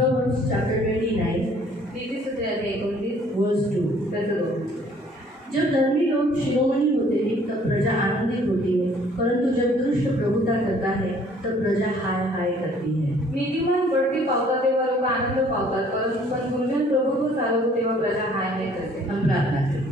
Proverbs chapter 29 नीतिसूत्रे अध्याय 29 verse 2. त्याचं 2. जब धर्मी लोग शिरोमणि होते हैं तब प्रजा आनंदित होती है, परंतु जब दुष्ट प्रभुता करता है तब प्रजा हाय हाय करती है. नीतिमान बढती पावतात तेव्हा लोक आनंद पावतात, परंतु पण दुर्जन प्रभुत्व चालवतो तेव्हा प्रजा हाय हाय करते. हम प्रार्थना करें.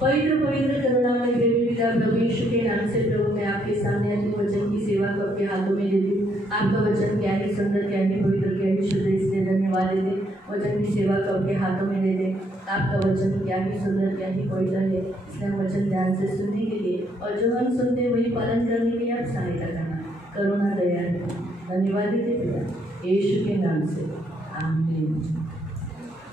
पवित्र पवित्र करुणामय प्रेमी पिता प्रभु यीशु के नाम से प्रभु मैं आपके सामने अपने वचन की सेवा को आपके हाथों में देती हूँ. आपका वचन क्या ही सुंदर, क्या ही पवित्र, क्या ही शुद्ध, इसलिए धन्यवाद देते. वचन की सेवा को आपके हाथों में दे दे. आपका वचन क्या ही सुंदर, क्या ही पवित्र है, इसलिए हम वचन ध्यान से सुनने के लिए और जो हम सुनते हैं वही पालन करने के लिए आप सहायता करना. करुणा दया धन्यवाद देते पिता यीशु के नाम से, आमीन.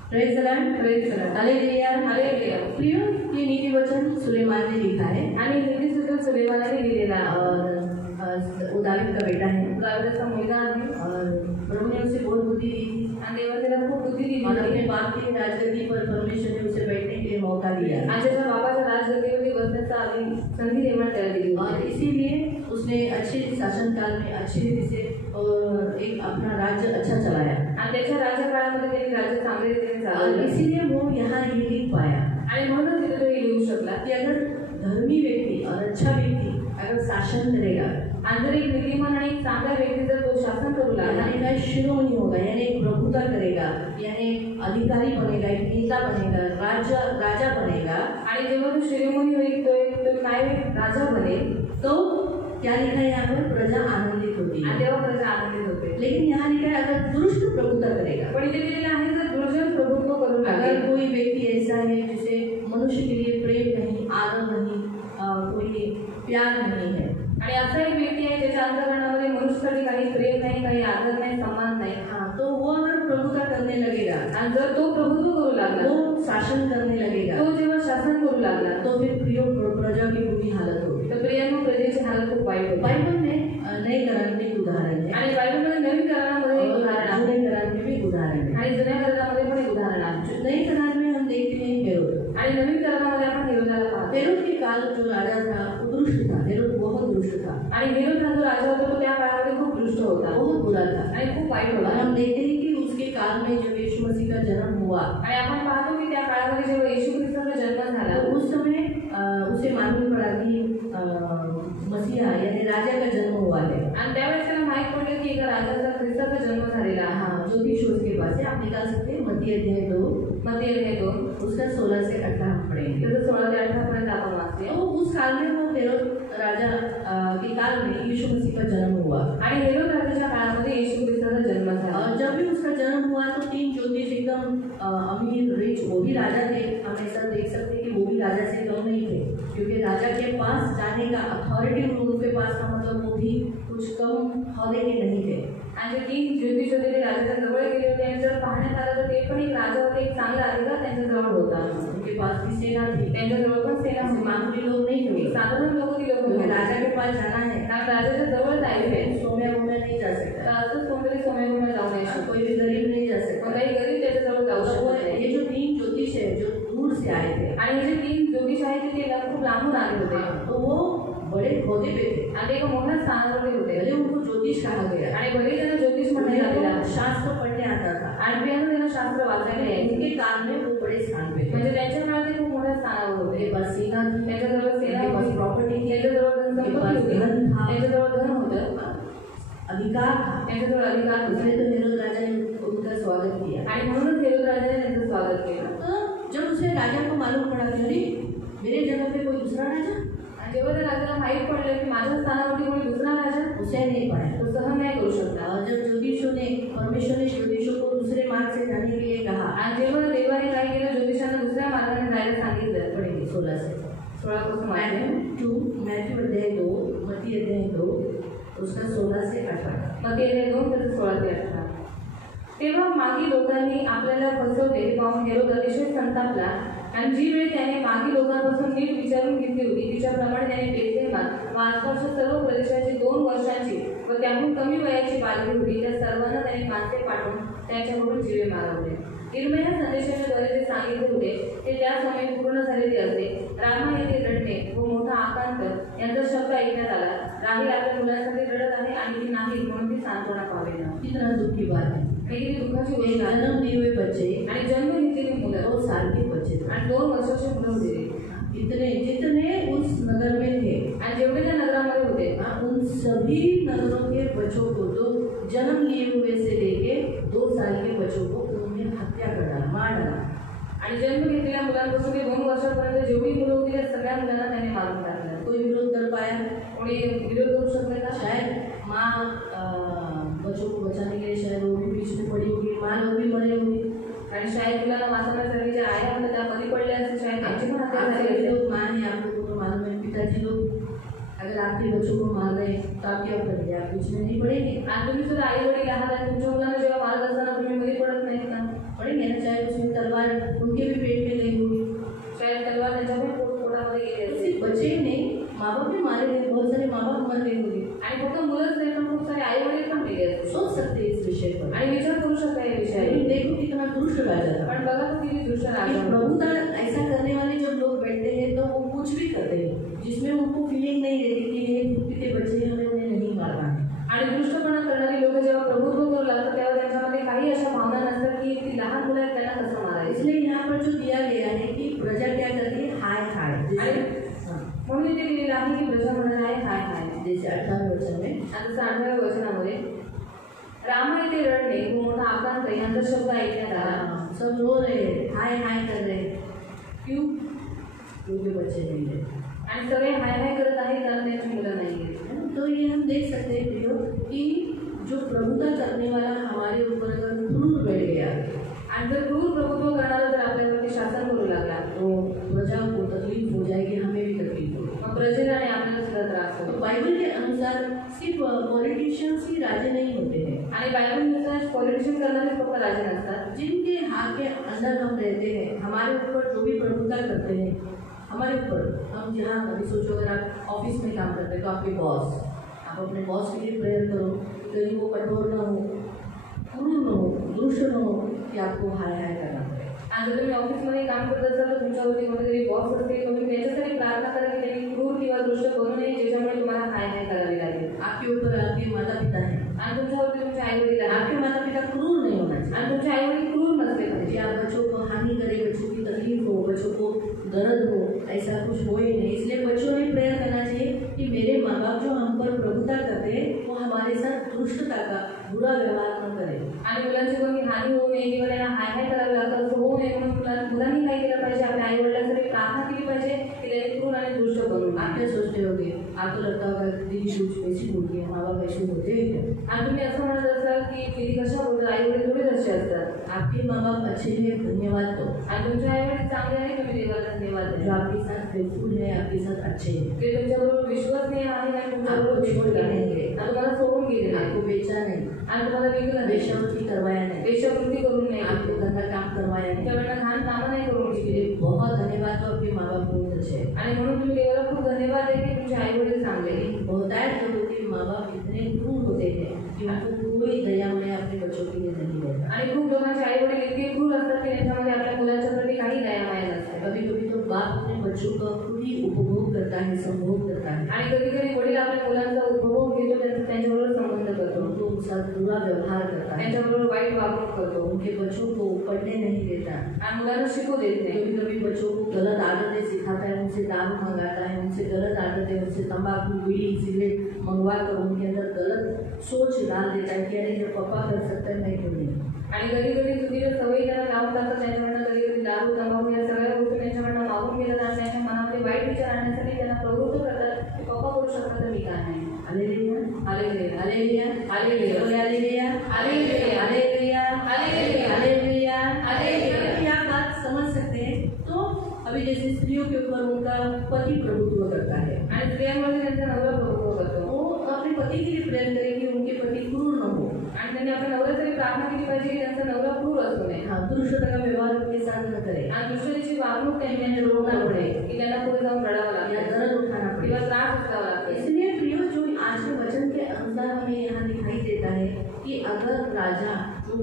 Praise the Lord. Praise the Lord. Hallelujah. Hallelujah. प्रिय, ये नीति वचन सुलेमान ने लिखा है आणि नीतिसूत्र सुलेमानाने लिहिलेला और वो दावीद का बेटा है दावीदाचा मुलगा आहे और प्रभु ने उसे बहुत बुद्धि दी थी आणि देवाने त्याला खूप बुद्धी दिली और अपने होती. बाप की राजगद्दी पर परमेश्वर ने उसे बैठने के लिए मौका दिया आणि त्याच्या बाबाच्या राजगद्दीवरती बसण्याचा आधी संधी निर्माण त्याला दिली और होती. इसीलिए उसने अच्छे शासनकाल में अच्छे रीति से और एक अपना राज्य अच्छा चलाया आणि त्याच्या राज्यकाळामध्ये त्यांनी राज्य चांगले रीतीने और चालवले इसीलिए वो यहाँ ये लिख पाया आणि म्हणून तिथे तो लिहू शकला कि अगर धर्मी व्यक्ति और अच्छा व्यक्ति अगर शासन करेगा आणि जर एक नीतिमान आणि एक चांगला व्यक्ती जर तो शासन करू लागला यानी का शिरोमणि होगा, यानी एक प्रभुता करेगा, यानी अधिकारी बनेगा, एक नेता बनेगा, राजा बनेगा आणि जेव्हा तो शिरोमणी होईल तो काय राजा बनेल तो क्या लिखा है यहाँ पर? प्रजा आनंदित होती है. आणि तेव्हा प्रजा आनंदित होते. लेकिन यहाँ लिखा है अगर दुष्ट प्रभुता करेगा, पण इथे दिलेलं आहे जर दुर्जन प्रभुत्व करू अगर लागेल, कोई व्यक्ति ऐसा है जिसे मनुष्य के लिए प्रेम नहीं, आदर नहीं, कोई प्यार नहीं है, आणि असा एक व्यक्ती आहे ज्याच्या अंतःकरणामध्ये मनुष्यासाठी काही प्रेम नाही, काही आदर नाही, सम्मान नाही, हाँ, तो वो अगर प्रभुता करने लगेगा, आणि जर तो प्रभुत्व करू लागला, वो शासन करने लगेगा, तो जेव्हा शासन करू लागला तो फिर प्रिय प्रजा की बुरी हालत होगी. तर प्रियांनो प्रजेची हालत खूप वाईट होते. बाइबल में नए करार में एक उदाहरण है आणि बायबलमध्ये नवीन करारामध्ये एक उदाहरण आहे पुराने करार में भी एक उदाहरण है. आणि जुन्या करारामध्ये पण एक उदाहरण आहे. नए करार में हम देखते हैं हेरोद. आणि नवीन करारामध्ये आपण हेरोदाला पाहतो. हेरोद के काल जो राजा था वो दुष्ट था. हेरोद बहुत दुष्ट था, आणि हेरोद हा जो राजा होता तो त्या काळामध्ये खूप दुष्ट होता बहुत बुरा था. आणि खूप वाईट और होता. हम देखते हैं कि उसके काल में जब यीशु मसीह का जन्म हुआ आणि आपण पाहतो की त्या काळामध्ये जेव्हा येशू ख्रिस्ताचा जन्म झाला तो उस समय उसे मालूम पड़ा कि मसीहा यानी राजा का जन्म हुआ है. आणि त्यावेळेस त्याला माहित पडलं की एका राजाचा ख्रिस्ताचा जन्म झालेला आहे. हाँ, ज्योतिष उसके पास है, आप निकाल सकते हैं. मत्ती अध्याय 2 मध्ये अध्याय 2 उसका 16 से 18 हम पढ़ेंगे. त्याचं 16 ते 18 पर्यंत आपण वाचते. तो उस काल में वो हेरोद राजा के काल में यीशु मसीह का जन्म हुआ. आणि हेरोद राजाच्या काळामध्ये येशू ख्रिस्ताचा जन्म झाला. और जब भी उसका जन्म हुआ तो 3 ज्योतिष एकदम अमीर रिच, वो भी राजा थे. हम ऐसा देख सकते हैं कि वो भी राजा से कम नहीं थे, क्योंकि राजा के पास जाने का अथॉरिटी उनके पास का मतलब वो भी कुछ कम हौदे के नहीं थे. आणि जे 3 ज्योतिष होते ते राजाच्या जवळ गेले होते आणि जर पाहण्यात आलं तर ते पण एक राजा होते, एक चांगला अधिकार त्यांच्या जवळ होता. उनके पास भी सेना थी, त्यांच्या जवळ पण सेना होती. मामूली लोग नहीं थे, साधारण लोक ती लोक क्योंकि होते. राजा के पास जाना है, कारण राजाच्या जवळ जायचे सोम्या मोम्या नहीं जा तर सकता, असंच कोणतरी समयभूमीला जाऊ नाही शकत. कोई भी गरीब नहीं जा सकता. कोणताही गरीब त्याच्या जवळ जाऊ तो शकत नाही. ये जो 3 ज्योतिष है जो दूर से आए थे, आणि हे जे 3 ज्योतिष आहेत ते खूप लांबून आले होते तो वो बड़े होदे पे थे. आणि ते एका मोठ्या स्थानावर होते. भले उनको ज्योतिष कहा गया आणि भले त्यांना ज्योतिष म्हटलं गेला शास्त्र पढ़ने आता था, आणि त्यांना शास्त्र वाचायला यायचे. उनके काल में वो बड़े स्थान पे थे. म्हणजे त्यांच्या काळात ते खूप मोठ्या स्थानावर होते. उनके पास सेना थी, त्यांच्याजवळ सेना उनके पास होती, प्रॉपर्टी थी, त्यांच्याजवळ धनसंपत्ती होती, धन था, त्यांच्याजवळ धन होतं, अधिकार था. त्यांच्याजवळ अधिकार होते. इसलिए तो हेरोद राजा ने उनका स्वागत किया. आणि म्हणूनच हेरोद राजाने त्यांचं स्वागत केलं. तो जब उसे राजा को मालूम पड़ा कि अरे मेरे जगह पे कोई दूसरा राजा, आणि जेव्हा त्या राजाला माहीत पडलं की माझ्या स्थानावरती कोणी दुसरा राजा, उसे नहीं पाया. तो सहन नाही करू शकला. और जब ज्योतिषों ने परमेश्वर ने ज्योतिषों को दूसरे मार्ग से जाने के लिए कहा, आणि जेव्हा देवाने काय केलं, ज्योतिषांना दुसऱ्या मार्गाने जायला सांगितलं. पढ़ेंगे 16 से 16 पासून मैथ्यू अध्याय 2, मत्ती अध्याय 2 उसका 16 से 18. मग ते 2 त्याचं 16 ते 18. तेव्हा मागी लोकांनी आपल्याला फसवले हे पाहून हेरोद अतिशय संतापला आणि जी वेळ त्याने मागी लोकांपासून नीट विचारून घेतली होती तिच्याप्रमाणे त्याने बेथलेहमात व आसपासच्या सर्व प्रदेशाची 2 वर्षांची व त्याहून कमी वयाची बालकी होती त्या सर्वांना त्याने माणसे पाठवून त्यांच्याकडून जीवे मागवले. इर्मया संदेशाच्याद्वारे जे सांगितले होते ते त्या समय पूर्ण झालेले असे. रामा येथे रडणे व मोठा आकांत यांचा शब्द ऐकण्यात आला. राही आपल्या मुलांसाठी रडत आहे आणि ती नाही म्हणून ती सांत्वना पावेना. कितना दुःख की बात है. आणि किती दुःखाची एक गोष्ट आहे. जन्म दिए हुए बच्चे आणि जन्म घेतलेली मुलं 2 साल के बच्चे थे. आणि 2 वर्षाची मुलं होती इतने जितने उस नगर में थे, आणि जेवढे त्या नगरामध्ये होते उन सभी नगरों के बच्चों को, जो जन्म लिए हुए से लेके 2 साल के बच्चों को उन्होंने हत्या कर डाला, मार डाला. आणि जन्म घेतलेल्या मुलांपासून ते 2 वर्षापर्यंत जेवढी मुलं होती त्या सगळ्या मुलांना त्याने मारून टाकलं. कोई विरोध कर पाया? कोणी विरोध करू शकले का? शायद माँ बच्चों को बचाने के लिए शायद वो भी बीच में पड़ी होगी, माँ लोग भी मरे होंगे. आणि शायद मुलांना वाचवण्यासाठी ज्या आया होत्या त्या कधी पडल्या असतील, शायद त्यांची पण हत्या आप झाली सभी असेल. लोग माँ हैं, आप लोगों को मालूम है. पिताजी लोग अगर आपके बच्चों को मार रहे हैं तो आप क्या करेंगे? आप बीच में नहीं पड़ेंगे? आणि तुम्ही सुद्धा आई वडील आहात आणि तुमच्या मुलांना जेव्हा मारत असताना तुम्ही मध्ये पडत नाहीत का? पड़ेंगे ना. चाहे उसमें तलवार उनके भी पेट में गई होगी. शायद तलवार त्यांच्या पण पोटामध्ये गेली तो असेल. सिर्फ बच्चे ही नहीं, माँ बाप भी मारे गए, बहुत सारे माँ बाप मर गए होंगे. आणि फक्त मुलंच नाही पण खूप सारे आई वडील पण गेले असतील. सोच सकते हैं इस विषय पर. आणि विचार करू शकता या विषयावर. लेकिन देखो कितना दुष्ट राजा था. पण बघा तो किती दुष्ट राजा कि होता. प्रभुता ऐसा करने वाले जब लोग बैठते हैं तो वो कुछ भी करते हैं जिसमें उनको फीलिंग नहीं रहती कि ये खुद के बच्चे हमें उन्हें नहीं मारना है. आणि दुष्टपणा करणारी लोक जेव्हा प्रभुत्व करू लागतात तेव्हा त्यांच्यामध्ये काही अशा भावना नसतात की ती लहान मुलं आहेत त्यांना कसं मारायचं. इसलिए यहाँ पर जो दिया गया है कि प्रजा क्या करती है? हाय हाय. आणि म्हणून इथे दिलेलं आहे की प्रजा म्हणत आहे हाय हाय. जैसे 18वें वचन में आता 18व्या वचनामध्ये रामा इथे रडणे व मोठा आकांत यांचा शब्द ऐकण्यात आला. सब रो रहे हैं, हाय हाय कर रहे हैं. क्यों? क्योंकि बच्चे नहीं है. आणि सगळे हाय हाय करत आहेत कारण त्यांची मुलं नाही आहेत. तो ये हम देख सकते हैं प्रियो कि जो प्रभुता करने वाला हमारे ऊपर अगर क्रूर बैठ गया आणि जर क्रूर प्रभुत्व करणारा जर आपल्यावरती शासन करू लागला तो प्रजा को तकलीफ हो जाएगी, हमें भी तकलीफ होगी. मग प्रजेला आणि आपल्याला सुद्धा त्रास तो होतो. बाइबल के अनुसार सिर्फ पॉलिटिशियंस ही राजे नहीं होते हैं. आणि बायबलनुसार पॉलिटिशियन करणारे फक्त राजे नसतात. जिनके हाथ के अंदर हम रहते हैं, हमारे ऊपर जो भी प्रभुता करते हैं, हमारे ऊपर हम जहाँ अभी सोचो अगर आप ऑफिस में काम करते हैं तो आपके बॉस, आप अपने बॉस के लिए प्रेयर करो कहीं वो कठोर न हो, क्रूर न हो, दुष्ट न हो कि आपको हाय हाय करना पड़े. आणि जर तुम्ही ऑफिसमध्ये काम करत असाल तर तुमच्यावरती कोणीतरी बॉस असतील तुम्ही त्याच्यासाठी प्रार्थना करा की त्यांनी क्रूर किंवा दुष्ट करू नये ज्याच्यामुळे तुम्हाला हाय हाय करावी लागेल. आपके ऊपर आपके माता पिता हैं, आणि तुमच्यावरती तुमचे आई वडील आहेत. आपके माता पिता क्रूर नहीं होना चाहिए. आणि तुमचे आई वडील क्रूर नसले पाहिजे. या बच्चों को हानि करे, बच्चों की तकलीफ हो, बच्चों को दर्द हो, ऐसा कुछ हो ही नहीं. इसलिए बच्चों ने प्रेयर करना चाहिए कि मेरे माँ बाप जो हम पर प्रभुता करते हैं वो हमारे साथ दुष्टता का बुरा व्यवहार न करें. आणि मुलांची कोणी हानी होऊ नये किंवा त्यांना हाय हाय करावी लागतं असं होऊ नये म्हणून मुलांनी काय केलं पाहिजे? आपल्या आई वडिलांसाठी प्रार्थना केली पाहिजे की त्यांनी क्रूर आणि दुष्ट बनून. आप क्या सोचते होगे? आपको लगता होगा कि दीदी कुछ ऐसी होती है, माँ बाप ऐसे होते हैं. आणि तुम्ही असं म्हणत असाल की दीदी कशा बोलतात, आई वडील थोडेच असे असतात. आपके माँ बाप अच्छे हैं, धन्यवाद दो. आणि तुमचे आई वडील चांगले आहे तुम्ही देवाला धन्यवाद जो द्या. आपके साथ फेथफुल है, आपके साथ अच्छे हैं, ते तुमच्याबरोबर विश्वसनीय आहे आणि तुमच्याबरोबर आपको छोड़ के नहीं आणि गए, तुम्हाला सोडून गेले नाही आपको बेचा नहीं, आणि तुम्हाला विकलं नाही, वेश्यावृत्ति करवाया नहीं, वेश्यावृत्ती करून नाही, आपको गंदा काम करवाया नहीं. तुमच्याकडनं घाण कामं नाही करून इसके घेतली. लिए बहुत धन्यवाद दो. आपके माँ बाप बहुत अच्छे हैं. आणि म्हणून तुम्ही देवाला खूप धन्यवाद आहे की तुमचे आई वडील चांगले आहेत. लेकिन बहुतायत लोगों के माँ बाप इतने क्रूर होते हैं कि उनको कोई दया माया अपने बच्चों के लिए नहीं रहता. आणि खूप लोकांचे आई वडील इतके क्रूर असतात की त्यांच्यामध्ये आपल्या मुलांच्या प्रती काही दया माया नसते. कभी कभी तो बाप अपने बच्चों का खुद ही उपभोग करता है, संभोग करता है. आणि कधी कधी वडील आपल्या मुलांचा उपभोग घेतो, त्यांच्याबरोबर संबंध करतो, उनको साथ बुरा व्यवहार करता है, त्यांच्याबरोबर वाईट वागणूक करतो उनके बच्चों को पढ़ने नहीं देता. आणि मुलांना शिकू देत नाही. कभी कभी बच्चों को गलत आदतें सिखाता है, उनसे दारू मंगाता है, उनसे गलत आदतें, उनसे तंबाकू, बीड़ी, सिगरेट मंगवा कर उनके अंदर गलत सोच डाल देता है कि अरे जो पापा कर सकता है मैं क्यों नहीं. आणि कधी कधी चुकीच्या सवयी त्यांना लावून टाकतात. त्यांच्याकडनं कधी कधी दारू तंबाखू या सगळ्या गोष्टी त्यांच्याकडनं मागून घेतात आणि त्यांच्या मनामध्ये वाईट विचार आणण्यासाठी त्यांना प्रवृत्त करतात की पप्पा करू शकतात तर मी का नाही. Hallelujah, hallelujah, hallelujah, hallelujah, hallelujah, hallelujah, hallelujah, hallelujah, hallelujah, hallelujah. अगर आप बात समझ सकते हैं तो अभी जैसे स्त्रियों के ऊपर उनका पति प्रभुत्व करता है, आणि स्त्रियांमध्ये त्यांचा नवरा प्रभुत्व करतो. वो अपने पति के लिए प्रेम करें कि उनके पति क्रूर न हो. आणि त्यांनी आपल्या नवऱ्यासाठी प्रार्थना केली पाहिजे की त्यांचा नवरा क्रूर असू नये. हाँ, दुष्टता का व्यवहार उनके साथ न करे आणि दुसऱ्याची वागणूक त्यांनी रोवणं पडे की त्यांना पुढे जाऊन रडावं या लागेल दर्द उठाना पड़े. किंवा त्रास उठावा लागेल. इसलिए प्रियो जो आज के वचन के अनुसार हमें यहाँ दिखाई देता है कि अगर राजा जो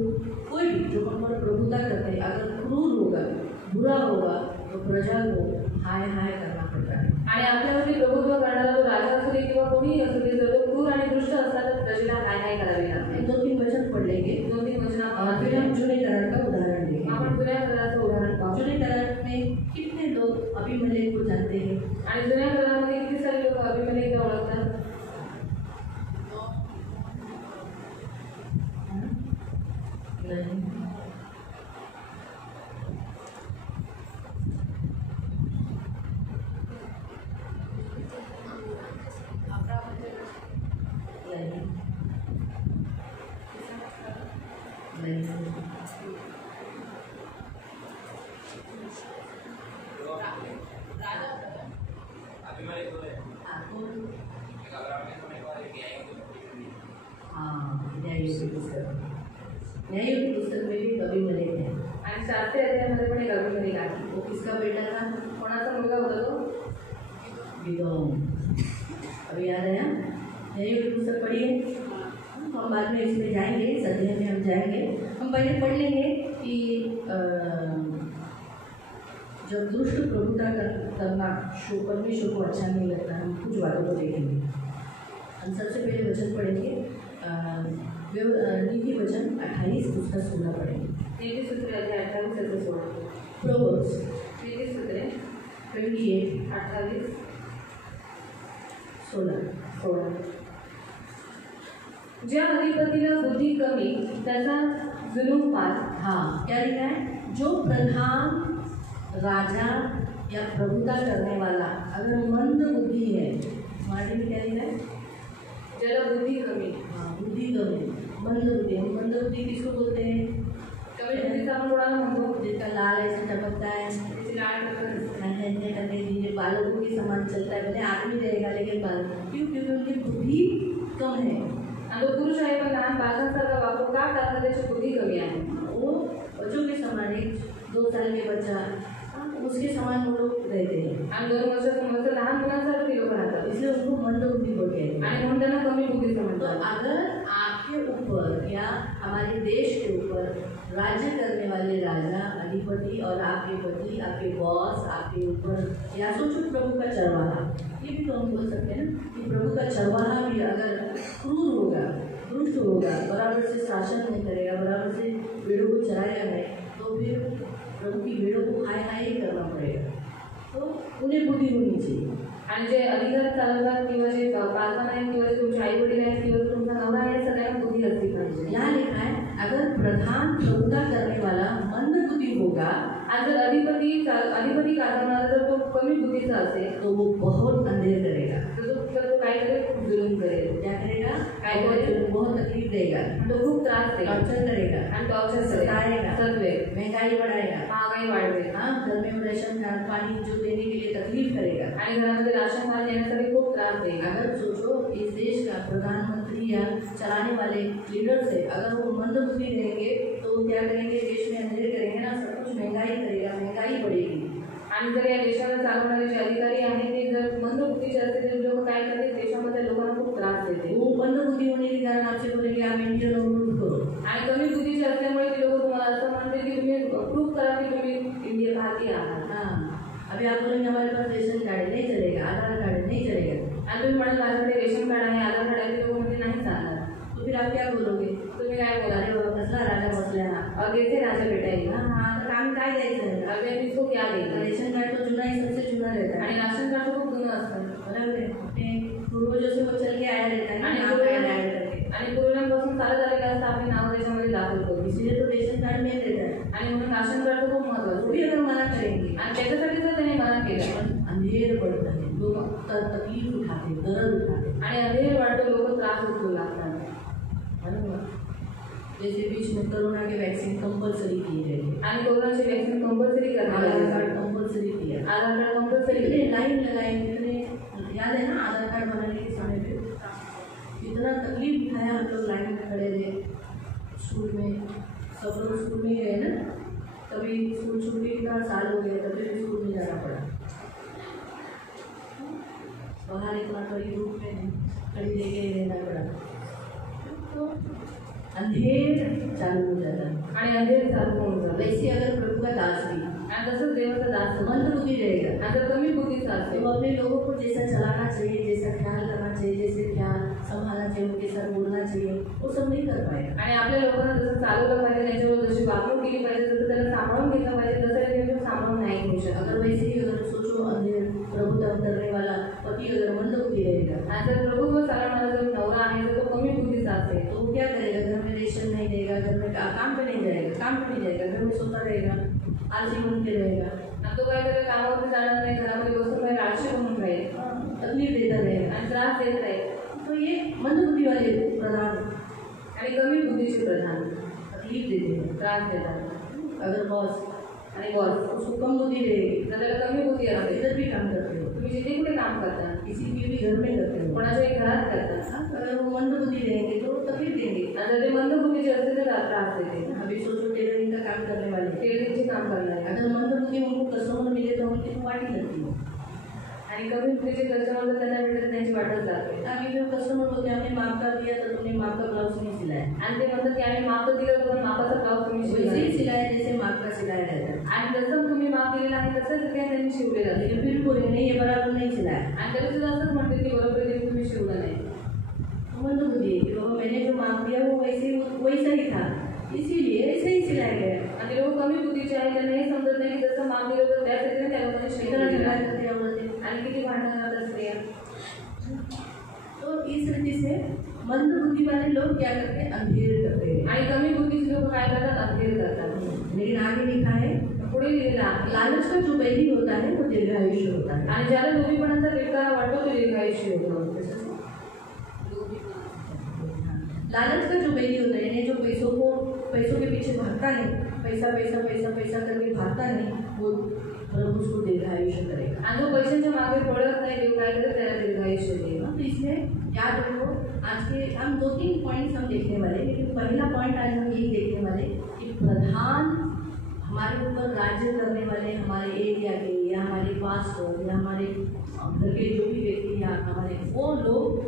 कोई भी जो हम पर प्रभुता करते हैं अगर क्रूर होगा, बुरा होगा तो प्रजा को हाय हाय करना पड़ता है. आणि आपल्यावरती प्रभुत्व करणारा जो राजा असू दे किंवा कोणीही असू दे जर तो क्रूर आणि दुष्ट असला तर प्रजेला हाय हाय करावी लागते. 2-3 वचन पढ़ लेंगे. 2-3 वचन और फिर हम जुने करार का उदाहरण देखेंगे। आपण जुन्या कराराचं उदाहरण पाहू. जुने करार में कितने लोग अभिमलेख को जानते हैं? आणि जुन्या करारामध्ये किती सारे लोक अभिमलेखला ओळखतात? नहीं. न्याययुग पुस्तक में भी अभिमलेख है. आणि 7 अध्यायामध्ये पण एक अभिमलेख आहे. वो किसका बेटा था? कोणाचा मुलगा होता तो? विदोम. अभी याद आया? न्याययुग पुस्तक पढ़िए. हम बाद में इसमें जाएंगे, इस अध्याय में हम जाएंगे. हम पहले पढ़ लेंगे कि जब दुष्ट प्रभुता करना परमेश्वर को अच्छा नहीं लगता, हम कुछ बातों को देखेंगे. हम सबसे पहले वचन पढ़ेंगे नीति वचन 28 उसका 16 पढ़ेंगे. नीतिसूत्रे अध्याय 28 से 16. प्रोवर्ब्स नीतिसूत्रे 28 28 16. ज्या अधिपतीला बुद्धी कमी त्याचा जुलूम फार. हाँ, क्या लिखा है? जो प्रधान राजा या प्रभुता करने वाला अगर मंद बुद्धि है, हमारे में क्या लिखा है? ज्याला बुद्धी कमी. हाँ, बुद्धि कमी, मंद बुद्धि. हम मंद बुद्धि किसको बोलते हैं? कमी बुद्धीचा आपण कोणाला म्हणतो? जिसका लाल ऐसे टपकता है, त्याची लाळ टपकत ऐसे करने दीजिए, बालों के समान चलता है, भले आदमी रहेगा लेकिन बाल. क्यों? क्योंकि उनकी बुद्धि कम है. आणि तो पुरुष आहे पण लहान बालकांसारखा वापर का करतात? त्याची बुद्धी कमी आहे. वो बच्चों के समान, एक 2 साल के बच्चा उसके समान वो लोग रहते हैं. आणि 2 वर्षाचं लहान मुलांसारखं ते लोक राहतात. इसलिए उनको मंद बुद्धि बोलते हैं. आणि म्हणून त्यांना कमी बुद्धीचं तो म्हणतात. अगर आपके ऊपर या हमारे देश के ऊपर राज्य करने वाले राजा, अधिपति और आपके पति, आपके बॉस, आपके ऊपर, या सोचो प्रभु का चरवाहा, ये भी तो हम बोल सकते हैं ना कि प्रभु का चरवाहा भी अगर क्रूर होगा, दुष्ट होगा, बराबर से शासन नहीं करेगा, बराबर से भेड़ों को चराएगा नहीं, तो फिर प्रभु की भेड़ों को हाय हाय ही करना पड़ेगा. तो उन्हें बुद्धि होनी चाहिए. आणि जे अधिकार चालवतात किंवा जे पालक आहेत किंवा जे तुमचे आई वडील आहेत किंवा तुमचा नवरा आहे, सगळ्यांना बुद्धी असली पाहिजे. यहाँ लिखा है अगर प्रधान प्रभुता करने वाला मंद बुद्धि होगा, आणि जर अधिपती कार्यक्रमाला जर तो कमी बुद्धीचा असेल तो वो बहुत अंधेर करेगा. तर तो काय करेल? जुलूम करेल. क्या करेगा? काय करेल? बहुत तकलीफ देगा, तो खूप त्रास देईल. टॉर्चर करेगा, आणि टॉर्चर सताएगा, सतवेल, महंगाई बढ़ाएगा, महागाई वाढवेल. हाँ, घर में राशन पानी जो देने के लिए तकलीफ करेगा. आणि घरामध्ये राशन पाणी देण्यासाठी खूप त्रास देईल. अगर सोचो इस देश का प्रधानमंत्री या चलाने वाले लीडर से अगर वो मंद बुद्धि रहेंगे तो क्या करेंगे? देश में अंधेर करेंगे ना, सब कुछ महंगाई करेगा, महंगाई बढ़ेगी. आणि जर या देशाला चालवणारे जे अधिकारी आहेत ते जर मंद बुद्धीचे असतील तर लोक काय करतील? देशामध्ये लोकांना खूप त्रास देते. वो मंद बुद्धि होने के कारण आपसे बोलेंगे आप इंडियन अवरोध करो. आणि कमी बुद्धीचे असल्यामुळे ते लोक तुम्हाला असं म्हणते की तुम्ही प्रूफ करा की तुम्ही इंडिया भारतीय आहात. हाँ, अभी आप बोलेंगे हमारे पास रेशन कार्ड नहीं चलेगा, आधार कार्ड नहीं चलेगा. आणि तुम्ही म्हणाल माझ्याकडे रेशन कार्ड आहे, आधार कार्ड आहे, ते लोक म्हणजे नाही चालणार. तो फिर आप क्या बोलोगे? तुम्ही काय बोला? अरे बाबा कसला राजा बसला ना, और कैसे राजा बेटा हाँ हाँ, तो काम काय द्यायचं आहे? अगर इसको क्या देगा? रेशन कार्ड तो जुना ही सबसे जुना रहता है. आणि राशन कार्ड खूप जुनं असतं. बराबर है. अपने पूर्वजों से वो चल के आया रहता है ना, आणि नाम पूर्वजों- ऐड करके. आणि पूर्वजांपासून चालत आलेलं असतं, आपले नाव त्याच्यामध्ये दाखल करू. इसलिए तो रेशन कार्ड में रहता है. आणि म्हणून राशन कार्ड खूप महत्वाचं. वो भी अगर मना करेंगे आणि त्याच्यासाठी जर त्याने मना केलं पण अंधेर बढ़ता है, लोग तकलीफ उठाते, दर्द उठाते. आणि अंधेर वाढतो, लोक त्रास उठू लागतात. जैसे बीच में कोरोना के वैक्सीन कंपलसरी की गई, आणि कोरोनाची वॅक्सिन कंपल्सरी आधार करण्यात कार्ड आली. कंपलसरी किया. आधार कार्ड कंपल्सरी कितने लाइन लगाए, कितने याद है ना आधार कार्ड बनाने के समय पे कितना तकलीफ उठाया हम लोग, लाइन में खड़े रहे. स्कूल में सब लोग स्कूल में ही गए ना, कभी स्कूल छूट के कितना साल हो गया, तभी भी स्कूल में जाना पड़ा. बाहर इतना कड़ी धूप में खड़ी लेके रहना पड़ा. तो अंधेर चालू हो जाता है. आणि अंधेर चालू होऊन जातं. वैसे अगर प्रभु का दास भी आणि तसंच देवाचा दास मंद बुद्धि रहेगा, आणि जर कमी बुद्धीचा असेल तो अपने लोगों को जैसा चलाना चाहिए, जैसा ख्याल करना चाहिए, जैसे ख्याल संभालना चाहिए, उनके साथ बोलना चाहिए, वो सब नहीं कर पाएगा। आणि आपल्या लोकांना जसं चालवलं पाहिजे, त्यांच्यावर जशी वागणूक केली पाहिजे, जसं त्याला सांभाळून घेतलं पाहिजे, तसं त्याने सांभाळून नाही घेऊ शकत. अगर वैसे ही अगर सोचो अंधेर प्रभुता करने वाला पति अगर मंदबुद्धि रहेगा, आणि जर प्रभुत्व चालवणारा जो नवरा आहे तर तो कमी बुद्धीचा असेल, तो वो क्या करेगा? घर में रेशन नहीं देगा, घर में काम पे नहीं जाएगा, घर में सोता रहेगा, आलसी बन के रहेगा, आणि तो काय करेल, कामावरती जाणार नाही, घरामध्ये बसून राहील, आळशी बनून राहील, तकलीफ देता रहेगा, आणि त्रास देत राहील. तो ये मंदबुद्धि वाले प्रधान आणि कमी बुद्धीचे प्रधान तकलीफ देते हैं। त्रास देतात. अगर बॉस आणि बॉस उसको कम बुद्धि रहेगी, जर त्याला कमी बुद्धी आप असेल, इधर भी काम करते हो, तुम्ही जिथे कुठे काम करता, किसी के भी घर में करते हो, कोणाच्याही घरात करता, अगर वो मंदबुद्धि रहेंगे तो तकलीफ देंगे। आणि जर ते मंद बुद्धीचे असतील तर त्रास देते. अभी सोचो टेलरिंग का काम करने वाले, टेलरिंगचे काम करणारे अगर मंदबुद्धि उनको कस्टमर मिले तो उनकी तो वाटी लगती है। आणि कमी बुद्धीचे कस्टमर जर त्यांना भेटत त्यांची वाटच लागते. आगे जो कस्टमर बोलते हैं हमने माप का दिया तो तुमने माप का ब्लाउज नहीं सिलाया, आणि ते म्हणतात की आम्ही माप दिलं पण मापाचा ब्लाऊज तुम्ही वैसे ही शिवला सिलाया जैसे माप का सिलाया रहता है। आणि जसं तुम्ही माप दिलेलं आहे तसंच ते त्यांनी शिवलेलं आहे. लेकिन फिर बोले नहीं ये बराबर नहीं सिलाया, आणि तरी सुद्धा असंच म्हणते की बरोबर ते तुम्ही शिवलं नाही. मंदबुद्धि है कि बाबा मैंने जो माप दिया वो वैसा ही था, इसीलिए ऐसे ही सिलाया गया। आणि लोक कमी बुद्धीचे आहे, त्यांना हे समजत नाही की जसं माप दिलं तर त्याच रीतीने त्या लोकांनी इतना शिवलेलं झगड़ा आहे. करते हैं औरतें। आणि किती भांडणं करतात स्त्रिया. तो इस रीति से मंदबुद्धि वाले लोग क्या करते हैं? अंधेर करते हैं। आणि कमी बुद्धीचे लोक काय करतात? अंधेर करतात. लेकिन आगे लिखा है पुढे लिहिलेलं आहे, लालच का जो बैरी होता है वो दीर्घायुष्य होता है। आणि ज्याला लोभीपणाचा विकार वाटतो तो दीर्घायुष्य होतो. लालच का जो बैरी होता है, यानी जो पैसों के पीछे भागता नहीं, पैसा पैसा पैसा पैसा करके भागता नहीं, वो प्रभु उसको दीर्घायुष्य करेगा। आणि जो पैशाच्या मागे पडत नाही, देव काय करत त्याला दीर्घायुष्य देईल. तो इसलिए याद रखो, आज के हम 2-3 पॉइंट्स हम देखने वाले, लेकिन पहला पॉइंट आज हम यही देखने वाले कि प्रधान हमारे ऊपर राज्य करने वाले, हमारे एरिया के या हमारे पास्टर या हमारे घर के जो भी व्यक्ति या हमारे वो लोग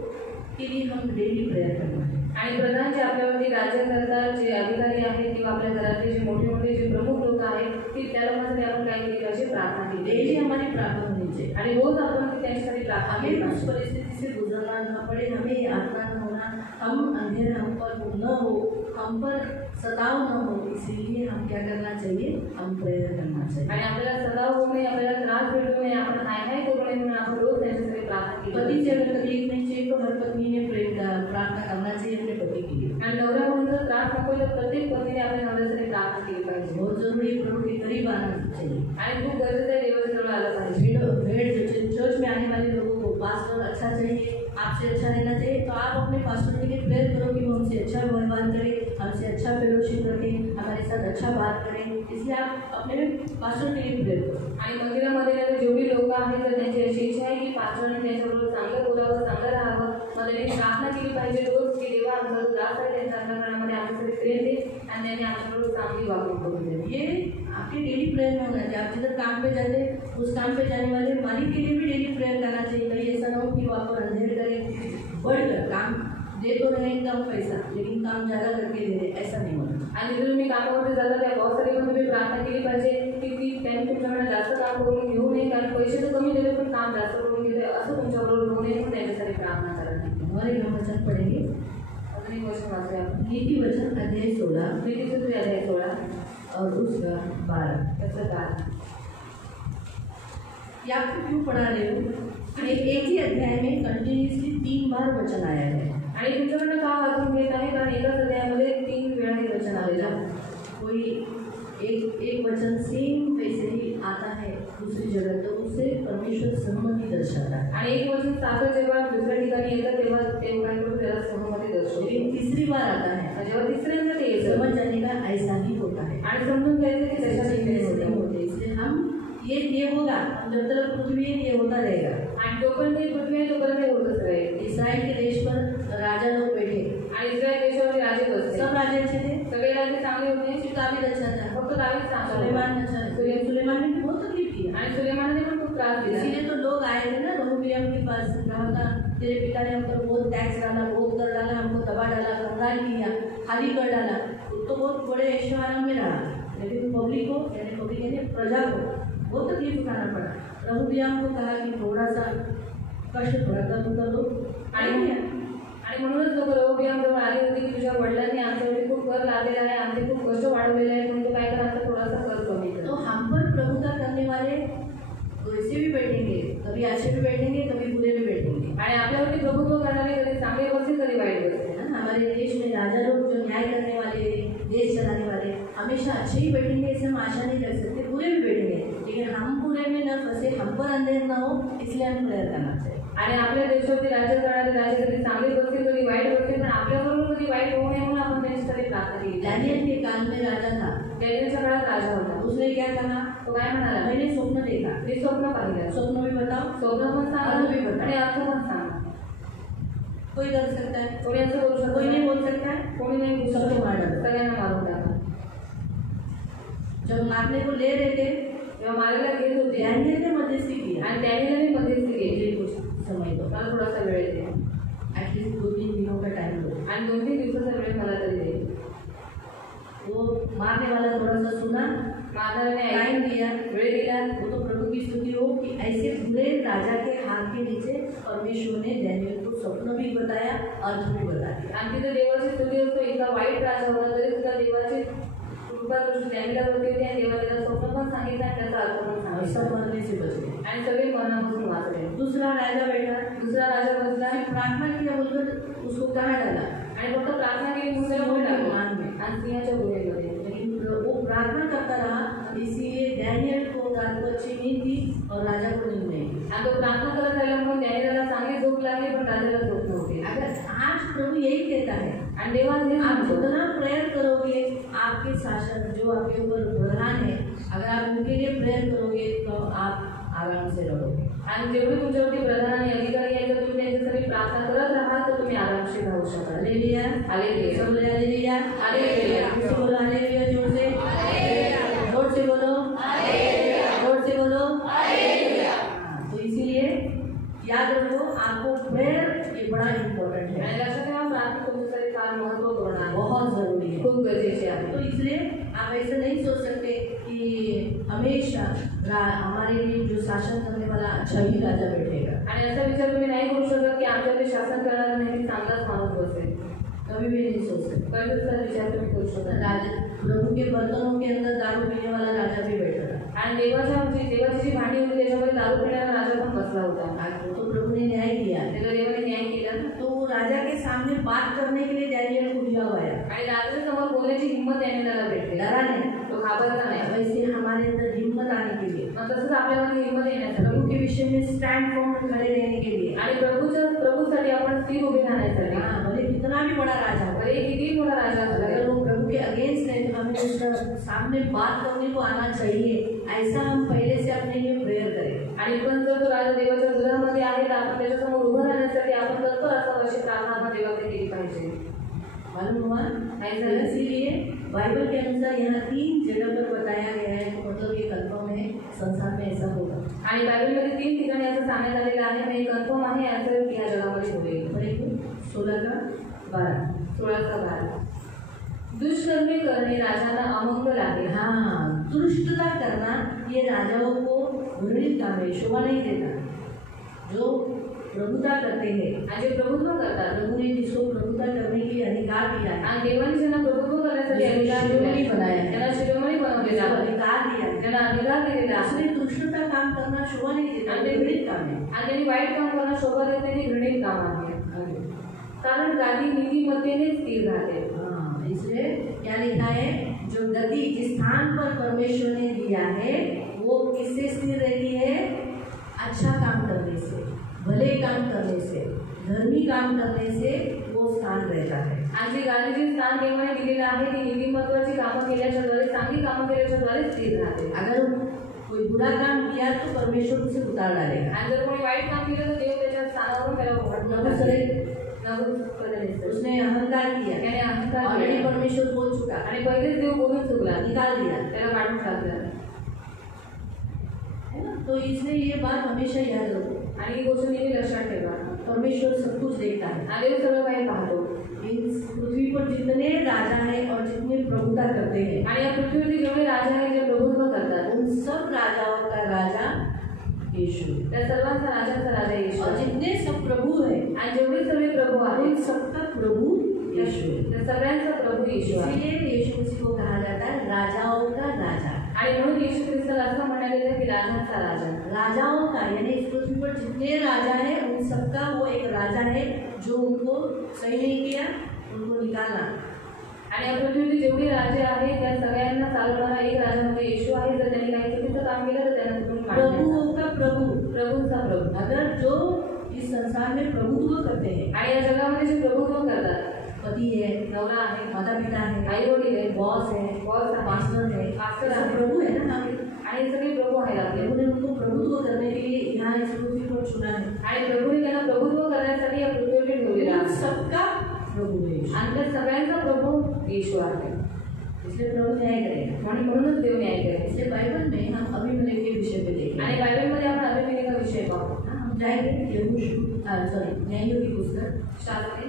के लिए हम डेली प्रेयर करना है। आणि प्रधान जे आपल्यावरती राज्य करतात, जे अधिकारी आहेत किंवा आपल्या घरातले जे मोठे मोठे जे प्रमुख लोक आहेत, ते त्या लोकांसाठी आपण काय केली पाहिजे? प्रार्थना केली डेली पाहिजे. हमारी प्रार्थना होनी चाहिए। आणि रोज आपण त्यांच्यासाठी प्रार्थना केली हमें उस पाहिजे. परिस्थिति से गुजरना न पड़े, हमें यातना न होना, हम अंधेर हम पर न हो, हम पर सताव न हो, इसीलिए हम क्या करना चाहिए? हम प्रेयर करना चाहिए। आणि आपल्याला सदाव होऊ नये, आपल्याला त्रास भेटू नये, आपण हाय हाय करू नये म्हणून आपण रोज त्यांच्यासाठी प्रार्थना केली पति पाहिजे. से अगर तकलीफ नहीं चाहिए तो हर पत्नी ने प्रार्थना करना चाहिए अपने पति के लिए। आणि नवरा म्हणून जर त्रास नको तर प्रत्येक पत्नीने आपल्या नवऱ्यासाठी प्रार्थना केली पाहिजे. बहुत जरूरी है, प्रभु के करीब आना चाहिए। आणि खूप गरजेचं आहे देवाच्या जवळ आलं पाहिजे. भेड़ चर्च में आने वाले लोगों को पास्टर अच्छा चाहिए, आपसे अच्छा रहना चाहिए, तो आप अपने पास्टर के लिए प्रेयर करो कि वो हमसे अच्छा व्यवहार करें, हमसे अच्छा फेलोशिप रखें, हमारे साथ अच्छा बात करें, इसलिए आप अपने पास्टर के लिए प्रेयर करो। आणि मंदिरामध्ये गेले जेवढी लोक आहेत तर त्यांची अशी इच्छा आहे की पास्टरने त्यांच्याबरोबर चांगलं बोलावं, चांगलं राहावं. मग त्यांनी प्रार्थना केली पाहिजे रोज की देवा आमचा जो त्रास आहे त्यांच्या अंतःकरणामध्ये आमच्यासाठी प्रेम दे आणि त्यांनी आमच्याबरोबर चांगली वागणूक करून दे. ये आपके डेली प्रेयर में होना चाहिए। आप जिधर काम पे जाते उस काम पे जाने वाले मालिक के लिए भी डेली प्रेयर करना चाहिए। कहीं ऐसा ना हो कि वो आपको अंधेर करे, बढ़कर काम दे तो रहे कम पैसा लेकिन काम ज़्यादा करके दे रहे, ऐसा नहीं होना। आणि जर तुम्ही कामावरती जाता त्या बॉससाठी पण तुम्ही प्रार्थना केली पाहिजे की ती त्यांनी तुमच्याकडे जास्त काम करून घेऊ नये, कारण पैसे तर कमी दिले पण काम जास्त करून घेते असं तुमच्याबरोबर होऊ नये म्हणून त्यांच्यासाठी प्रार्थना करा. हमारे हम वचन पढ़ेंगे, अजून एक वचन वाचूया आपण. नीति वचन अध्याय 16 नीतिसूत्र अध्याय 16 और उसका 12। त्याचं कारण ये आपको क्यों पढ़ा रहे हो? एक ही अध्याय में कंटिन्यूसली 3 बार वचन आया है। आणि तुमच्याकडनं का वाचून घेत आहे? कारण एकाच अध्यायामध्ये 3 वेळा हे वचन आलेलं आहे. कोई एक वचन सेम वैसे ही आता है दूसरी जगह, तो उससे परमेश्वर सहमति दर्शाता है। आणि एक वचन सारखं जेव्हा दुसऱ्या ठिकाणी येतं तेव्हा ते लोकांकडून त्याला सहमती दर्शवते. लेकिन तीसरी बार आता है, जेव्हा तिसऱ्यांदा ते येतं समझ जाने का ऐसा ही होता है। आणि समजून घ्यायचं की ऐसा त्याच्यासाठी नहीं होतं. होते, इसलिए हम ये होगा, जब तक पृथ्वी है ये होता रहेगा। आणि जोपर्यंत ही पृथ्वी आहे तोपर्यंत हे होतच राहील. इस्राइल के देश पर राजा लोग बैठे, आणि इस्रायल देशावरती राजे बसले. सब राजे अच्छे थे, सगळे राजे चांगले होते, सिर्फ दावीद अच्छा था, फक्त दावीद चांगला होता. सुलेमान अच्छा था। सुलेमान ने भी बहुत तकलीफ किया, आणि सुलेमानाने पण खूप त्रास दिला. इसीलिए तो लोग आए थे ना रोहबियाम के पास, कहा था तेरे पिता ने हम पर बहुत टैक्स डाला, बहुत कर डाला, हमको दबा डाला, कंगाल किया, खाली कर डाला, तो बहुत बड़े ऐश्वर्य में रहा, लेकिन पब्लिक यानी प्रजा को बहुत तकलीफ उठाना पड़ा। रोहबियाम को कहा कि थोड़ा सा कष्ट थोड़ा कम कर दो, आणि आणि म्हणूनच लोक रेहोबोआमजवळ आली होती की तुझ्या वडिलांनी आमच्यावरती खूप कर लादलेला आहे, आमचे खूप कष्ट वाढवलेले आहेत, म्हणून तू काय कर, आमचा थोडासा कर कमी कर. तो हम पर प्रभुता करने वाले वैसे भी बैठेंगे, कभी अच्छे भी बैठेंगे, कभी बुरे भी बैठेंगे. आणि आपल्यावरती प्रभुत्व करणारे कधी चांगले बसतील कधी वाईट बसतील. हमारे देश में राजा लोग जो न्याय करने वाले, देश चलाने वाले हमेशा अच्छे ही बैठेंगे ऐसे हम आशा नहीं कर सकते, बुरे भी बैठेंगे, लेकिन हम बुरे में न फंसे, हम पर अंधेर न हो, इसलिए हम प्रेयर करना चाहिए. आणि आपल्या देशावरती राज्य करणारे राजे कधी चांगले बसतील कधी वाईट बसतील, पण आपल्याबरोबर कधी वाईट होऊ नये म्हणून आपण त्यांच्यासाठी प्रार्थना केली. डैनियल के काल में राजा था, डॅनियलच्या काळात राजा होता. उसने क्या कहा? तो काय म्हणाला? मैंने स्वप्न देखा. मी स्वप्न पाहिलं. स्वप्न भी बताओ, स्वप्न पण सांग अर्थ भी बताओ. आणि अर्थ पण सांग. कोई कर सकता है? कोणी असं बोलू शकतो? कोई नहीं बोल सकता है? कोणी नाही बोलू शकतो. सबको मारा. सगळ्यांना मारून टाका. जब मारने को ले रहे थे तेव्हा मारायला घेत होते डैनियल ने मध्यस्थी की आणि डॅनियलने मध्यस्थी केली. कुछ समय दो, मला थोडासा वेळ दे. एटलीस्ट 2-3 दिनों का टाइम दो. आणि 2-3 दिवसाचा वेळ मला तरी दे. वो मारने वाला थोड़ा सा सुना, मारणाऱ्याने टाइम दिया, वेळ दिला. वो तो प्रभु की स्तुति हो कि ऐसे बुरे राजा के हाथ के नीचे परमेश्वर ने डैनियल को स्वप्न भी बताया, अर्थ भी बता दिया. आणि तिथे देवाची स्तुती असतो. इतका वाईट राजा होता तरी सुद्धा देवाची कृपा दृष्टी डॅनियलवरती होती आणि देवाने त्याला स्वप्न पण सांगितलं आणि त्याचा अर्थ पण और सांगितला. सब मरने से बच गए. आणि सगळे मरणापासून वाचले. दूसरा राजा बैठा, दुसरा राजा बसला प्रार्थना किया बोलकर उसको कहाँ डाला? आणि फक्त प्रार्थना केली म्हणून त्याला वर टाकलं. मान में. आणि सिंहाच्या गुहेमध्ये. लेकिन वो प्रार्थना करता रहा, इसीलिए डैनियल को रात को अच्छी नींद थी और राजा को नींद नहीं. आणि तो प्रार्थना करत राहिला म्हणून डॅनियलला चांगली झोप लागली, पण राजाला झोप नव्हती. अगर आज प्रभु यही कहता है, आणि देवा हे आप सांगतो, जितना प्रेयर करोगे, आपके शासन जो आपके ऊपर प्रधान है, अगर आप उनके लिए प्रेयर करोगे तो आप आराम से रहोगे. आणि जेवढे तुमच्यावरती प्रधान आणि अधिकारी आहेत, जर तुम्ही त्यांच्यासाठी प्रार्थना करत राहाल तर तुम्ही आरामशीर राहू शकाल. Hallelujah, hallelujah. सब बोले हालेलुया, हालेलुया. किसी बोलो हालेलुया जोर से, जोर से बोलो, जोर से बोलो. तो इसीलिए याद रखो, आपको प्रेयर ये बड़ा इम्पोर्टेंट है, आणि लक्षात ठेवा, प्रार्थना तुमच्यासाठी फार महत्त्वपूर्ण आहे, बहुत जरूरी है. खूप गरजेची आहे. तो इसलिए आप ऐसे नहीं सोच सकते कि हमेशा हमारे लिए जो शासन करने वाला अच्छा ही राजा बैठेगा. आणि असा विचार तुम्ही नाही करू शकत की आमच्याकडे शासन करणारा नेहमी चांगलाच माणूस बसेल. कभी भी नहीं सोच सकते. कधी दुसरा विचार तुम्ही करू शकत नाही. राजा प्रभु के बर्तनों के अंदर दारू पीने वाला राजा भी बैठा था. आणि देवाची जी भांडी होती त्याच्यामध्ये दारू पिणारा राजा पण बसला होता. तो प्रभु ने न्याय किया. त्याला देवाने न्याय केला. तो राजा के सामने बात करने के लिए डैनियल को दिया हुआ है. आणि राजाच्या समोर बोलण्याची हिंमत त्याने त्याला भेटली. डरा नहीं, तो घाबरला नाही. वैसे हमारे अंदर हिम्मत आने के लिए, मग तसंच आपल्यामध्ये हिंमत येण्यासाठी, प्रभु के विषय में स्टैंड फॉर्म में खड़े रहने के लिए, आणि प्रभूसाठी आपण स्थिर उभे राहण्यासाठी, भले कितना भी बड़ा राजा हो, भले किती मोठा राजा असला अगर वो प्रभु के अगेंस्ट है तो हमें उसका सामने बात करने को आना चाहिए. ऐसा हम पहले से अपने लिए प्रेयर करें. आणि पण जर तो राजा देवाच्या विरोधामध्ये आहे तर आपण त्याच्यासमोर उभं राहण्यासाठी आपण तत्पर असावं अशी प्रार्थना आपण देवाकडे केली पाहिजे. मालूम हुआ? ऐसा इसीलिए बाइबल के अनुसार यहाँ 3 जगह पर बताया गया है, तो मतलब ये कन्फर्म है संसार में ऐसा होगा. आणि बायबलमध्ये 3 ठिकाणी असं सांगण्यात आलेलं आहे, हे कन्फर्म आहे असं की ह्या जगामध्ये होईल. 16:12 दुष्कर्मी करणे राजाला अमंगल आहे. हाँ, दुष्टता करना ये राजाओं को घृणित काम है, शोभा नहीं देता. जो प्रभुता करते हैं, आणि जे प्रभुत्व करतात, प्रभु ने जिसको प्रभुता करने के लिए अधिकार दिया है, आणि देवाने ज्यांना प्रभुत्व करण्यासाठी अधिकार शिरोमणी बनाया है, त्यांना शिरोमणी बनवलेला आहे, अधिकार दिया है, त्यांना अधिकार दिलेला आहे. उसने दुष्टता काम करना शोभा नहीं देता, ये घृणित काम है. आणि त्यांनी वाईट काम करणं शोभा देत नाही, हे घृणित काम आहे. कारण गादी नीतिमत्तेने स्थिर राहते. हाँ, इसलिए क्या लिखा है, जो गति जिस स्थान पर परमेश्वर ने दिया है वो किससे स्थिर रहती है? अच्छा काम करने से, भले काम करने से, धर्मी काम करने से वो स्थान रहता है. आणि जी गादी जे स्थान देवाने दिलेलं आहे ती नीतिमत्वाची कामं केल्याच्याद्वारे, चांगली कामं केल्याच्याद्वारे स्थिर राहते. अगर कोई बुरा काम किया तो परमेश्वर उसे उतार डालेगा. आणि जर कोणी वाईट काम केलं तर देव त्याच्या स्थानावरून त्याला उसने अहंकार किया, त्याने अहंकार ऑलरेडी केला. परमेश्वर बोल चुका, आणि पहिलेच देव बोलून चुकला, निकाल दिया, त्याला काढून टाकलं. है ना. तो इसलिए ये बात हमेशा याद रखो. आणि ही गोष्ट नेहमी लक्षात ठेवा, परमेश्वर सब कुछ देखता है. आणि देव सगळं काही पाहतो. इस पृथ्वी पर जितने राजा हैं और जितने प्रभुता करते हैं, आणि या पृथ्वीवरती जेवढे राजा आहेत जे प्रभुत्व करतात, उन सब राजाओं का राजा यीशु, त्या सर्वांचा राजाचा राजा येशू, और जितने सब प्रभु हैं आणि जेवढे सगळे प्रभु उन आहेत सबका प्रभु यीशु है। त्या सगळ्यांचा प्रभू येशू आहे. इसलिए यीशु मसीह को कहा जाता है राजाओं का राजा। आणि म्हणून येशू ख्रिस्ताला असं म्हणाले गेलं की राजांचा राजा। राजाओं का यानी इस पृथ्वी पर जितने राजा हैं उन सबका वो एक राजा है जो उनको सही नहीं किया उनको निकालना। आणि या पृथ्वीवरील जेवढे राजे आहेत त्या सगळ्यांना चालवणारा एक राजा म्हणजे येशू आहे। जर त्यांनी काही चुकीचं काम केलं तर त्यांना तिथून काढण्यात येईल। प्रभुओं का प्रभु, प्रभूंचा प्रभू। अगर जो इस संसार में प्रभुत्व करते हैं आणि या जगामध्ये जे प्रभुत्व करतात, पति है, नवरा आहे, माता पिता है, आई वडील आहे, बॉस है, पास्टर है, पास्टर सब आहे, प्रभु है ना। आणि सगळे प्रभू आहेत आपले। प्रभु ने उनको प्रभुत्व करने के लिए यहाँ इस पृथ्वी पर चुना है आणि प्रभूने त्यांना प्रभुत्व करण्यासाठी या पृथ्वीवर ठेवलेला आहे। सबका प्रभु है यीशु। आणि त्या सगळ्यांचा प्रभू येशू आहे। इसलिए प्रभु न्याय करेगा। म्हणूनच देव न्याय करेल। इसलिए बाइबल में हम अभिमलेख के विषय पे देखेंगे आणि बायबलमध्ये आपण अभिमलेख का विषय पाहू। हम जाएंगे न्यायों की पुस्तक, शास्त्री,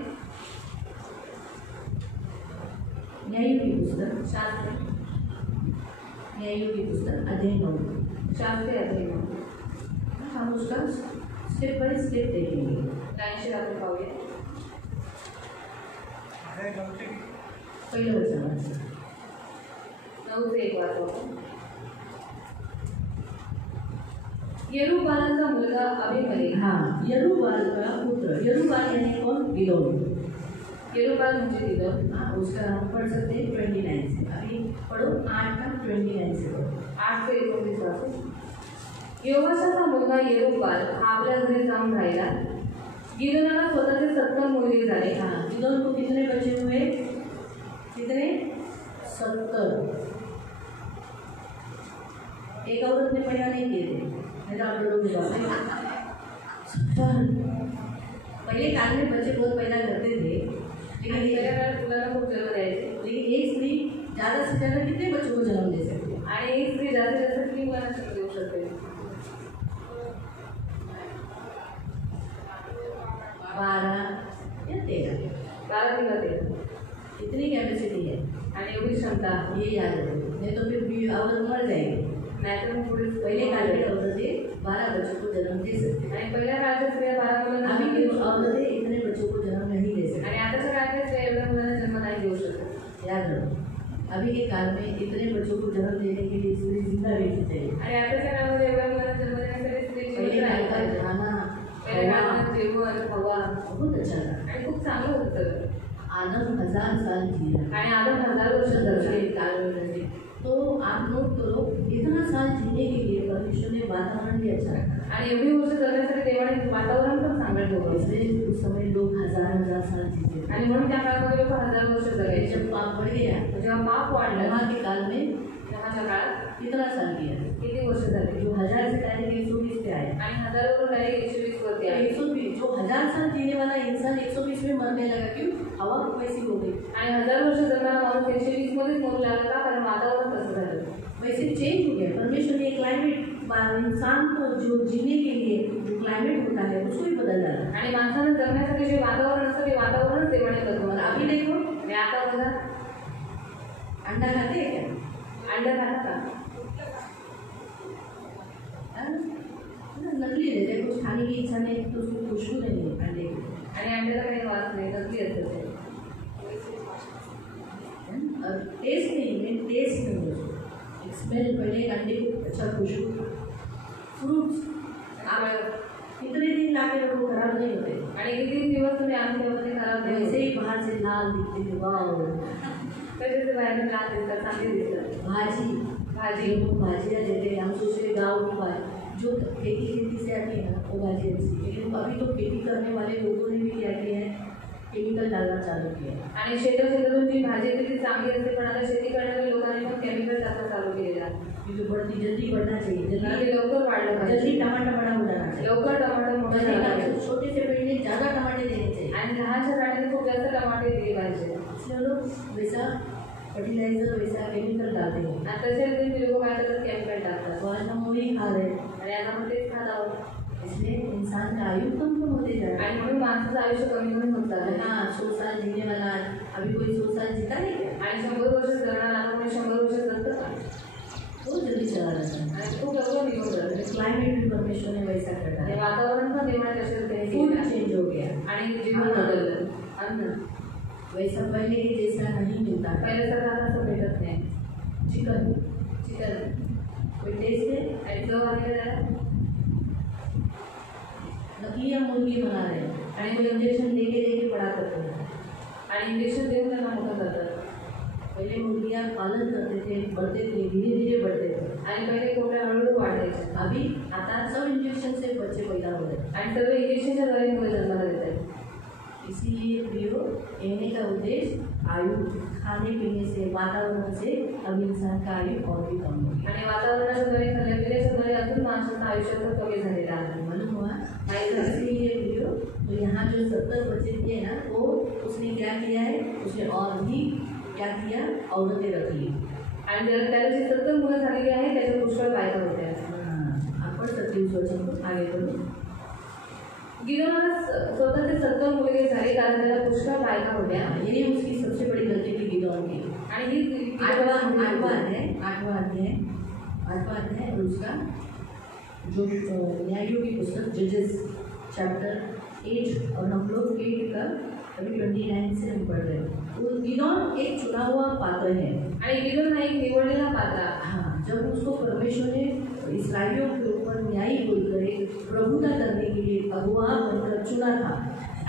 न्यायों की पुस्तक, शास्त्री, न्यायों की पुस्तक अध्याय 9। शास्त्री अध्याय 9 हम उसका स्टेप बाय स्टेप देखेंगे। 80 आपण पाहूया। पहिलं वचन 9 से 1 वाचतो। यरूबालचा मुलगा अभिमलेख। हाँ, यरूबाल का पुत्र। यरूबाल यानी कौन? गिदोन। यरूबाल म्हणजे गिदोन। हाँ, उसका हम पढ़ सकते हैं 29 से। अभी पढ़ो 8 का 29 से पढ़ो। 8 से 19 वाचो। योवाशाचा मुलगा यरूबाल हा आपल्या घरी जाऊन राहिला। गिदोनाला स्वतःचे 70 मुलगे झाले। हाँ, गिदोन को कितने बच्चे हुए? कितने? 70। एक औरत ने पैदा नहीं किए थे, नहीं तो आप डरोगे बाबा। पहले काल में बच्चे बहुत पैदा करते थे, लेकिन पहिल्या काळात मुलांना खूप जन्म द्यायचे। लेकिन एक स्त्री ज़्यादा से ज़्यादा कितने बच्चों को जन्म दे सकती है? आणि एक स्त्री जास्तीत जास्त किती मुलांना जन्म देऊ शकते? 12 या 13। 12 किंवा 13 इतनी कैपेसिटी है। आणि एवढी क्षमता। ये याद रखो, नहीं तो फिर औरत मर जाएगी। नाहीतर मग पुढे पहले काल में औरतें 12 बच्चों को जन्म दे सकती हैं। आणि पहिल्या काळात स्त्रिया 12 मुलांना अभी जन्म की देऊ शकतात। औरतें इतने बच्चों को जन्म नहीं दे सकती। आणि आताच्या काळात स्त्रिया एवढ्या मुलांना जन्म नाही देऊ शकत। याद रखो, अभी के काल में इतने बच्चों को जन्म देने के लिए स्त्री जिंदा रहनी चाहिए। आणि आताच्या काळामध्ये एवढ्या मुलांना जन्म देण्यासाठी स्त्री पहले जिवंत काल का राहायला खाना पहिल्या काळात जेवण, हवा बहुत अच्छा था। आणि खूप चांगलं होतं सगळं। आदम 1000 साल जिया आणि आदम 1000 वर्ष जगले। काल में रहे। तो आप नोट करो, इतना साल जीने के लिए परमेश्वर ने वातावरण भी अच्छा रखा। आणि एवढी वर्ष जगण्यासाठी देवाने वातावरण पण चांगलं ठेवलं। इसलिए उस समय लोग हजार साल जीते थे। आणि म्हणून त्या काळामध्ये लोक 1000 वर्ष जगायचे। जब पाप बढ़ गया, जेव्हा पाप वाढलं वहाँ के काल में तेव्हाच्या काळात कितना साल किया? किती वर्ष झाले? जो 1000 से डायरेक्ट 120 पे आया। आणि 1000 वरून डायरेक्ट 120 वरती आले। 120 जो 1000 साल जीने वाला इंसान 120 में मरने लगा, क्यों? हवा वैसी हो गई। आणि 1000 वर्ष जगणारा माणूस 120 मध्येच मरू लागला का? कारण वातावरण तसं झालं। वैसे चेंज हो गया। परमेश्वर ने क्लाइमेट इंसान को जो जीने के लिए जो क्लाइमेट होता है उसको ही बदल डाला। आणि माणसानं जगण्यासाठी जे वातावरण असतं ते वातावरणच देवाने बदलवलं। अभी देखो, आणि आता बघा, अंडा खाते हैं क्या? अंडा खाता का? नकली रहते हैं, कुछ खाने की इच्छा नहीं तो उसको खुशबू नहीं है अंडे की। आणि अंड्याला काही वास नाही, नकली असतं ते। और टेस्ट नहीं है, स्मेल। पहले एक अंडे को अच्छा खुशबू। फ्रूट्स कितने दिन लाके रखो खराब नहीं होते। आणि किती दिवस तुम्ही आणून ठेवलं ते खराब नाही वैसे होत। ही बाहर से लाल दिखते थे, वाव। कसे ते बाहेर लाल दिसतात, चांगले दिसतात। भाजी वो भाजियाँ देते हैं। हम सोच रहे गाँव की भाजी जो खेती से आती है ना, वो भाजी अच्छी। लेकिन अभी तो खेती करने वाले लोगों ने भी क्या किया है, केमिकल डालना चालू किया। आणि शेतातून जी भाजी येते ती चांगली असते, पण आता शेती करणाऱ्या लोकांनी पण केमिकल टाकणं चालू केलेलं आहे। जो बढ़ती जल्दी बढ़ना चाहिए, जल्दी लवकर वाढलं पाहिजे। जल्दी टमाटर बड़ा हो जाना चाहिए। लवकर टमाटर मोठा झाला पाहिजे। छोटे से पेड़ में ज़्यादा टमाटे देने चाहिए। आणि लहानशा झाडाने खूप जास्त टमाटे दिले पाहिजे। इसलिए लोग वैसा फर्टिलाइजर वैसा केमिकल डालते हैं। आणि तसे लोक काय करतात, केमिकल टाकतात। तो आज हम वही खा रहे हैं। आणि आता मग तेच खात आहोत। इसलिए इंसान का आयु कम होते जा रहा है। आणि म्हणून माणसाचं आयुष्य कमी कमी होत चाललंय। हाँ, 100 साल जीने वाला अभी कोई 100 साल जीता नहीं क्या? आणि 100 वर्ष जगणार, आता कोणी 100 वर्ष जगतं का? बहुत जल्दी चला जाता है। आणि खूप लवकर निघून जातं। क्लाइमेट भी परमेश्वर ने वैसा कर आणि डाला। वातावरण पण देवाने तशाच त्याने फूड केलं। चेंज हो गया। आणि जीवन बदललं, अन्न वैसा पहले के जैसा नहीं मिलता। पहले सारखं आता असं भेटत नाही. चिकन चिकन कोई टेस्ट है? आणि चव आहे त्याला. नकली हम मुर्गी बना रहे हैं आणि कोई इंजेक्शन देके बड़ा करते हैं. आणि इंजेक्शन देऊन त्यांना मोठं करतात. पहले मुर्गियाँ पालन करते थे, बढ़ते थे, धीरे धीरे बढ़ते थे. आणि पहिले कोंबड्या हळूहळू वाढायचे. अभी आता सब इंजेक्शन से बच्चे पैदा हो रहे हैं. आणि सगळे इंजेक्शनच्या द्वारे मुलं जन्माला देत आहेत. इसीलिए प्रियो कहने का उद्देश्य आयु खाने पीने से वातावरण से अब इंसान का आयु और भी कम हो गया. आणि वातावरणाच्या द्वारे खाल्ल्या पिण्याच्या द्वारे अजून माणसाचं आयुष्याचं कमी झालेलं आहे. मालूम हुआ? इसीलिए प्रियो तो यहाँ जो 70 बच्चे थे ना वो उसने क्या किया है, उसने और भी क्या किया, औरतें रख ली. आणि त्याला जी 70 मुलं झालेली आहे त्याच्या पुष्कळ बायका होत्या. आपण 37 वचन को आगे करू. गिदोनाला स्वतःचे 70 मुलगे झाले कारण त्याला पुष्कळ बायका होत्या. ये उसकी सबसे बड़ी गलती थी गिदोन की. आणि ही आठवां अध्याय और उसका जो न्यायों की पुस्तक जजेस चैप्टर 8 और हम लोग 8 का अभी 29 से हम पढ़ रहे हैं. वो गिदोन एक चुना हुआ पात्र है. आणि गिदोन हा एक निवडलेला पात्र. हाँ, जब उसको परमेश्वर ने इस्राएलियों के ऊपर न्यायी बोलकर एक प्रभुता करने के लिए अगुआ बनकर चुना था.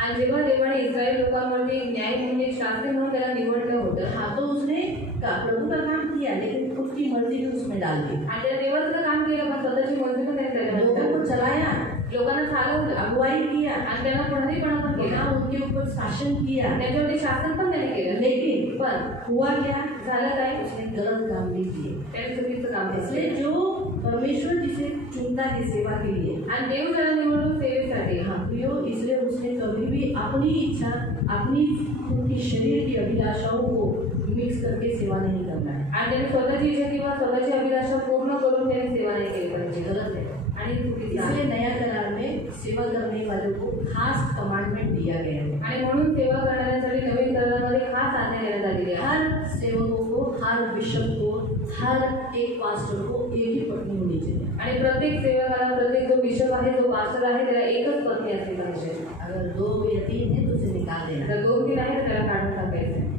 आणि जेव्हा देवाने इस्रायल लोकांमध्ये न्याय म्हणून एक शास्त्री म्हणून त्याला निवडलं होतं. हाँ, तो उसने प्रभु का काम किया लेकिन खुद की मर्जी भी उसमें डाल दी. आणि त्या देवाचं काम केलं पण स्वतःची मर्जी पण त्याने लोगों को चलाया, लोकांना चालवलं, अगुवाई किया आणि त्यांना पुढारीपणा पण केला, उनके ऊपर शासन किया, त्यांच्यावरती शासन पण त्याने केलं. लेकिन पण हुआ क्या, झालं काय, उसने गलत काम भी किए. त्याने चुकीचं काम केलं. इसलिए जो परमेश्वर जिसे चुनता है सेवा के लिए आणि देव त्याला निवडून सेवेसाठी. हाँ प्रियो, इसलिए उसने कभी भी अपनी इच्छा, अपनी खुद की शरीर की अभिलाषाओं को मिक्स करके सेवा नहीं करना है. आणि त्याने स्वतःची इच्छा किंवा स्वतःची अभिलाषा पूर्ण करून त्याने सेवा नाही केली पाहिजे. गलत है. आणि चुकीचं आहे. इसलिए नया करार में सेवा करने वालों को खास कमांडमेंट दिया गया है. आणि म्हणून सेवा करण्यासाठी नवीन करारामध्ये खास आज्ञा देण्यात आलेली आहे. हर सेवकों को, हर बिशप को, हर एक पास्टर को एक ही पत्नी होनी चाहिए. आणि प्रत्येक सेवकाला, प्रत्येक जो बिशप आहे, जो पास्टर आहे, त्याला एकच पत्नी असली पाहिजे. अगर 2 या 3 है तो उसे निकाल देना. जर 2-3 आहे तर त्याला काढून टाकायचं.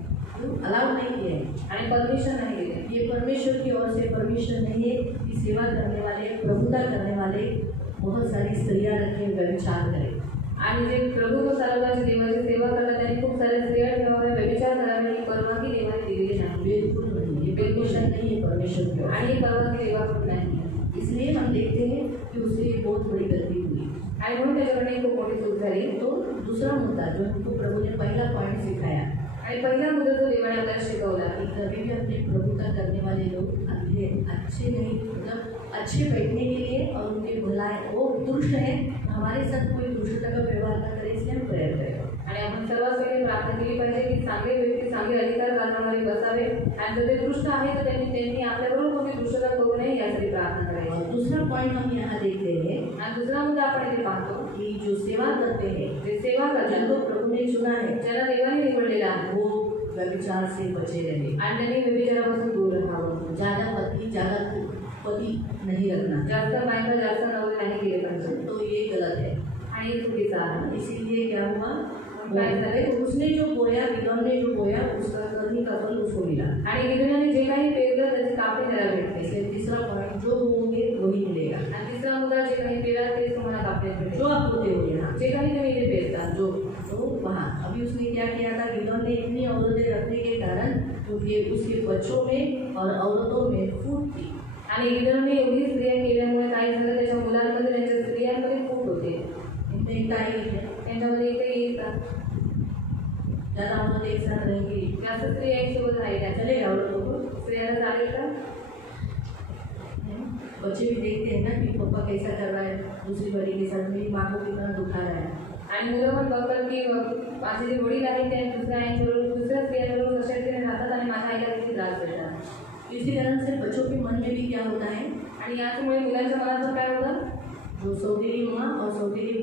अलाउ नहीं किया है आणि परमिशन नाही दिली. ये परमेश्वर की ओर से परमिशन नहीं है कि सेवा करने वाले, प्रभुता करने वाले बहुत सारी स्त्रियां रखें, व्यभिचार करें. आणि जे प्रभू चालवतात, देवाची सेवा करतात, त्यांनी खूप साऱ्या स्त्रिया ठेवाव्या, व्यभिचार करावे ही परवानगी देवाने दिलेली नाही. बिल्कुल नहीं, ये परमिशन नहीं है परमेश्वर की ओर. आणि ही परवानगी देवाकडून नाही. इसलिए हम देखते हैं कि उससे एक बहुत बड़ी गलती हुई. आणि म्हणून त्याच्याकडे खूप मोठी चूक झाली. तो दूसरा मुद्दा जो हमको प्रभु ने पहला पॉइंट सिखाया, आणि पहिला मुद्दा जो देवाने आपल्याला शिकवला कि कभी भी अपने प्रभुता करने वाले लोग अच्छे नहीं, मतलब अच्छे बैठने के लिए और उनके भलाई, वो दुष्ट है, हमारे साथ कोई दुष्टता का व्यवहार न करे, इसलिए हम प्रेयर करें. आणि आपण सर्वात पहिले प्रार्थना केली पाहिजे की चांगले व्यक्ती, चांगले अधिकार करणारे बसावे. आणि जर ते दृष्ट आहे तर त्यांनी आपल्याबरोबर कोणी दुष्टता करू नये यासाठी प्रार्थना करायची. दूसरा पॉइंट हम यहाँ देखते हैं, आणि दुसरा मुद्दा आपण इथे पाहतो कि जो सेवा करते हैं, जे सेवा करतात, जिनको प्रभु ने चुना है, ज्याला देवाने निवडलेला आहे, वो व्यभिचार से बचे रहे. आणि त्यांनी व्यभिचारापासून दूर राहावं. ज़्यादा पति नहीं रखना, जास्त बायका, जास्त नवरे नाही केले पाहिजे. तो ये गलत है. आणि हे चुकीचं आहे. इसीलिए क्या हुआ, काय झाले, उसने जो बोया, गिदोन ने जो बोया, उसका करने का फल उसको मिला. आणि गिदोनाने जे काही पेरलं त्याची कापणी त्याला भेटते. इसलिए तीसरा पॉइंट, जो होंगे वही मिलेगा. आणि तिसरा मुद्दा, जे काही पेरा तेच तुम्हाला कापण्यात भेटेल. जो आप होते हो यहाँ, जे काही तुम्ही इथे पेरता, जो तो वहाँ अभी उसने क्या किया था, गिदोन ने इतनी औरतें रखने के कारण क्योंकि उसके बच्चों में और औरतों में फूट थी. आणि गिदोनाने एवढी स्त्रिया केल्यामुळे काय झालं, त्याच्या मुलांमध्ये, त्यांच्या स्त्रियांमध्ये फूट होते. इनमें एकता ही है, त्यांच्यामध्ये एकही येतात. ज़्यादा औरतें एक साथ रहेंगी, जास्त स्त्रिया एक सोबत राहिल्या चलेगा औरतों को. स्त्रियांना चालेल का? बच्चे भी देखते हैं ना कि पापा कैसा कर रहा है दूसरी बड़ी के साथ, मेरी माँ को कितना दुखा रहा है. आणि मुलं पण बघतात की माझे जे वडील आहेत ते दुसऱ्या आईबरोबर, दुसऱ्या स्त्रियांबरोबर कशा रीतीने राहतात आणि माझ्या आईला किती त्रास देतात. इसी कारण से बच्चों के मन में भी क्या होता है, आणि याचमुळे मुलांच्या मनात काय होतं, जो सौतेली माँ और सौतेली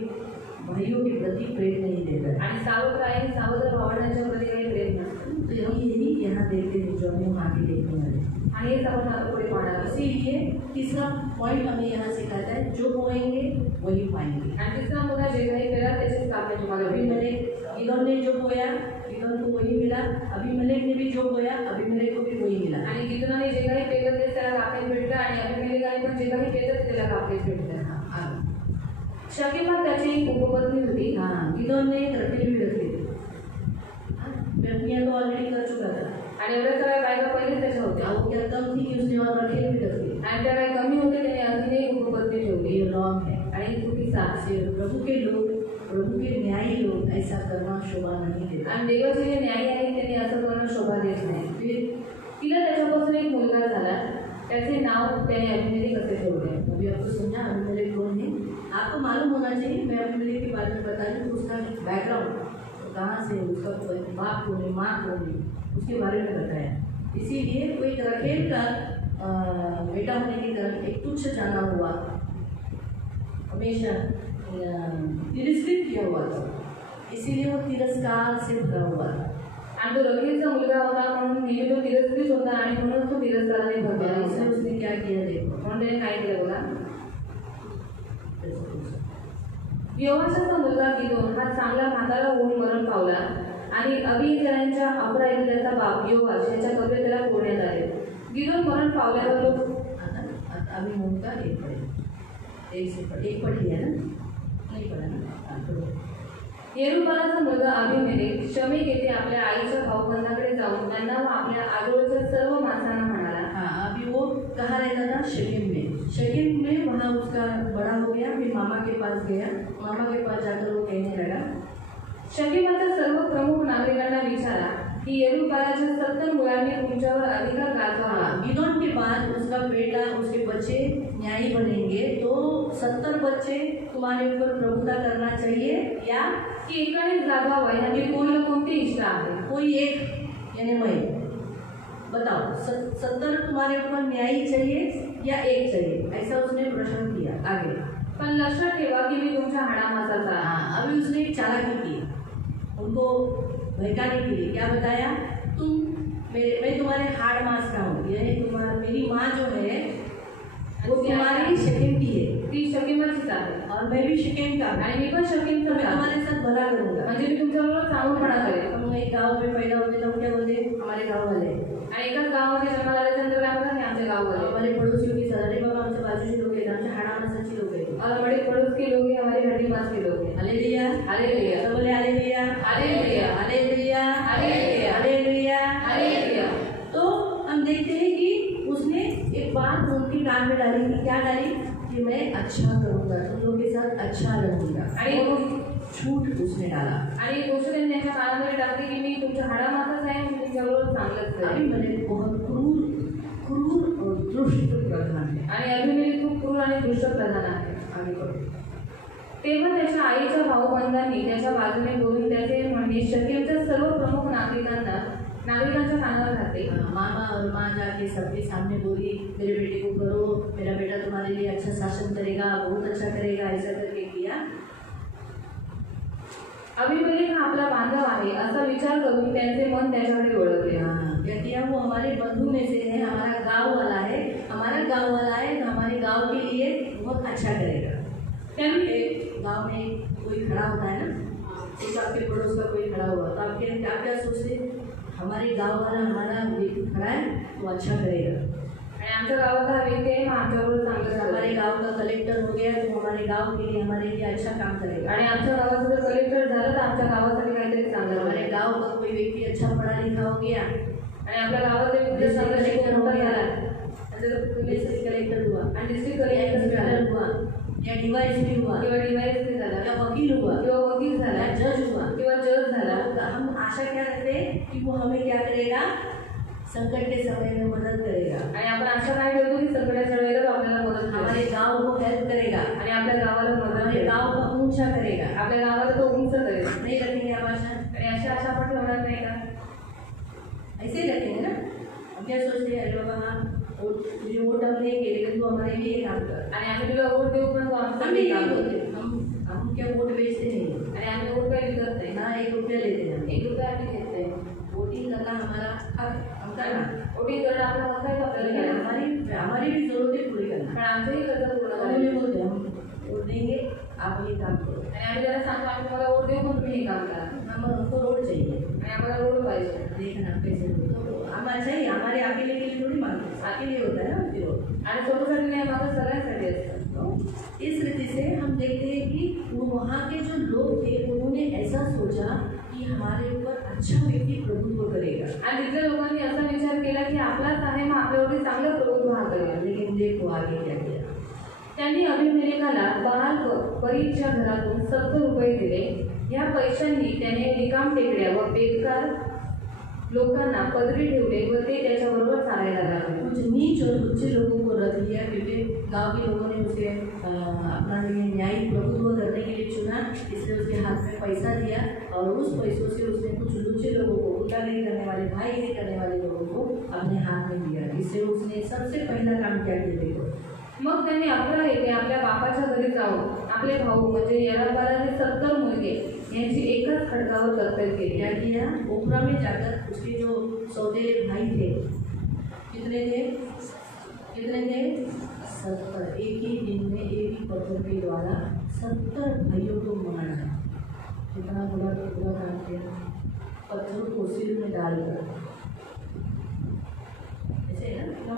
भाइयों के प्रति प्रेम नहीं देता. आणि सावत्र आई, सावत्र भावनांच्या प्रति काही प्रेम नसतं. तो हम यही यहाँ देखते हैं, जो हमें आगे देखने वाले. आणि हेच आपण पुढे पाहणार. इसीलिए तीसरा पॉइंट हमें यहाँ सिखाता है, जो बोएंगे वही पाएंगे. आणि तिसरा मुद्दा, जे काही पेरा त्याचीच कापणी तुम्हाला अभी भेटेल. मैंने गिदोन ने जो बोया गिदोन को वही मिला, अबीमेलेक ने भी जो बोया अबीमेलेक को भी वही मिला। आणि गिदोनाने जे काही पेरलं ते त्याला कापणीत भेटलं आणि अबीमेलेकाने पण जे काही पेरलं ते त्याला कापणीत भेटलं। शकेमात त्याची एक उपपत्नी होती। हाँ, गिदोन ने रखेल भी रखी थी। तो ऑलरेडी कर चुका था आणि एवढ्या सगळ्या बायका पहिलेच त्याच्या होत्या। वो क्या कम थी कि उसने और रखेल भी रखी आणि त्या काही कमी होते त्याने अजून एक उपपत्नी ठेवली। ये रॉन्ग है। आणि चुकीचा से प्रभु के लोग, प्रभु के न्यायी लोग ऐसा करना शोभा नहीं देते। आणि देवाचे जे न्यायी आहेत त्यांनी असं करणं शोभा देत नाही। फिर तिला त्याच्यापासून एक मुलगा झाला, त्याचे नाव त्याने अबीमेलेक असे ठेवले। अभी आपको समझा अबीमेलेक कौन है? आपको मालूम होना चाहिए। मैं अबीमेलेक के बारे में बता रही हूँ, उसका बैकग्राउंड कहाँ से, उसका बाप कौन है, माँ कौन है, उसके बारे में बताया। इसीलिए वो एक रखेल का बेटा होने के कारण एक तुच्छ जाना हुआ, हमेशा तिरस्कृत किया हुआ था, इसीलिए वो तिरस्कार से भरा हुआ था। आणि तो रखेलचा मुलगा होता म्हणून नेहमी तो तिरस्कृत होता आणि म्हणून तो तिरस्काराने भरलेला इसलिए होता। उसने क्या किया देखो, म्हणून त्याने काय केलं बघा, योआशाचा मुलगा गिदोन हा चांगला म्हातारा होऊन मरण पावला आणि अबीएजेरांच्या 11 इतल्याचा बाप योआश याच्या कबरे त्याला फोडण्यात आले। गिदोन मरण पावल्यावर लोक अभी मुंह का एक पढ़ लिया ना, नहीं पढ़ा ना। येरुबालाचा मुलगा अबीमेलेक शमेक येथे आपल्या आईच्या भाऊबंधाकडे जाऊन त्यांना व आपल्या आजोळच्या सर्व माणसांना म्हणाला। हाँ, अभी वो कहाँ रहता था? शकेम में। शकेम में वहाँ उसका बड़ा हो गया, फिर मामा के पास गया, मामा के पास जाकर वो कहने लगा, शकेमाच्या सर्व प्रमुख नागरिकांना विचारा की येरुबालाच्या 70 मुलांनी तुमच्यावर अधिकार गाजवावा। गिदोन के बाद उसका बेटा, उसके बच्चे न्यायी बनेंगे, तो 70 बच्चे तुम्हारे ऊपर प्रभुता करना चाहिए या की एकानेच गाजवावा याची कोणती इच्छा आहे? कोई एक, यानी मैं बताओ 70 तुम्हारे ऊपर न्यायी चाहिए या एक चाहिए? ऐसा उसने प्रश्न किया आगे। पण लक्षात ठेवा की मी तुमच्या हाडामासाचा आहे। हाँ, अभी उसने एक चालाकी की, उनको बहकाने के लिए क्या बताया, मैं तुम्हारे हाड़ मांस का हूँ, यानी मेरी माँ जो है वो तुम्हारी शकेम की है, ती शकेमाचीच आहे और मैं भी शकेम का हूँ, आणि मी पण शकेमचा मैं तुम्हारे साथ भला करूँगा। म्हणजे मी तुमच्याबरोबर चांगुलपणा करेन। हम एक गाँव में पैदा होते तो क्या बोलते, हमारे गाँव वाले, आणि एकाच गावामध्ये जन्म झाल्यानंतर काय म्हणतात, हे आमच्या गाववाले। हमारे पड़ोसियों की सारे बाबा आमच्या बाजूचे लोक आहेत, आमच्या हाडामासाचे लोक आहेत, और हमारे पड़ोस के लोग हैं, हमारे हड्डी मांस के लोग हैं। हालेलुया हालेलुया, सब बोले hallelujah hallelujah, hallelujah hallelujah, hallelujah hallelujah. तो हम देखते हैं कि उसने एक बात उनकी कान में डाली कि क्या डाली, कि मैं अच्छा करूँगा, तुम लोग के साथ अच्छा रहूँगा, और झूठ उसने डाला। आणि गोष्ट त्यांनी त्यांच्या कानामध्ये टाकली की मी तुमच्या हाडामासाच आहे, मी तुमच्याबरोबर चांगलंच करेन। अबीमेलेक बहुत क्रूर और दुष्ट प्रधान है। आणि अबीमेलेक खूप क्रूर आणि दुष्ट प्रधान आहे। आगे बढ़ो। तेव्हा त्याच्या आईच्या भाऊबंधांनी त्याच्या बाजूने बोलून त्याचे म्हणणे शकेमच्या सर्व प्रमुख नागरिकांच्या कानावर घातले। मामा और माँ जाके सबके सामने बोली, मेरे बेटे को करो, मेरा बेटा तुम्हारे लिए अच्छा शासन करेगा, बहुत अच्छा करेगा, ऐसा करके किया। अबीमेलेक हा आपला बांधव आहे असा विचार करून त्यांचे मन त्याच्याकडे वळवले। क्या किया, वो हमारे बंधु में से है, हमारा गांव वाला है, हमारा गांव वाला है, तो हमारे गांव के लिए बहुत अच्छा करेगा। गांव में कोई खड़ा होता है ना, एक आपके पड़ोस का कोई खड़ा हुआ, तो आपके आप क्या सोचते, हमारे गांव वाला हमारा व्यक्ति खड़ा है वो अच्छा करेगा, आणि आमच्या गावातला हा व्यक्ती आहे, आमच्याबरोबर चांगलं झालं। हमारे गांव का कलेक्टर हो गया तो हमारे गांव के लिए, हमारे लिए अच्छा काम करेगा, आणि आमच्या गावाचं जर कलेक्टर झालं तर आमच्या गावासाठी काहीतरी चांगलं हमारे होईल। गांव का कोई व्यक्ति अच्छा पढ़ा लिखा हो गया, आणि आपल्या गावात एक व्यक्ती चांगला कलेक्टर हो शिकून गया, झाला, डिस्ट्रिक्ट कलेक्टर हुआ, आणि डिस्ट्रिक्ट कलेक्टर हुआ, या डीवाईएसपी हुआ, किंवा डीवायएसपी झाला, या वकील हुआ, किंवा वकील झाला, या जज हुआ, किंवा जज झाला, तो हम आशा क्या रखते हैं कि वो हमें क्या करेगा, संकट के समय में मदद करेगा, आणि आपण आशा काय ठेवतो की संकटाच्या वेळेला आपल्याला मदत करेल, हमारे गांव को हेल्प करेगा, आणि आपल्या गावाला मदत हमारे करेल, गांव को ऊंचा करेगा। आपल्या गावाला तो उंच करेल। नहीं रखेंगे आप आशा, आणि अशी आशा आपण ठेवणार नाही का? ऐसे ही रखेंगे ना। हम क्या सोचते हैं, अरे बाबा हाँ तुझे वोट हम देंगे लेकिन तू हमारे लिए काम कर, आणि आम्ही तुला वोट देऊ पण तू हम आमचं भी काम यही कर। बोलते हैं, हम क्या वोट बेचते नहीं, आणि आम्ही वोट काही विकत नाही, ना 1 रुपया लेते हैं, 1 रुपया आम्ही घेत नाही। वोटिंग करना हमारा हक, हम करना, वोटिंग करणं आपला हक्क आहे, आपल्याला लेकिन करायला। हमारी भी जरूरतें पूरी करना। पण आमचंही कर्तव्य पूर्ण हम करायचं। बोलते हैं हम वोट देंगे, आप ये काम करो, आणि आम्ही त्याला सांगतो आम्ही तुम्हाला वोट उपयोग पण तुम्ही हे काम करा हमको रोड चाहिए, आणि आम्हाला रोड पाहिजे. देखना कैसे तो हमारा चाहिए, हमारे अकेले के लिए थोड़ी मांगते, अकेले होता है ना उनकी रोड। आणि स्वतःसाठी नाही मागं सगळ्यांसाठी असतं. तो इस रीति से हम देखते हैं कि वो वहाँ के जो लोग थे उन्होंने ऐसा सोचा कि हमारे ऊपर अच्छा व्यक्ति प्रभुत्व करेगा, आणि तिथल्या लोकांनी असा विचार केला की आपलाच आहे मग आपल्यावरती चांगलं प्रभुत्व हा करेल. लेकिन देखो आगे क्या किया। त्यांनी अभिमेलेकाला बाल परीच्या घरातून 70 रुपये दिले. या पैशांनी त्याने रिकाम टेकड्या व बेकार लोकांना पदरी ठेवले व ते त्याच्याबरोबर चालायला लागले. कुछ नीच और तुच्छ लोगों को रख लिया, क्योंकि गांव के लोगों ने उसे अपना न्यायिक प्रभुत्व करने के लिए चुना, इसलिए उसके हाथ में पैसा दिया और उस पैसों से उसने कुछ लुच्चे लोगों को, गुंडागिरी करने वाले, भाईगिरी करने वाले लोगों को अपने हाथ में दिया। इससे उसने सबसे पहला काम क्या किया देखो। मग त्यांनी 11 येथे आपल्या बापाच्या घरी जाऊन आपले भाऊ म्हणजे यरबालाचे 70 मुलगे यांची एकाच खडकावर कत्तल केली. क्या किया, ओपरा में जाकर उसके जो सौतेले भाई थे, कितने थे 70, एक ही दिन में एक ही पत्थर के द्वारा 70 भाइयों को मारा। कितना बुरा काम किया, पत्थर को सिर में डालकर, ऐसे है ना।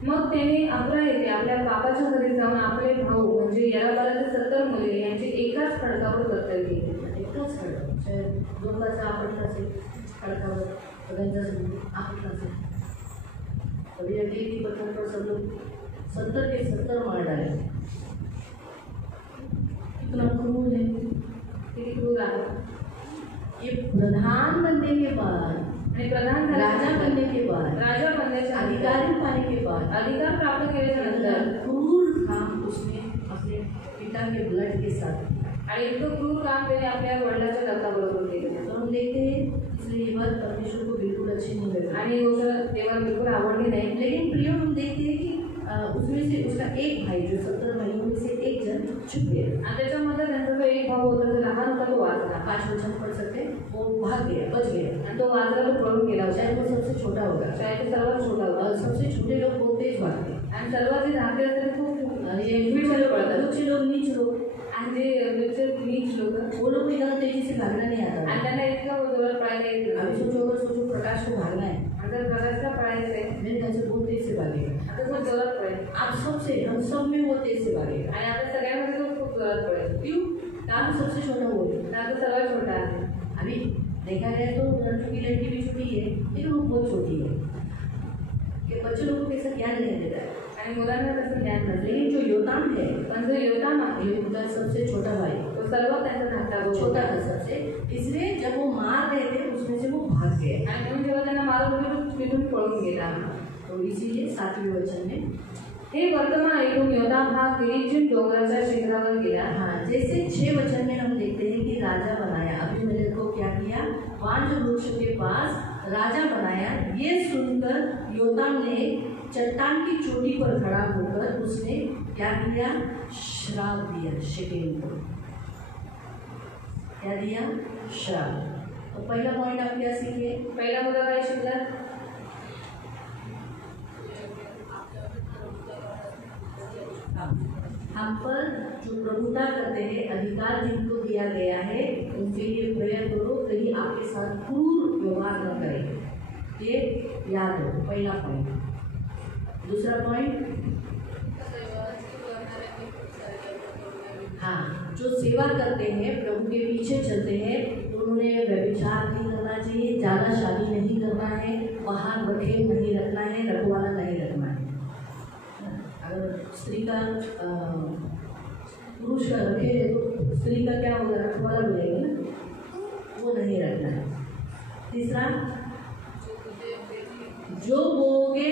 मग त्याने 11 येथे आपल्या बापाच्या घरी जाऊन आपले भाऊ म्हणजे यरबालाचे 70 मुलगे यांची एकाच खडकावर कत्तल केली. एकाच खडकावर, दोघांचा आपटला असेल खडकावर, सगळ्यांचा आपटला असेल, कभी एक ही पत्थर पर सब लोग 70 के 70 मार डाले। कितना क्रूर है, किती क्रूर आहे. ये प्रधान बनने के बाद, प्रधान राजा बनने के बाद, राजा बनण्याच्या अधिकारी पाने के बाद, अधिकार प्राप्त केल्याच्या नंतर क्रूर काम उसने अपने पिता के ब्लड के साथ, आणि इतकं क्रूर काम त्याने आपल्या वडिलांच्या रक्ताबरोबर केलं. तो हम देखते हैं, इसलिए ये बात परमेश्वर को बिल्कुल अच्छी नहीं लगी आणि ही गोष्ट देवाला बिलकुल आवडली नाही. लेकिन प्रियो हम देखते हैं कि उसमें से उसका एक भाई जो 70 भाइयों में से एक जन छुप गया, आणि त्याच्यामध्ये त्यांचा जो एक भाऊ होता जो लहान होता तो वाचला. 5 वचन पढ़ सकते, वो भाग गया, बच गया, आणि तो वाचला तो पळून गेला होता. चाहे वो सबसे छोटा होगा, शायद तो सर्वात छोटा होता. और सबसे छोटे लोग बहुत तेज भागते, आणि सर्वात जे धाकटे असतात ते खूप ये ऊंचे लोग नीच लोग, आणि जे नीच लोक वो लोग को इतना तेजी से भागना नहीं आता। आणि त्यांना इतकं जोरात पळायला येत अभी नाही. सोचो प्रकाश को भागना है, आता प्रकाशला पळायचं आहे, मेरे ख्याल से बहुत तेज से भागेगा, आता तो जोरात पळेल. आप सबसे, हम सब में वो तेज से भागेगा। आणि आता सगळ्यांमध्ये तो खूप जोरात पळेल. क्यों, काम सबसे छोटा वो है। आता सर्वात छोटा आहे. अभी देखा जाए तो लड़की की लड़की भी छोटी है, लेकिन वो बहुत छोटी है, कि बच्चे लोगों को कैसा ज्ञान नहीं देता है। आणि मुलांना तसं ज्ञान नसते. लेकिन जो योताम है, पण जो योताम आहे उनका सबसे छोटा भाई, तो सर्वात त्यांचा धाकटा भाऊ छोटा था सबसे, इसलिए जब वो मार रहे थे उसमें से वो भाग गए। आणि म्हणून जेव्हा त्यांना मारून होते तिथून पळून गेला. तो इसीलिए 7वें वचन में, हे वर्तमान ऐकून योताम हा किरीचिम डोंगराच्या शिखरावर गेला. हाँ, जैसे 6 वचन में हम देखते हैं कि राजा बनाया, अभिमलेख को क्या किया, वांज वृक्ष के पास राजा बनाया। ये सुनकर योताम ने चट्टान की चोटी पर खड़ा होकर उसने क्या किया, श्राप दिया शेकेम को। क्या दिया, श्राप। तो पहला पॉइंट आप क्या सीखे, पहिला मुद्दा काय शिकला, हम पर जो प्रभुता करते हैं, अधिकार जिनको दिया गया है, उनके लिए प्रेयर करो, कहीं आपके साथ क्रूर व्यवहार न करें। ये याद हो, पहला पॉइंट। दूसरा पॉइंट, हाँ, जो सेवा करते हैं, प्रभु के पीछे चलते हैं, तो उन्होंने व्यभिचार नहीं करना चाहिए, ज़्यादा शादी नहीं करना है, बाहर रखे नहीं रखना है, रखवाला नहीं रखना है। अगर स्त्री का पुरुष का रखे तो स्त्री का क्या होगा, रखवाला बोलेगा ना, वो नहीं रखना है। तीसरा, जो बोओगे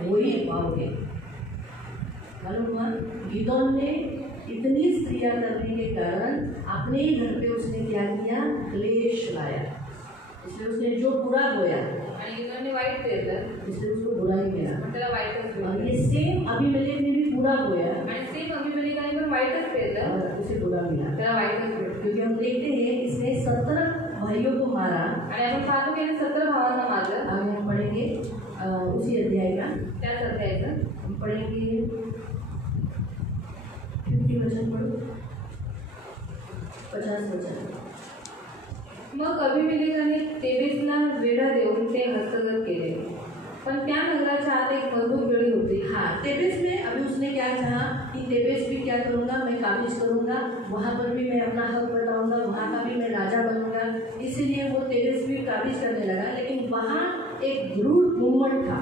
वही पाओगे। मालूम हुआ, गिदोन ने इतनी स्त्रियां करने के कारण अपने ही घर पे उसने क्या किया, क्लेश लाया, इसलिए उसने जो बुरा बोया, आणि गिदोनने वाईट पेरलं, इसलिए उसको बुरा ही मिला। पण त्याला वाईटच और पेरलं. ये सेम अभिमलेख ने भी बुरा बोया आणि सेम अभिमलेखाने पण वाईटच पेरलं, और उसे बुरा मिला, त्याला वाईटच पेरलं. क्योंकि हम देखते हैं इसने 70 भाइयों को मारा। आणि आपण पाहतो की याने 70 भावांना मारलं. आगे हम पढ़ेंगे उसी अध्याय का, त्याच अध्यायाचं हम पढ़ेंगे 50 वचन पढ़ो। 50 वचन. मग अभिमेलेकाने तेबेसला वेढा देऊन ते हस्तगत केले, पण त्या नगराच्या आत एक मजबूत गडी होती. हाँ, तेबेस में अभी उसने क्या कहा कि तेबेस भी क्या करूँगा, मैं काबिज करूँगा, वहाँ पर भी मैं अपना हक बताऊँगा, वहाँ का भी मैं राजा बनूँगा. इसीलिए वो तेबेस भी काबिज करने लगा. लेकिन वहाँ एक दृढ़ मूवमेंट था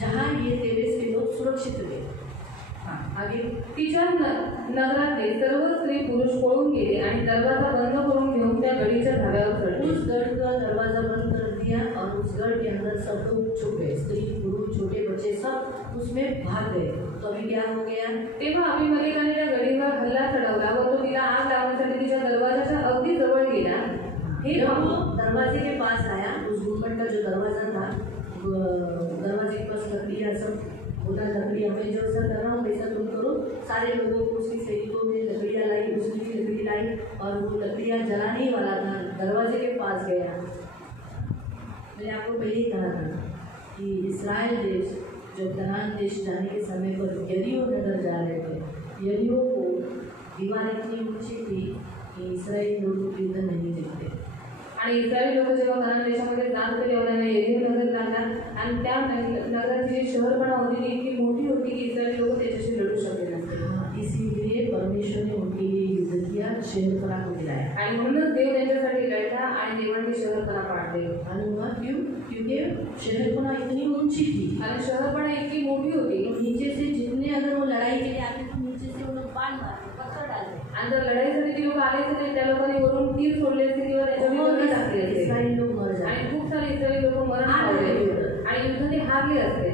जहाँ ये तेबेस के लोग सुरक्षित थे. हाँ, आगे. तिच्या नगरातले सर्व स्त्री पुरुष पळून गेले आणि दरवाजा बंद करून घेऊन त्या गडीच्या धाब्यावर चढले. उस गढ़ का दरवाजा बंद कर दिया और उस गढ़ के अंदर सब लोग छुपे, स्त्री पुरुष छोटे बच्चे सब उसमें भाग गए. तो अभी क्या हो गया? तेव्हा अभिमलेकाने त्या गडीवर हल्ला चढवला व तो तिला आग लावण्यासाठी तिच्या दरवाजाच्या अगदी जवळ गेला. हे जब पाहून वो दरवाजे के पास आया, उस गुम्बद का जो दरवाजा था, दरवाजे के पास लकड़ियाँ सब बोला, लकड़ियाँ मैं जो ऐसा कर रहा हूँ वैसा तुम करो. सारे लोगों को उसकी सैनिकों ने लकड़ियाँ लाई, उसने भी लकड़ी लाई और वो लकड़ियाँ जलाने ही वाला था. दरवाजे के पास गया. मैंने आपको पहले ही कहा था कि इस्राएल देश जब कनान देश जाने के समय पर यरीहो नगर जा रहे थे, यरीहो को दीवार इतनी ऊंची थी कि इस्राएली लोग युद्ध नहीं जीतते. आणि इस्रायली लोक जेव्हा कनान देशामध्ये जात होते तेव्हा त्यांना यरीहो नगर लागला आणि त्या नगराची जी शहरपणा होती ती इतकी मोठी होती की इस्रायली लोक त्याच्याशी लढू शकले नसते. इसीलिए परमेश्वर ने उनके लिए युद्ध किया, शहरपणा को गिराया. आणि म्हणूनच देव त्यांच्यासाठी लढला आणि देवाने शहरपणा पाडले. मालूम हुआ क्यों? क्योंकि शहरपणा इतनी ऊंची थी आणि शहरपणा इतकी मोठी होती. नीचे से जितने अगर वो लड़ाई के लिए आते तो नीचे से वो लोग बाण मारते, पत्थर डालते. आणि जर लढाईसाठी ती लोक आले तर त्या लोकांनी वरून तीर सोडले असते किंवा त्याच्यावर टाकले असते. इस्राएली लोग मर जाते. आणि खूप सारे इस्रायली लोक मरण पावले आणि युद्धाने हारले असते.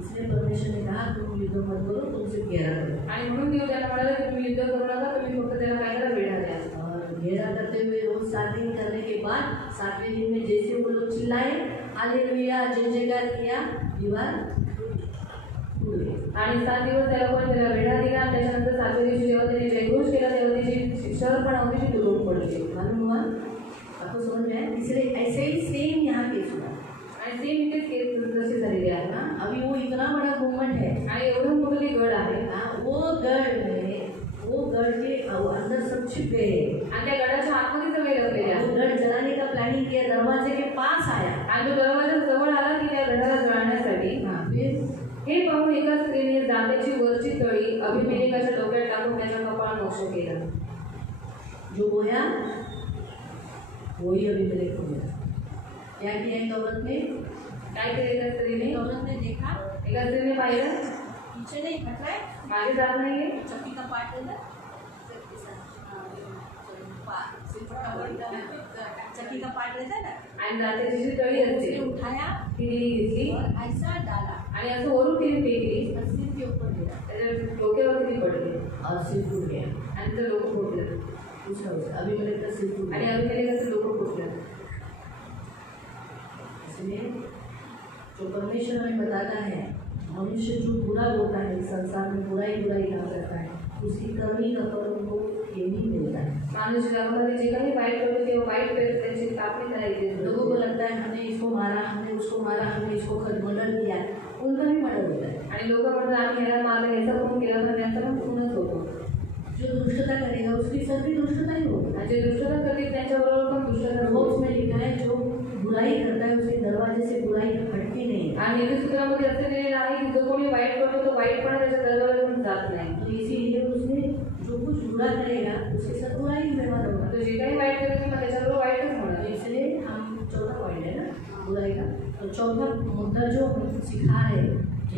इसलिए परमेश्वर ने कहा तुम युद्ध मत करो, तुम सिर्फ घेरा करो. आणि म्हणून देव त्यांना म्हणाले की तुम्ही युद्ध करू नका, तुम्ही फक्त त्याला काय करा, वेढा द्या. और घेरा करते हुए रोज 7 दिन करने के बाद 7वें दिन में जैसे वो लोग चिल्लाए, हालेलुया, जय जयकार किया, दीवार टूट गई. आणि 7 दिवस त्या लोकांनी त्याला वेढा दिला आणि त्याच्यानंतर 7व्या दिवशी जेव्हा त्यांनी जयघोष केला तेव्हा त्याची शहरपणा होती ती तुटून पडली. मालूम हुआ? आपको समझ में आया? इसलिए ऐसे ही सेम यहाँ केस हुआ. आणि सेम इथेच केस जसे झालेले आहे ना. अभी वो इतना बड़ा गुम्बद है, आणि एवढं मोठं ते गड आहे. वो गढ़ के अंदर सब छिप गए आणि त्या गडाच्या आतमध्ये सगळे लपलेले आहे. वो गढ़ जलाने का प्लानिंग किया, दरवाजे के पास आया. आणि तो दरवाजा जवळ आला की त्या गडाला जळण्यासाठी. हे पाहून एका स्त्रीने जातेची वरची तळी अभिमेलेकाच्या डोक्यात टाकून त्याच्या कपाळात मोक्ष केला. जो बोया वही अभिमेलेक हो गया. क्या किया एक औरत ने? काय केले त्या स्त्रीने? औरत ने देखा, एका स्त्रीने पाहिलं पीछे नहीं हट रहा है, मागे जात नाहीये. चक्की का पार्ट लेना, चक्की का पार्ट लेता है ना, आणि जातेची जी तळी असते उसे उठाया, तिने घेतली और ऐसा डाला आणि असं वरून तिने फेकली. और सिर के ऊपर गिरा त्याच्या डोक्यावर तिने पडली और सिर टूट गया. आणि तिचं डोकं फुटलं. दूसरा अभिमेलेक का सिर टूट आणि गया. अभिमेलेकाचं डोकं फुटलं. इसलिए जो परमेश्वर हमें बताता है, मनुष्य जो बुरा होता है इस संसार में, बुराई काम करता है, उसकी करनी का फल उनको यही मिलता है. माणूस जगामध्ये जे काही वाईट करतो तेव्हा वाईट करतो, त्याची कापणी करायची. लोगों को लगता है हमने इसको मारा, हमने उसको मारा, हमने इसको मर्डर किया, उनका भी मर्डर होता है. आणि लोक म्हणतात आम्ही ह्याला मारलं, ह्याचा खून केला तर त्यांचा पण खूनच होतो. जो दुष्टता करेगा उसकी सभी दुष्टता ही होगी. आणि जे दुष्टता करते त्यांच्याबरोबर पण दुष्टता होतो. उसमें लिखा है जो बुराई करता है उसके दरवाजे से बुराई हटती नहीं. आणि नीतिसूत्रामध्ये असं लिहिलेलं आहे की जो कोणी वाईट करतो तो वाईटपणा त्याच्या दरवाजावरून जात नाही. तो इसीलिए उसने जो कुछ बुरा करेगा उसके साथ बुराई व्यवहार होगा. तो जे काही वाईट करेल मग त्याच्याबरोबर वाईटच होणार. इसलिए हम चौथा पॉइंट है ना बुराई का. तो चौथा मुद्दा जो हम सिखा रहे,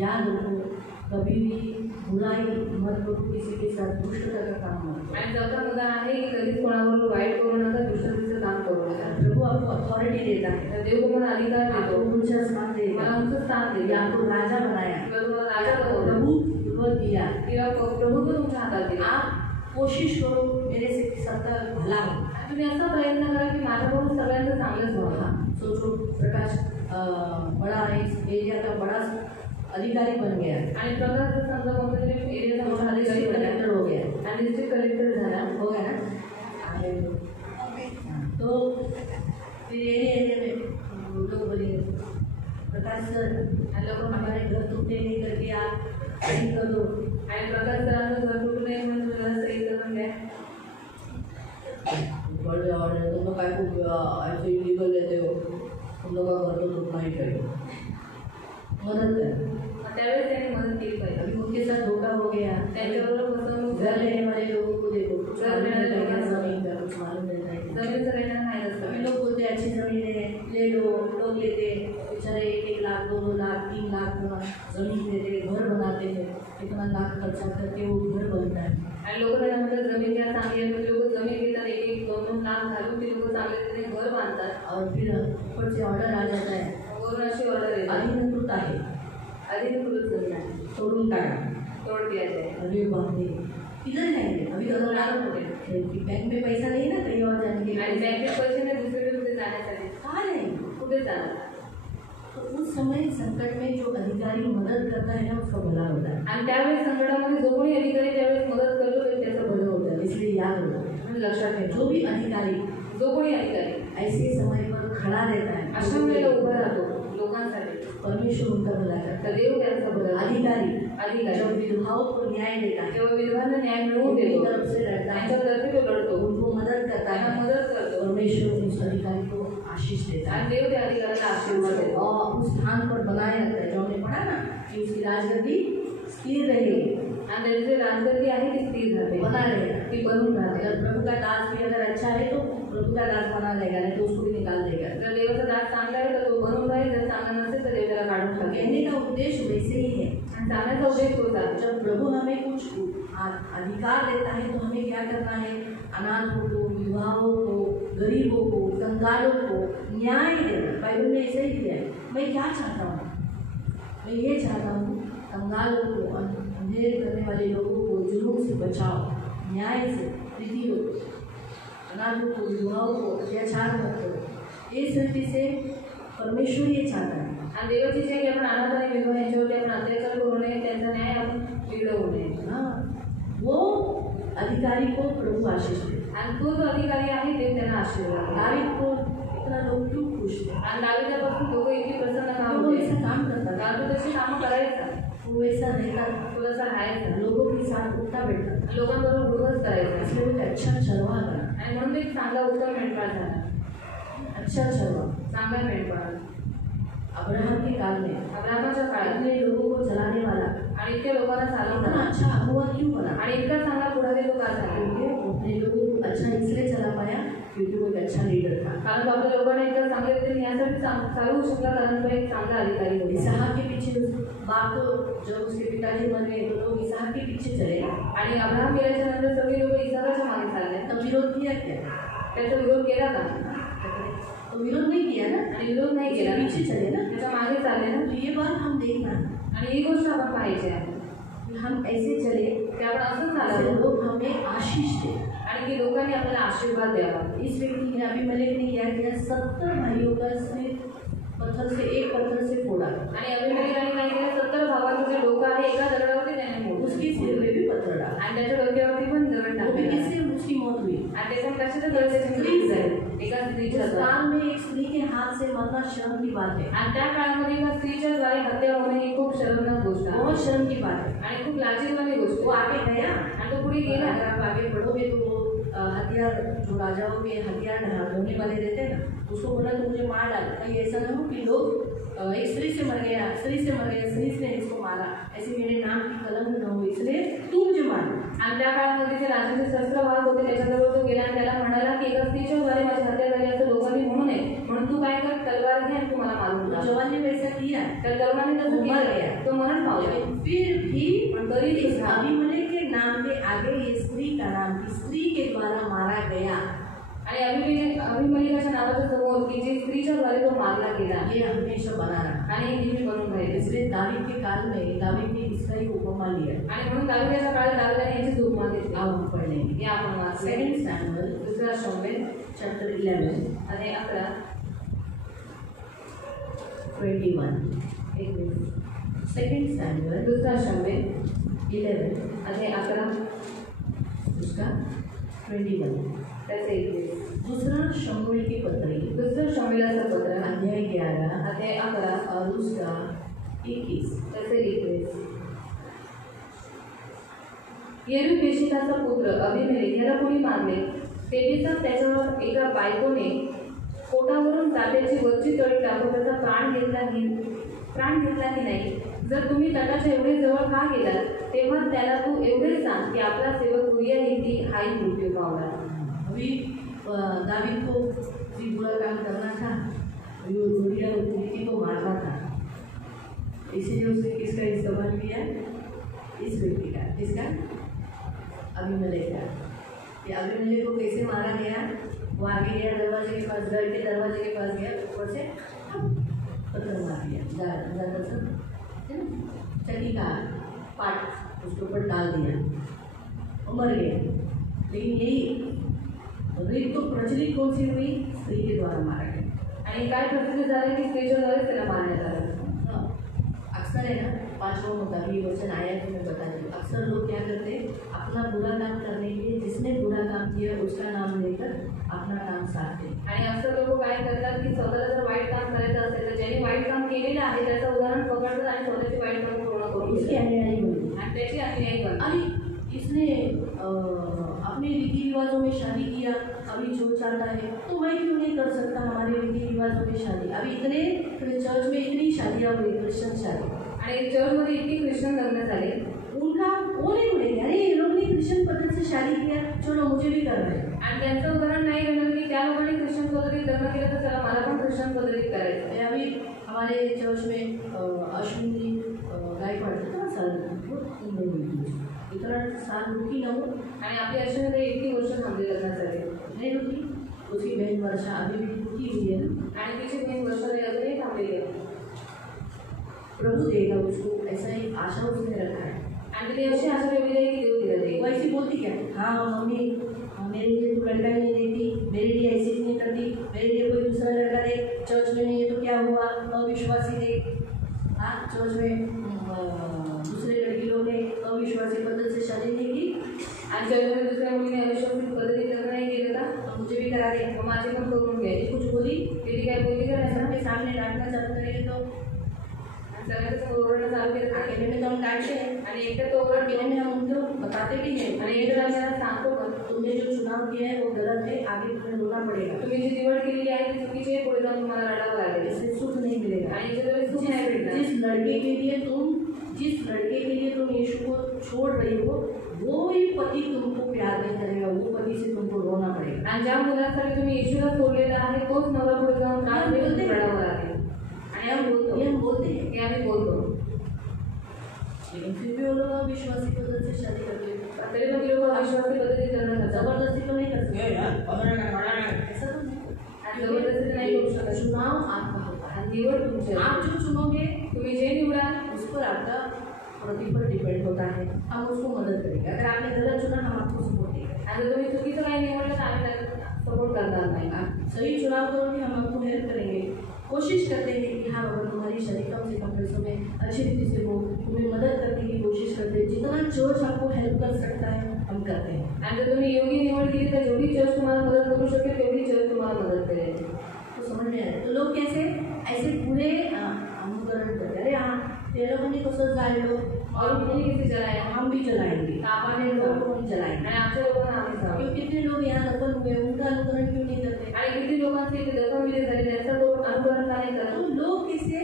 याद रखो कभी भी बुराई मत करो, किसी के साथ दुष्टता का काम मत करो. आणि चौथा मुद्दा आहे की कधीच कोणाबरोबर वाईट करू नका, दुष्टतेचं काम करू नका. प्रभु आपको अथॉरिटी देता है, तर देव तुम्हाला अधिकार आपको देतो, ऊंचा स्थान देगा, मला उंच स्थान देतो, आपको राजा बनाया, किंवा तुम्हाला राजा बनवतो, प्रभु विरोध दिया, किंवा प्रभुत्व तुमच्या हातात दिला. आप कोशिश करो मेरे से सबका भला हो. तुम्ही असा प्रयत्न करा की माझ्याकडून सगळ्यांचं चांगलंच व्हावं. सोचो प्रकाश बड़ा एरिया का बड़ा अधिकारी बन गया आणि प्रकाश समजा कोणत्या तरी एरियाचा मोठा अधिकारी डिस्ट्रिक्ट बनला कलेक्टर हो गया, आणि डिस्ट्रिक्ट कलेक्टर झाला, हो गया ना. तो फिर एरिया में लोग बोले प्रकाश सर आणि लोक हमारे घर टूटने नहीं करके आप सही कर दो. आणि प्रकाश सरांचं घर तुटू नये म्हणून तुम्ही सही करून द्या. बड़े और तुम लोग काय को ऐसे इलीगल लेते हो, तुम लोग का घर तो रुकना ही चाहिए, मदद कर। त्यावेळेस त्यांनी मदत केली पाहिजे. अभी उनके साथ धोखा हो गया, त्यांच्याबरोबर फसवणूक घर झाली. लेने वाले लोगों को देखो, कुछ घर मालूम लेने नहीं वाले रहता, लोगों जमीन का कुछ मालूम नहीं रहता। जमीन सगळ्यांना माहीत असतं. अभी लोग बोलते अच्छी जमीन है ले लो, लोग लेते बेचारे 1-1 लाख 2-2 लाख 3 लाख जमीन देते, घर बनाते हैं, इतना लाख खर्चा करके वो घर बनता है। आणि लोक त्याच्यामध्ये जमीन घ्या चांगली आहे, लोक जमीन घेतात 1-1 2-2 लाख घालून ती लोक चांगले तिथे घर बांधतात. और फिर ऊपर से ऑर्डर आ जाता है, वरून अशी ऑर्डर येते. अधिकृत आहे, अधिकृत जमीन आहे, तोडून टाका। तोड दिया जाए. अरे बाप रे, इधर नहीं, अभी तो लागत होते. बैंक में पैसा नहीं ना कहीं और जाने के आणि बँकेत पैसे नाही दुसरीकडे कुठे जाण्यासाठी. कहाँ नहीं। कुठे जाणार. तो उस समय संकट में जो अधिकारी मदद करता है ना उसका भला होता है, आणि त्यावेळेस संकटामध्ये जो कोणी अधिकारी त्यावेळेस मदत करतो त्याचं भलं होतं. इसलिए याद रखो, म्हणून लक्षात ठेवा, जो भी अधिकारी जो कोणी अधिकारी ऐसे समय पर खड़ा रहता है, अशा वेळेला उभा राहतो लोकांसाठी, परमेश्वर उनका भला करता तर देव त्यांचं भलं. है। अधिकारी अधिकारी जब विधवाओं को न्याय देता है, जेव्हा विधवांना न्याय मिळवून उनकी देतो, तरफ से लड़ता है, त्यांच्यातर्फे तो लढतो, उनको मदद करता त्यांना है, मदत करतो. परमेश्वर उस अधिकारी को आशीष देता है आणि देव त्या अधिकाऱ्याला आशीर्वाद देतो. और उस स्थान पर बनाए रखता है। जो हमने पढ़ा ना कि उसकी राजगद्दी स्थिर रहेगी, आणि त्याची जी राजगद्दी आहे ती स्थिर राहते, बना रहेगा। ती बनून राहते. अगर प्रभु का दास भी अगर अच्छा है तो प्रभु का दास बना लेगा, नहीं तो उसको भी निकाल देगा। जर देवाचा दास चांगला आहे तर तो बनून राहील, जर चांगला नसेल तर देव त्याला काढून टाकेल. कहने का उद्देश्य वैसे ही है। आणि सांगण्याचा उद्देश होता, जब प्रभु हमें कुछ अधिकार देता है तो हमें क्या करना है, अनाथों को, विधवाओं को, गरीबों को, कंगालों को न्याय देना। बाइबल में ऐसा ही दिया है। मैं क्या चाहता हूँ, मैं ये चाहता हूँ कंगालों को, अंधेरे करने वाले लोगों को जुल्म से बचाओ, न्याय से, प्रीति हो, अनाथों को, विधवाओं को अत्याचार मत करो। इस रीति से परमेश्वर ये चाहता है। आणि देवाची इच्छा आहे की आपण अनाथ आणि विधवा यांच्यावरती आपण अत्याचार करू नये, त्यांचा न्याय आपण बिघडवू नये. हाँ, वो अधिकारी को प्रभु आशीष दे। आणि तो जो अधिकारी आहे देव त्यांना आशीर्वाद देतो. दावीद को इतना लोग क्यों खुश थे? आणि दाविदापासून लोक इतकी प्रसन्न का वो होते, ऐसा काम करता था, कारण तो तशी कामं करायचा, वो ऐसा रहता था, तो तसा राहायचा, लोगों के साथ उठता बैठता था, लोकांबरोबर गृहच करायचा. इसलिए वो एक अच्छा चरवाहा बना, आणि म्हणून तो एक चांगला उत्तम मेंढपाळ झाला, अच्छा चरवाहा। चांगला मेंढपाळ. अब्राहम के काल में अब्राहमाच्या काळात इतने लोगों को चलाने वाला आणि इतक्या लोकांना इतना चालवताना अच्छा अगुवा क्यों बना? आणि इतका चांगला पुढारी तो का झाला, क्योंकि वो अपने लोगों को अच्छा इसलिए चला पाया क्योंकि वो एक अच्छा लीडर था। कारण तो आपल्या लोकांना इतकं चांगल्या रीतीने यासाठी चालवू शकला, कारण तो एक चांगला अधिकारी होता. इसहाक के पीछे बाप तो जब उसके पिताजी मर गए तो लोग इसहाक के पीछे चले, आणि अब्राहम गेल्याच्या नंतर सगळे लोक इसाकाच्या मागे चालले. तब विरोध किया क्या? त्याचा विरोध केला का? तो विरोध नहीं किया ना, आणि विरोध नाही केला, पीछे चले ना। त्याच्या मागे चालले ना. तो ये बात हम देखना, आणि ही गोष्ट आपण पाहिजे आहे हम ऐसे चले की आपण असं ऐसे चालावं लोग हमें आशीष दे। आणि की लोकांनी आपल्याला आशीर्वाद द्यावा. इस व्यक्ति ने अबीमेलेक ने क्या किया, 70 भाइयों का सिर पत्थर से, एक पत्थर से फोड़ा, आणि अभिमेलेकाने काय केलं, 70 भावाचं जे डोकं आहे एका दगडावरती त्याने मोडलं. उसके सिर में भी पत्थर डाला, आणि त्याच्या डोक्यावरती पण दगड वो भी टाकलं. किससे उसकी मौत हुई। आणि त्याच्या कशाचं गरज त्याची मृत्यू झाली, एका स्त्रीच्या उस द्वारे. काल में एक स्त्री के हाथ से मरना शर्म की बात है, आणि त्या काळामध्ये एका स्त्रीच्या द्वारे हत्या होणे ही खूप शर्मनाक गोष्ट आहे बहुत शर्म की बात है। आणि खूप लाजीरवाणी गोष्ट वो आहे. आगे गया, आणि तो पुढे गेला. अगर आप आगे बढ़ोगे तो वो हथियार, जो राजाओं के हथियार ढोने वाले रहते हैं ना, उसको बोला तो मुझे मार डाल। कहीं ऐसा ना हो कि लोग एक स्त्री से मर गया, स्त्री से मर गया, स्त्री ने इसको मारा, ऐसे मेरे नाम की कलंक न हो, इसलिए तू मुझे मार। आणि त्या काळामध्ये जे राजाचे शस्त्रवाहक होते त्याच्याजवळ तो गेला आणि त्याला म्हणाला की एका स्त्रीच्या द्वारे माझी हत्या झाली असं लोकांनी म्हणू नये, म्हणून तू काय कर, तलवार घे आणि तू मला मारून तो टाक. जवान ने वैसा किया, त्या तरुणाने तसं मर केलं. गया. तो मरण पावला. लेकिन फिर भी पण तरी इस सुद्धा अबीमेलेक के नाम के आगे ये स्त्री का नाम थी, स्त्री के द्वारा मारा गया, आणि अभिमलिकाच्या नावाच्या समोर की जी स्त्रीच्या द्वारे तो मारला गेला, ये हमेशा बना रहा। आणि हे नेहमी बनून राहिले. इसलिए दावीद के काल में दावीद ने इसका ही उपमा लिया। आणि म्हणून दाविदाच्या काळात दाविदाने याची उपमा घेतली. अब हम पढ़ लेंगे हे आपण वाचले. सेकंड सैमुअल दुसरा शमूएल चैप्टर 11 आणि 11 21। 21. सेकंड सैमुअल दुसरा शमूएल 11 आणि 11 उसका 21। त्याचे 21. दूसरा शमूएल की पत्री दुसरं शमूएलाचं पत्र अध्याय 11 अध्याय 11 और उसका 21। त्याचे 21. येरुबेशिताचा पुत्र अभिमेलेक याला कोणी मारले तेबीचा त्याच्यावर एका बायकोने पोटावरून जात्याची वरची तळी टाकून त्याचा प्राण घेतला की नाही. जर तुम्ही तटाच्या एवढे जवळ का गेलात तेव्हा त्याला तू एवढे सांग की आपला सेवक उरिया हिती हाही मृत्यू पावला. अभी दावीद को भी बुरा काम करना था, उरिया हिती को मारना था, इसीलिए उसने किसका इस्तेमाल किया, इस व्यक्ति का, किसका, अबीमेलेक का. ये अबीमेलेक को कैसे मारा गया, वो आगे गया दरवाजे के पास, घर के दरवाजे के पास गया, ऊपर से पत्थर मार दिया, चक्की का पार्ट उसके ऊपर डाल दिया, वो मर गया. लेकिन यही रीत तो प्रचलित कौन सी हुई, स्त्री के द्वारा मारा गया. आणि काय प्रसिद्ध झालं की स्त्रीच्या द्वारे त्याला मारण्यात आलं. अक्सर है ना, 5 लोगों का भी वचन आया तो मैं बता दूँ. अक्सर लोग क्या करते हैं, अपना बुरा काम करने के लिए जिसने बुरा काम किया उसका नाम लेकर अपना काम साधते. आणि अक्सर लोक काय करतात की स्वतःला जर वाईट काम करायचं असेल तर ज्यांनी वाईट काम केलेलं आहे त्याचं उदाहरण पकडतात आणि स्वतःची वाईट काम पूर्ण करून इसकी अनुयायी बनते. आणि त्याची अनुयायी बनतात. अभी इसने अपने रीति रिवाजों में शादी किया, अभी जो चाहता है तो मैं क्यों नहीं कर सकता हमारे रीति रिवाजों में शादी. अभी इतने चर्च में इतनी शादियाँ हुई, क्रिश्चियन शादी, आणि चर्चमध्ये इतकी ख्रिश्चन लग्न झाले, उनका वो नहीं बोलेंगे अरे ये लोग ने क्रिश्चियन पद्धति से शादी किया, चलो मुझे भी करना है. आणि त्यांचं उदाहरण नाही घेणार की त्या लोकांनी ख्रिश्चन पद्धतीत लग्न केलं तर चला मला पण ख्रिश्चन पद्धतीत करायचं आहे. अभी हमारे चर्च में अश्विनी गायकवाड कितना साल इतना साल रुकी ना हो, आणि आपली अश्विनी इतकी वर्ष थांबली लग्नासाठी नहीं रुकी. उसकी बहन वर्षा अभी भी रुकी हुई है आणि तिची बहीण वर्षाला अजूनही थांबलेली आहे. प्रभु देगा उसको, ऐसा ही आशा उसने रखा है. आणि ती अशी आशा ठेवली आहे की देव तिला देईल. वो ऐसी बोलती क्या, हाँ मम्मी मेरे लिए तो लड़का ही नहीं देती, मेरे लिए ऐसी नहीं करती, मेरे लिए कोई दूसरा लड़का दे, चर्च में नहीं है तो क्या हुआ, अविश्वासी दे. हाँ, चर्च में दूसरे लड़की लोग ने अविश्वासी पद्धति से शादी नहीं की आणि चर्चमध्ये दुसऱ्या मुलीने अविश्वासी पद्धतीत लग्न नाही केलं का, तो मुझे भी करा दे. मग माझी पण करून घ्या. कुछ बोली, ती काय बोलली का ऐसा नाही के सामने डांटना चालू करेंगे तो सगळ्यांच्या समोर ओरडणं चालू केलं. अकेले में तो हम डांटते हैं, आणि एकदा तो ओरडतो अकेले में हम उनको बताते भी हैं, आणि एकदा आपल्याला सांगतो पण तुमने जो चुनाव किया है वो गलत है, आगे तुम्हें रोना पड़ेगा, तुम्ही जी निवड केलेली आहे ती चुकीची आहे, पुढे जाऊन तुम्हाला रडावं लागेल. इससे सुख नहीं मिलेगा. आणि याच्याद्वारे सुख नाही भेटणार. जिस लड़के के लिए तुम यीशु को छोड़ रही हो वो ही पति तुमको प्यार नहीं करेगा, वो पति से तुमको रोना पड़ेगा. आणि ज्या मुलासाठी तुम्ही येशूला सोडलेला आहे तोच नवरा पुढे जाऊन त्रास देऊन रडावं लागेल. आणि हम बोलते हैं हे आम्ही बोलतो. लेकिन फिर भी वो लोग विश्वासी पद्धति से शादी करते हैं. तरी पण लोक अविश्वासी पद्धतीत लग्न करतात. जबरदस्ती तो नहीं कर सकते, ऐसा तो नहीं. आणि जबरदस्ती नाही करू शकत. चुनाव आपका होता है, आणि निवड तुमची आहे. आप जो चुनोगे तुम्ही जे निवडाल उस पर आपका प्रतिफल डिपेंड होता है. हम उसको मदद करेंगे. अगर आपने गलत चुना हम आपको सपोर्ट नहीं करेंगे. आणि तुम्ही चुकीचं काही निवडलं तर आम्ही त्याला सपोर्ट करणार नाही. आप सही चुनाव करोगे हम आपको हेल्प करेंगे. कोशिश करते हैं कि हाँ बाबा तुम्हारी शादी कम से कम पैसों में अच्छी रीति से हो, तुम्हें मदद करने की कोशिश करते हैं. जितना चर्च आपको हेल्प कर सकता है हम करते हैं. आणि जर तुम्ही योग्य निवड केली तर जेवढी चर्च तुम्हाला मदत करू शकेल तेवढी चर्च तुम्हाला मदत करेल. तो समझ में आया. तो लोग कैसे ऐसे पूरे अनुकरण करते, अरे हाँ ये लोगों ने कसं जाळलं और उन्होंने किसी जलाया हम भी जलाएंगे, आपने लोगों को हम जलाएंगे. आणि आमच्या लोकांना आम्ही सांगू. क्यों कितने लोग यहाँ नकल हुए, उनका अनुकरण क्यों नहीं करते. आणि किती लोकांचे इथे दखलविधी झाले त्यांचा तो अनुकरण का नाही करत. तो लोग कैसे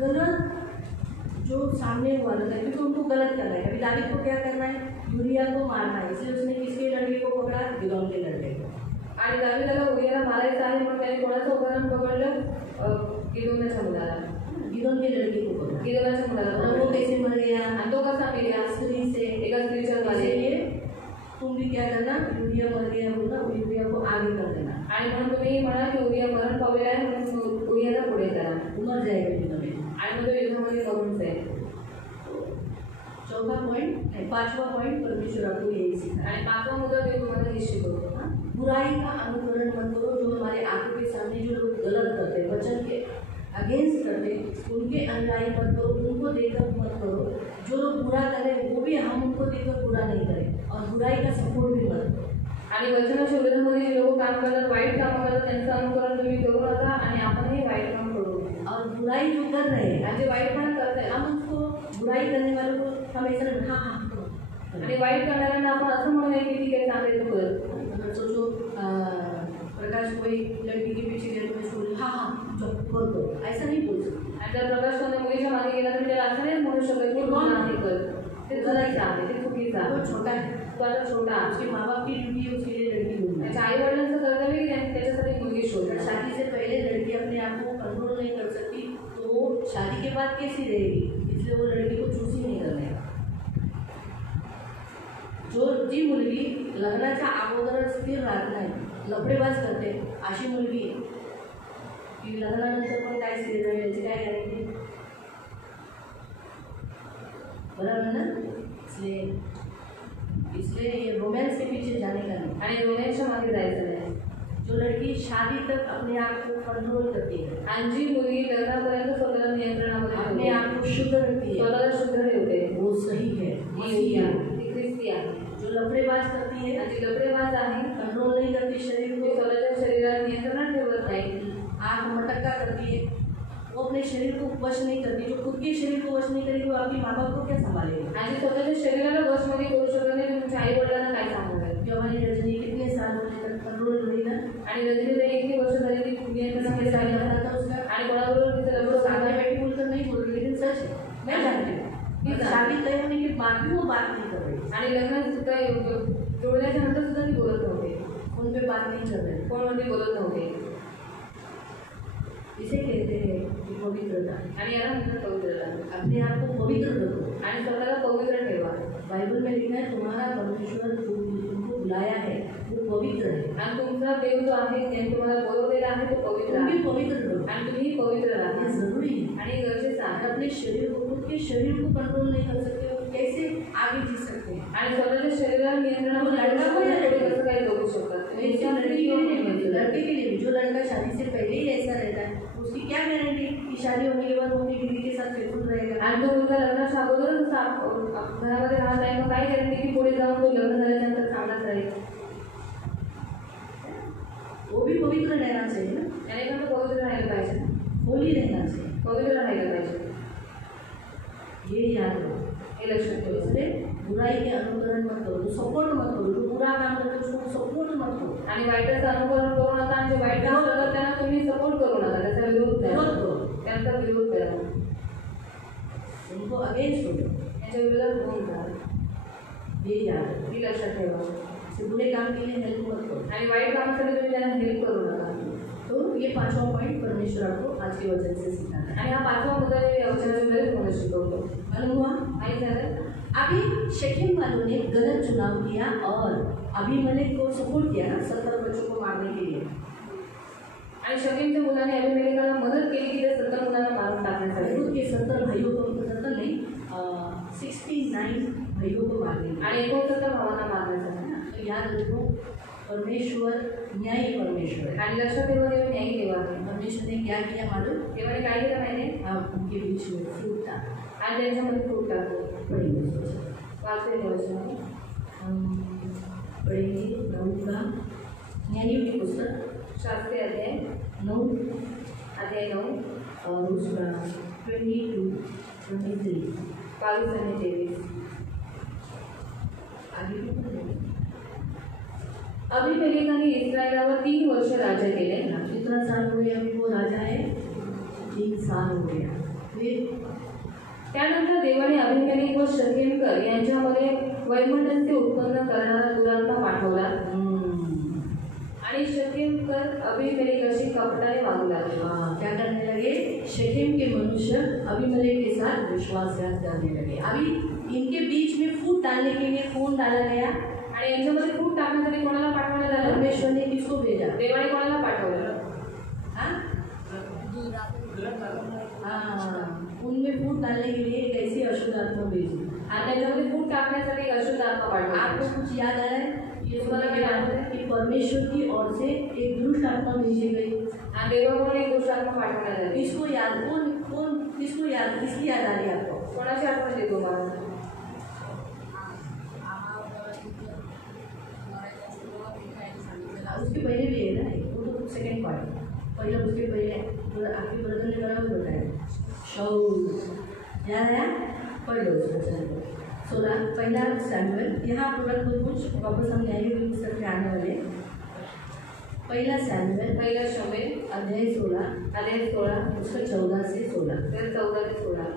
गलत जो सामने हुआ था क्योंकि उनको गलत करना है. अभी दावीद को क्या करना है, यूरिया को मारना है, इसलिए उसने किसके लड़के को पकड़ा, गिदोन के लड़के को. आणि दावीदाला उरियाला मारायचं आहे म्हणून त्याने कोणाचं उदाहरण पकडलं, गिदोनाच्या मुलाला. गिदोन के लड़के को पकड़ा. गिदोनाच्या मुलाला और वो कैसे मर गया, आणि तो कसा मेला स्त्री से. एका स्त्रीच्या द्वारे. इसलिए तुम भी क्या करना, यूरिया मर गया बोलना, यूरिया को आगे कर देना. आणि म्हणून तुम्ही म्हणा की उरिया मरण पावलेला आहे म्हणून उरियाला पुढे करा. मर जाएगा युद्ध में. आणि मग तो युद्धामध्ये मरून जाईल. चौथा पॉइंट, 5वां पॉइंट परमेश्वर आपको यही सिखाया. आणि 5वां मुद्दा ते तुम्हाला हे शिकवतो. बुराई का अनुकरण मत करो. जो हमारे आंखों के सामने जो लोग गलत करते, वचन के अगेंस्ट करते, उनके अनुयायी मत करो, उनको देखकर मत करो. जो लोग बुरा करें वो भी हम उनको देखकर बुरा नहीं करें और बुराई का सपोर्ट भी मत करो. आणि वचनाच्या विरोधामध्ये जे लोक काम करतात, वाईट काम करतात त्यांचं अनुकरण तुम्ही करू नका आणि आपणही वाईट काम करू. और बुराई जो कर रहे हैं, आणि जे वाईटपणा करताय हम उसको बुराई करने वालों को हम ऐसा हाँ आणि वाईट करणाऱ्यांना आपण असं म्हणूया की ठीक आहे चांगले तू कर. अगर सोचो होतो, ऐसा नहीं बोल सकते। आणि जर प्रकाश कोणत्या मुलीच्या मागे गेला तर त्याला असं नाही म्हणू शकत की तू नाही कर, ते चुकीचं आहे, ते चुकीचं आहे. वो छोटा है, तो आता छोटा आहे. उसके माँ बाप की ड्यूटी है उसके लिए लड़की ढूंढना। त्याच्या आई वडिलांचं कर्तव्य की त्यांनी त्याच्यासाठी मुलगी शोधणं. शादी से पहले लड़की अपने आप को कंट्रोल नहीं कर सकती तो वो शादी के बाद कैसी रहेगी, इसलिए वो लड़की को चूज ही नहीं करने का। जो जी मुलगी लग्नाच्या अगोदर स्थिर राहत नाही, लफडेबाज करते, अशी मुलगी की लग्नानंतर पण काय स्थिर राहील याची काय गॅरंटी, बराबर ना? इसलिए ये रोमांस के पीछे जाने का नहीं, आणि रोमॅन्सच्या मागे जायचं नाही. जो लड़की शादी तक अपने आप को कंट्रोल करती है, आणि जी मुलगी लग्नापर्यंत स्वतःला नियंत्रणामध्ये अपने ठेवते, आप को शुद्ध रखती है, स्वतःला शुद्ध ठेवते, वो सही है, ती ख्रिस्ती आहे. जो लफड़ेबाज करती है, आणि जी लफडेबाज आहे, कंट्रोल नहीं करती शरीर ती को, स्वतःच्या शरीरात नियंत्रण ठेवत नाही, आँख मटक्का करती है, वो अपने शरीर को वश नहीं करती। जो खुद के शरीर को वश नहीं करेगी वो आपकी माँ बाप को क्या संभालेगी? आणि स्वतःच्या शरीराला वशमध्ये करू शकत नाही, तुमच्या आई वडिलांना काय सांगणार. जो हमारी रजनी कितने साल होने तक कंट्रोल हुई ना, आणि रजनीताई इतकी वर्ष झाली ती नियंत्रणामध्ये किसके साथ राहिली लफड़ा ना. था उसका, आणि कोणाबरोबर तिचं लग्न वो सामने सांगायला बैठी बोलकर नहीं बोल रही, लेकिन सच है, मैं जानती हूँ। शादी तय होने के बाद भी वो बात नहीं कर रही, आणि लग्न सुद्धा जोडल्याच्या नंतर सुद्धा ती बोलत नव्हते, फोन पे बात नहीं कर रहे। फोनवरती बोलत नव्हते. इसे कहते हैं कि पवित्रता। आणि याला म्हणतात पवित्रता. अपने आप को पवित्र रखो। आणि स्वतःला पवित्र ठेवा. बाइबल में लिखा है तुम्हारा परमेश्वर जो तुमको बुलाया है वो पवित्र है, आणि तुमचा देव जो आहे त्याने तुम्हाला बोलवलेला आहे तो पवित्र तुम आहे. भी पवित्र रहो। आणि तुम्ही पवित्र ये राहा. जरूरी है। आणि गरजेचं अगर आहे. अपने शरीर को, खुद के शरीर को कंट्रोल नहीं कर सकते हो कैसे आगे जी सकते हैं? आणि स्वतःच्या शरीराला नियंत्रणामध्ये लड़का को या लड़की? कसं काय जगू शकतात. ऐसी लड़की के लिए नहीं मिलती, लड़के के लिए भी। जो लड़का शादी से पहले ही ऐसा रहता है उसकी क्या गारंटी कि शादी होने के बाद वो अपनी बीवी के साथ फेथफुल रहेगा? आणि तो मुलगा लग्नाच्या अगोदरच घरामध्ये राहत आहे, मग काय गॅरंटी की पुढे जाऊन तो लग्न झाल्यानंतर चांगलाच राहील. वो भी पवित्र रहना चाहिए ना, त्याने पण तो पवित्र राहायला पाहिजे, होली रहना चाहिए, पवित्र राहायला पाहिजे. ये याद रखो। हे लक्षात ठेवा. इसलिए बुराई के अनुकरण मत करो, जो सपोर्ट मत करो, जो बुरा काम करते हो उसको सपोर्ट मत करो, आणि वाईटाचं अनुकरण करू नका, आणि जे वाईट काम करतात त्यांना तुम्ही सपोर्ट करू नका, त्याचा विरोध करा, विरोध करो, त्यांचा विरोध करा, उनको अगेंस्ट हो, त्यांच्या विरोधात होऊन करा. ये याद रखो। ही लक्षात ठेवा. से बुरे काम के लिए हेल्प मत करो। आणि वाईट कामासाठी तुम्ही त्यांना हेल्प करू नका. तो ये 5वां पॉइंट परमेश्वर आपको आज के वचन से सिखाता है। आणि हा 5वा मुद्दा मी वचनाच्या वेळेस म्हणून शिकवतो. मालूम हुआ? आणि झालं. अभी शकीम वालों ने गलत चुनाव किया और अभिमलेक को सपोर्ट किया ना 70 बच्चों को मारने के लिए। आणि शकीमच्या मुलाने अभिमेलेकाला मदत केली की त्या 70 मुलांना मारून टाकण्यासाठी. खुद के 70 भाइयों को, 70 नहीं 69 भाइयों को मारने के लिए। आणि 69 भावांना मारण्यासाठी. तो याद रखो परमेश्वर न्यायी परमेश्वर है। आणि लक्षात ठेवा देव न्यायी देव आहे. परमेश्वर ने क्या किया मालूम? देवाने काय केलं माहिती? उनके बीच में फूट था। आणि त्यांच्यामध्ये फूट टाकतो. पढ़ेंगे वाचते देवाच्या. हम पढ़ेंगे 9 का न्यायी की पुस्तक शास्त्री अध्याय 9 अध्याय 9 और उसका 22-23 22 आणि 23. आगे भी पढ़ेंगे। अभिमेलेकाने इस्रायलावर 3 वर्ष राज्य केले. कितना साल हुए अभी वो राजा है? 3 साल हो गया। फिर त्यानंतर देवाने अभिमेलेक व शकेमकर यांच्यामध्ये वैमनस्य उत्पन्न करणारा दुरात्मा पाठवला. आणि शकेमकर अभिमेलेकाशी कपटाने वागू लागले. क्या करने लगे? शकेम के मनुष्य अभिमलेक के साथ विश्वासघात करने लगे। अभी इनके बीच में फूट डालने के लिए कौन डाला गया? आणि यांच्यामध्ये फूट टाकण्यासाठी कोणाला पाठवण्यात आलं? परमेश्वर ने किसको भेजा? देवाने कोणाला पाठवलं? उनमें फूट डालने के लिए एक ऐसी अशुद्ध आत्मा भेजी। आणि त्याच्यामध्ये फूट टाकण्यासाठी एक अशुद्ध आत्मा पाठवला. आपको कुछ याद आया है? ये तुम्हाला काय आठवतंय? कि परमेश्वर की ओर से एक दुष्ट आत्मा भेजी गई। आणि देवाकडून एक दुष्ट आत्मा पाठवण्यात आली. किसको याद? कौन किसको याद? किसकी याद आ रही है आपको? कोणाची आठवण येते तुम्हाला? उसके पहले भी है ना, वो तो सेकंड पार्ट। पहले उसके पहले आपके ब्रदर ने करा वो बताया शाऊल। याद आया? पढ़ लो उसको चलो। 16 पहला सैमुएल। यहाँ तुरंत कुछ वापस हम न्यायी पुस्तक में आने वाले। पहिला सॅम्युएल पहिला शमूएल अध्याय 16 अध्याय 16 उसका 14 से 16 तर 14 ते 16.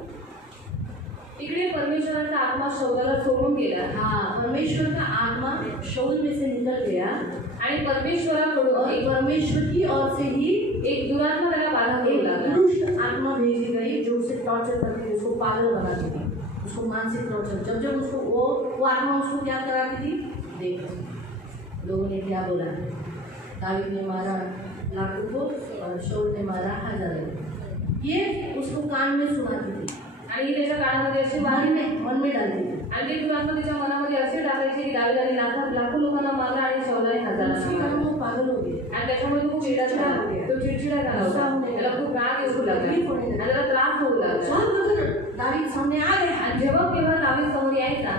इकडे परमेश्वराचा आत्मा शौलाला सोडून गेला. हाँ, परमेश्वर का आत्मा शाऊल में से निकल गया आणि परमेश्वराकडून और परमेश्वर की ओर से ही एक दुरात्मा त्याला बाधा करू एक लागला. दुष्ट आत्मा भेजी गई जो उसे टॉर्चर करती थी, उसको पागल बनाती थी, उसको मानसिक टॉर्चर. जब जब उसको वो आत्मा उसको क्या कराती थी, देखो लोगों ने क्या बोला, दाऊद ने मारा लाखों को और शाऊल ने मारा हजारों को. ये उसको कान में सुनाती थी आणि त्याच्या कानामध्ये अशी वाणी मन में डालती थी. आणि ते दुरात्मा त्याच्या मनामध्ये असे टाकायचे की दाविदाने लाखो लोकांना मारला आणि शौलाने उसके हजारांना कारण मारला. वो पागल हो गए. आणि त्याच्यामुळे तो खूप चिडचिडा हो गया. तो चिडचिडा झाला होता. त्याला खूप राग येऊ लागला आणि त्याला त्रास होऊ लागला. सब अगर दाऊद सामने आ गए आणि जेव्हा केव्हा दावीद समोर यायचा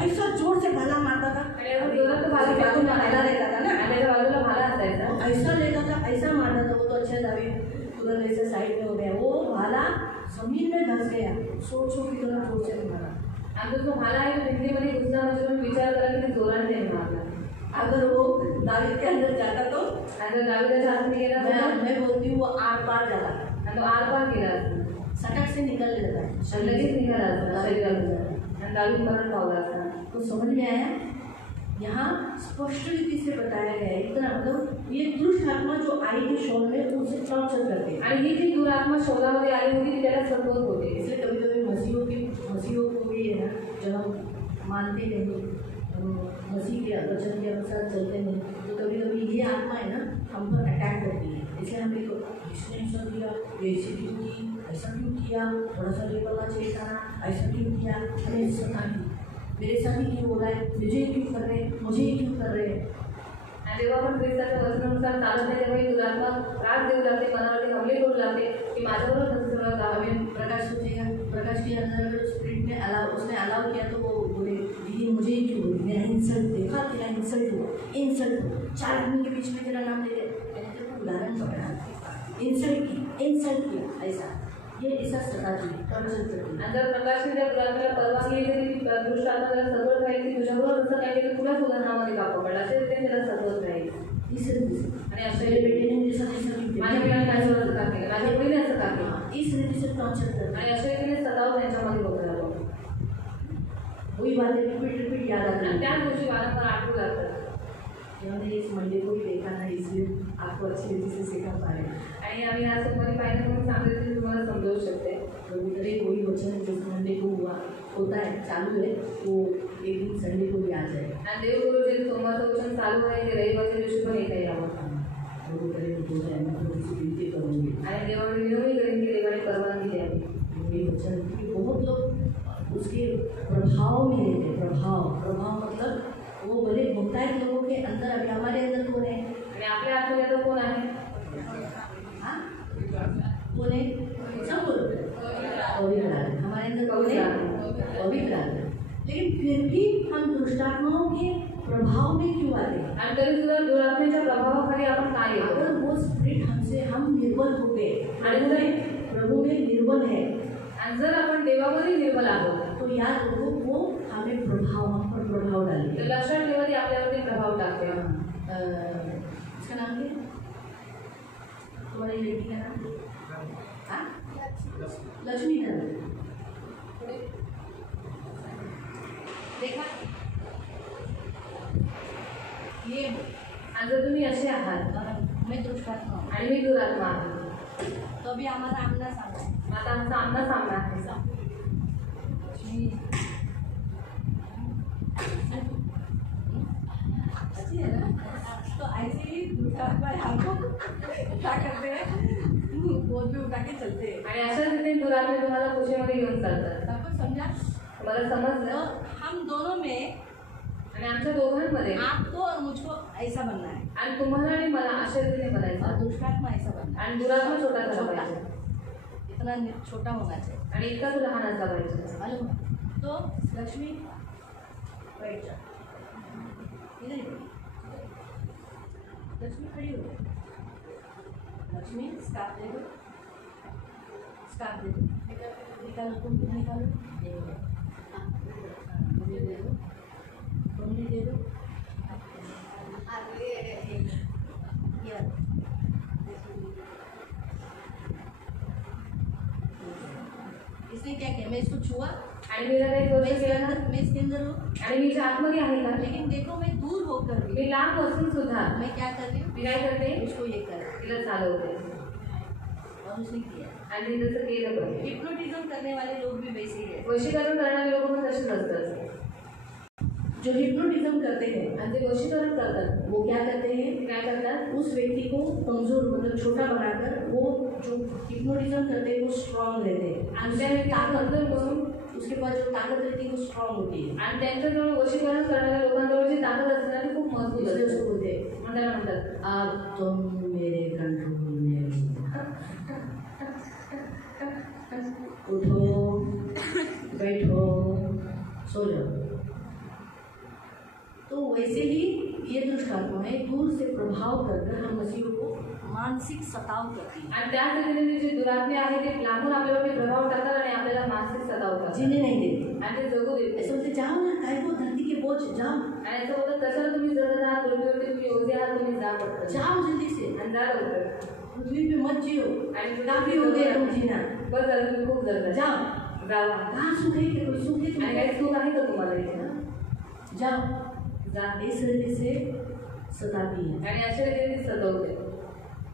ऐसा जोर से भला मारता था आणि एवढं जोरात तो भाला बाजू में फेकून भाला रहता था ना, आणि त्याच्या बाजूला भाला असायचा. ऐसा लेता था, ऐसा मारता था. वो तो अच्छा दाऊद तुरंत ऐसे साइड में हो गया. वो भाला जमीन में धंस गया. सो की तरह जोर से मारा. आणि तो जो भाला आहे तो भिंतीमध्ये घुसला म्हणजे तुम्ही विचार करा की ते जोराने त्याने मारला. अगर वो दाऊद के अंदर जाता तो आणि जर दाविदाच्या हातात गेला तर मैं बोलती हूँ वो आर पार जाता, आणि तो आरपार गेला असता. सटक से निकल लेता. आणि लगेच निघाला असता शरीरातून आणि दावीद मरण पावला असता. तो समझ में आया. यहाँ स्पष्ट रीति से बताया गया है. इतना मतलब ये दुष्ट आत्मा जो आई थी शाऊल में उसे टॉर्चर करते. आणि ही जी दुरात्मा शौलामध्ये आली होती ती त्याला सतवत होती. इसलिए कभी कभी मसीहों को भी है ना, जब हम मानते नहीं, हम मसीह के वचन के अनुसार चलते नहीं, तो कभी कभी ये आत्मा है ना हम पर अटैक करती है. इसलिए हमें तो इसने ऐसा किया, ये ऐसे क्यों की, ऐसा क्यों किया, थोड़ा सा ये करना चाहिए था ना, ऐसा क्यों किया, हमें सताती. मेरे साथ ही क्यों हो रहा है, मुझे क्यों कर रहे हैं, मुझे क्यों कर रहे हैं. आणि जेव्हा आपण ख्रिस्ताच्या वचनानुसार चालत नाही तेव्हा ही दुरात्मा त्रास देऊ लागते, मनावरती हमले करू लागते की माझ्याबरोबर कसं सगळं काम आहे. हमें प्रकाश सोचेगा, प्रकाश के अंदर अगर स्पिरिट ने उसने अलाउ किया तो वो बोले दीदी मुझे ही क्यों, मेरा इंसल्ट देखा, तेरा इंसल्ट हुआ, इंसल्ट हुआ, 4 आदमी के बीच में तेरा नाम ले लिया. मैंने तेरे को उदाहरण पकड़ा, इंसल्ट किया ऐसा. ये ऐसा सताती है, टॉर्चर करती है. आणि जर प्रकाशने त्या दुरात्मेला परवानगी दिली तरी दुष्ट आत्मा त्याला सतवत राहील की तुझ्याबरोबर असं काही की तुलाच उदाहरणामध्ये का पकडलं असे ते त्याला सतवत राहील. आणि अशा मेरे बेटे ने जैसा माझ्या मुलाने माझ्यावर असं का केलं, माझ्या मुलीने असं का केलं, इस रीति से टॉर्चर करते. आणि अशा रीतीने सताव त्यांच्यामध्ये होत राहतो. वही बातें रिपीट याद आती आणि हैं. त्याच गोष्टी वारंवार आठवू लागतात. मैंने इस मंडे को भी देखा ना, इसलिए आपको अच्छी रीति से सिखा पाए. आणि आम्ही आज सोमवारी पाहिजे म्हणून चांगल्या रीतीने तुम्हाला समजावू शकते. प्रभु करे कोई वचन जो मंडे को होता है चालू है वो एक दिन संडे को भी आ जाए. आणि देवगुरु जे सोमवारचं वचन चालू आहे ते रविवारच्या दिवशी पण येता यावं. प्रभु करे तो हो जाए. मैं थोड़ी सी विनती करूँगी. आणि देवाने विनवणी करेन की देवाने परवानगी द्यावी. ये वचन क्योंकि बहुत लोग उसके प्रभाव में रहते हैं. प्रभाव मतलब वो भले बहुतायत लोगों के अंदर, अभी हमारे अंदर कौन है, आणि आपल्या आतमध्ये आता कोण आहे, हाँ कौन है, सब बोलो पवित्र आत्मा. हमारे अंदर कौन है, पवित्र आत्मा. लेकिन फिर भी हम दुष्टात्माओं के प्रभाव में क्यों आते हैं. आणि तरी सुद्धा दुरात्मेच्या प्रभावाखाली आपण काय येतो. अगर वो स्पिरिट हमसे हम निर्बल हो गए आणि जर प्रभु में निर्बल है आणि जर आपण देवामध्ये निर्बल आहोत तो याद रखो वो हमें हम पर प्रभाव तर डालेंगे. लक्षात ठेवा ती आपल्यावरती प्रभाव टाकते. इसका नाम क्या है, तुम्हारी लड़की का नाम, हाँ लक्ष्मी का नाम देखा. ये आणि जर तुम्ही असे आहात मैं दुष्टात्मा हूँ. आणि मी दुरात्मा आहे तो अभी हमारा आमना सामना है. आता आमचा आमना सामना आहे. अच्छी है ना. तो ऐसे ही दुष्टात्मा हमको क्या करते हैं, गोद में उठा के चलते हैं. आणि अशाच रीतीने दुरात्मे तुम्हाला कुशेमध्ये घेऊन चालतात. सबको समझा. तुम्हाला समजलं. तो हम दोनों में आणि आमच्या दोघांमध्ये आपको और मुझको ऐसा बनना है आणि तुम्हाला आणि मला अशा रीतीने और बनायचं दुष्टात्मा ऐसा बनना आणि दुरात्मा छोटा झाला छोटा. पाहिजे इतना छोटा होना चाहिए. आणि इतका तो लहान असला पाहिजे. मालूम है? तो लक्ष्मी बैठ जा, इधर ही बैठ. लक्ष्मी खड़ी हो गई. लक्ष्मी स्कार्फ दे दो, स्कार्फ दे दो. निकालो, तुम निकालो. हाँ, मुझे हुआ आणि मेरा काही स्पर्श केला ना मैं इसके अंदर हूँ, आणि मी ज्या आतमध्ये आहे का लेकिन देखो मैं दूर होकर भी मी लांब असून सुद्धा मैं क्या कर रही हूँ, मी काय करते उसको ये कर तिला चालवते और उसने किया। आणि मी तसं केलं पण हिप्नोटिज्म करने वाले लोग भी वैसे ही है। वशीकरण करणारे लोक पण तसेच असतात जो हिप्नोटिज्म करते हैं आणि ते वशीकरण करतात वो क्या करते हैं, ते काय करतात उस व्यक्ति को कमजोर मतलब छोटा बनाकर वो जो हिप्नोटिज्म करते हैं वो स्ट्रांग रहते हैं, आणि त्या ताकद करून उसके पास जो ताकत रहती है वो स्ट्रांग होती है। आणि त्यांच्याजवळ वशीकरण करणाऱ्या लोकांजवळ जी ताकद असते ना ती खूप मजबूत इसलिए असते उसको बोलते हैं म्हणून त्याला म्हणतात अब तुम मेरे कंट्रोल में हो। उठो, बैठो, सो जाओ। तो वैसे ही ये दुष्ट आत्माएं दूर से प्रभाव कर हम मसीहों को मानसिक सताव करती है, आणि त्याच रीतीने जे दुरात्मे आहे ते लांबून आपल्यावरती प्रभाव टाकतात आणि आपल्याला मानसिक सतावतात जीने नहीं देते। आणि ते जगू देत ऐसे बोलते जाओ ना, काय को धरती के बोझ जाओ, आणि असं बोलतात कशाला तुम्ही जगत आहात पृथ्वीवरती तुम्ही ओझे आहात तुम्ही जा पडतात जाओ जल्दी से, आणि जा लवकर पृथ्वी पे मत जियो, आणि काफी हो गया तुम जीना, बस झालं तुम्ही खूप जगता जाओ। जावा कहाँ सुख है कि कोई सुख है आणि तुम्हें, काही सुख आहे का तुम्हाला इथे ना जाओ। जा इस रीति से सताती है। आणि अशा रीतीने ती सतवते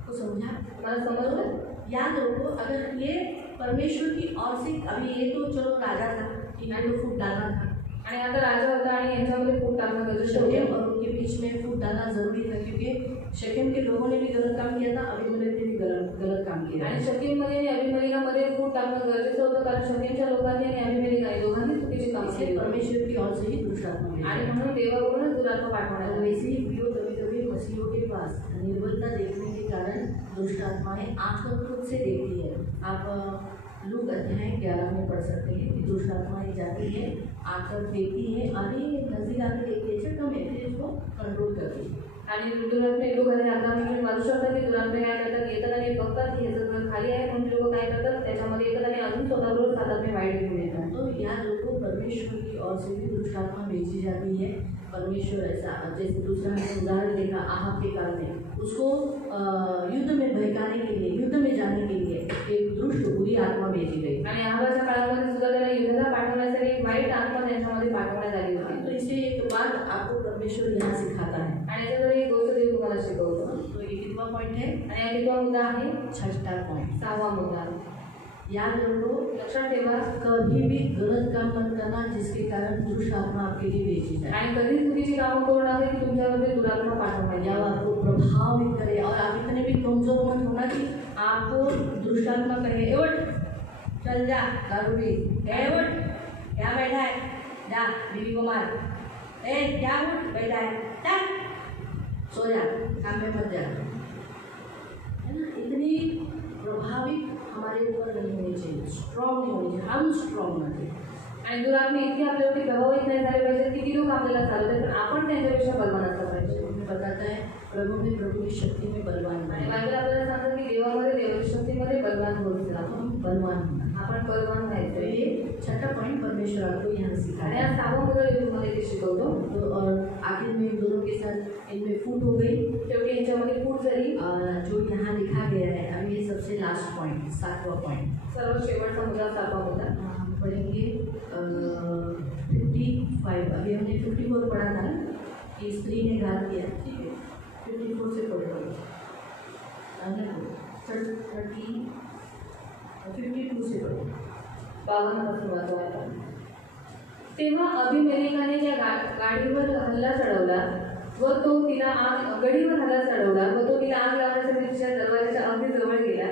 को समझा? मला समजलं याद रखो, अगर ये परमेश्वर की ओर से, अभी ये तो चलो राजा था, इन्होंने फूट डालना था, आणि आता राजा होता आणि यांच्यामध्ये फूट टाकणं गरजेचं शकेम होतं और उनके बीच में फूट डालना जरूरी था, क्योंकि शकेम के लोगों ने भी गलत काम किया था, अबीमेलेक ने भी गलत काम किया। आणि शकेममध्ये आणि अभिमेलिकामध्ये फूट टाकणं गरजेचं होतं कारण शकेमच्या लोकांनी आणि अभिमेलिकाने दोघांनी चुकीची कामं इसलिए केली परमेश्वर की ओर से ही दुष्ट आत्मा भेजा। आणि म्हणून देवाकडूनच दुरात्मा पाठवण्यात और आली। वैसे ही प्रियो कभी मसीहों के पास निर्बलता देखने के कारण दुष्ट आत्माएं आंखों खुद से देखती है। आप लूक अध्याय 11 में पढ़ सकते हैं कि दुष्ट आत्माएं जाती है, आकर देखती है, अरे नजदीक आकर देखती है, अच्छा कम है, फिर इसको कंट्रोल करती है। आणि दुरात्मे लोक आणि आता तुम्ही वाचू शकता की दुरात्मे काय करतात येतात आणि बघतात की ह्याचं घर खाली आहे म्हणून लोक काय करतात त्याच्यामध्ये येतात आणि अजून स्वतःबरोबर हातात में वाईट घेऊन येतात तो याद रखो, परमेश्वर की ओर से भी दुष्ट आत्मा भेजी जाती है। परमेश्वर ऐसा, जैसे दूसरा हमने उदाहरण देखा आहाब के काल में, उसको युद्ध में बहकाने के लिए, युद्ध में जाने के लिए एक दुष्ट बुरी आत्मा भेजी गई। आणि आहाबाच्या काळामध्ये सुद्धा त्याला युद्धाला पाठवण्यासाठी एक वाईट आत्मा त्यांच्यामध्ये पाठवण्यात आली होती। तो इसे एक बात आपको परमेश्वर यहाँ सिखाता है। आणि याच्याद्वारे एक गोष्ट देव तुम्हाला शिकवतो। तो ये कितना पॉइंट है? आणि हा कितवा मुद्दा आहे? छठा पॉइंट। 6वा मुद्दा। याद रखो, लक्षात ठेवा, कभी भी गलत काम मत करना जिसके कारण दुष्ट आत्मा आपके लिए भेजी जाए, आणि कधीच चुकीची कामं करू नका की तुमच्यामध्ये दुरात्मा पाठवण्यात या यावा। आपको प्रभावित करे। और आप इतने भी कमजोर मत होना कि आपको दुष्ट आत्मा कहे ए उठ, चल जा दारू पी, ए उठ क्या बैठा है, जा बीवी को मार, ए क्या उठ बैठा है, जा सो जा, काम में मत जा, है ना। इतनी प्रभावित हमारे ऊपर नहीं होनी चाहिए, स्ट्रॉन्ग नहीं होनी चाहिए, हम स्ट्रॉन्ग होते। आणि दुरात्मे इतके आपल्यावरती प्रभावित नाही झाले पाहिजे की ती लोक आपल्याला चालवतात पण आपण त्यांच्यापेक्षा बलवान असलं पाहिजे। हमें बताता है प्रभु में प्रभु की शक्ति में बलवान आणि बने। बायबल आपल्याला सांगतात की देवामध्ये देवाच्या शक्तीमध्ये बलवान होत जा। हम बलवान होना। आपण बलवान तो व्हायचं। ये छठा पॉइंट परमेश्वर आपको यहाँ आणि सिखाया या है। 6वा मुद्दा देव तुम्हाला इथे शिकवतो। तो और आखिर में दोनों के साथ इनमें फूट हो गई, शेवटी यांच्यामध्ये फूट झाली। जो यहाँ लिखा गया है। अब ये सबसे लास्ट पॉइंट, 7वां पॉइंट, सर्व शेवटचा मुद्दा 7वा मुद्दा। हम पढ़ेंगे 55। अभी हमने 54 पढ़ा था ना कि स्त्री ने घात किया, ठीक है, 54 से पढ़ लो, 52 से पढ़ो। 52 पासून वाचवायचा। तेव्हा अभिमेलेकाने त्या गाडीवर हल्ला चढवला व तो तिला आग गडीवर हल्ला चढवला व तो तिला आग लावण्यासाठी तिच्या दरवाजाच्या अगदी जवळ गेला।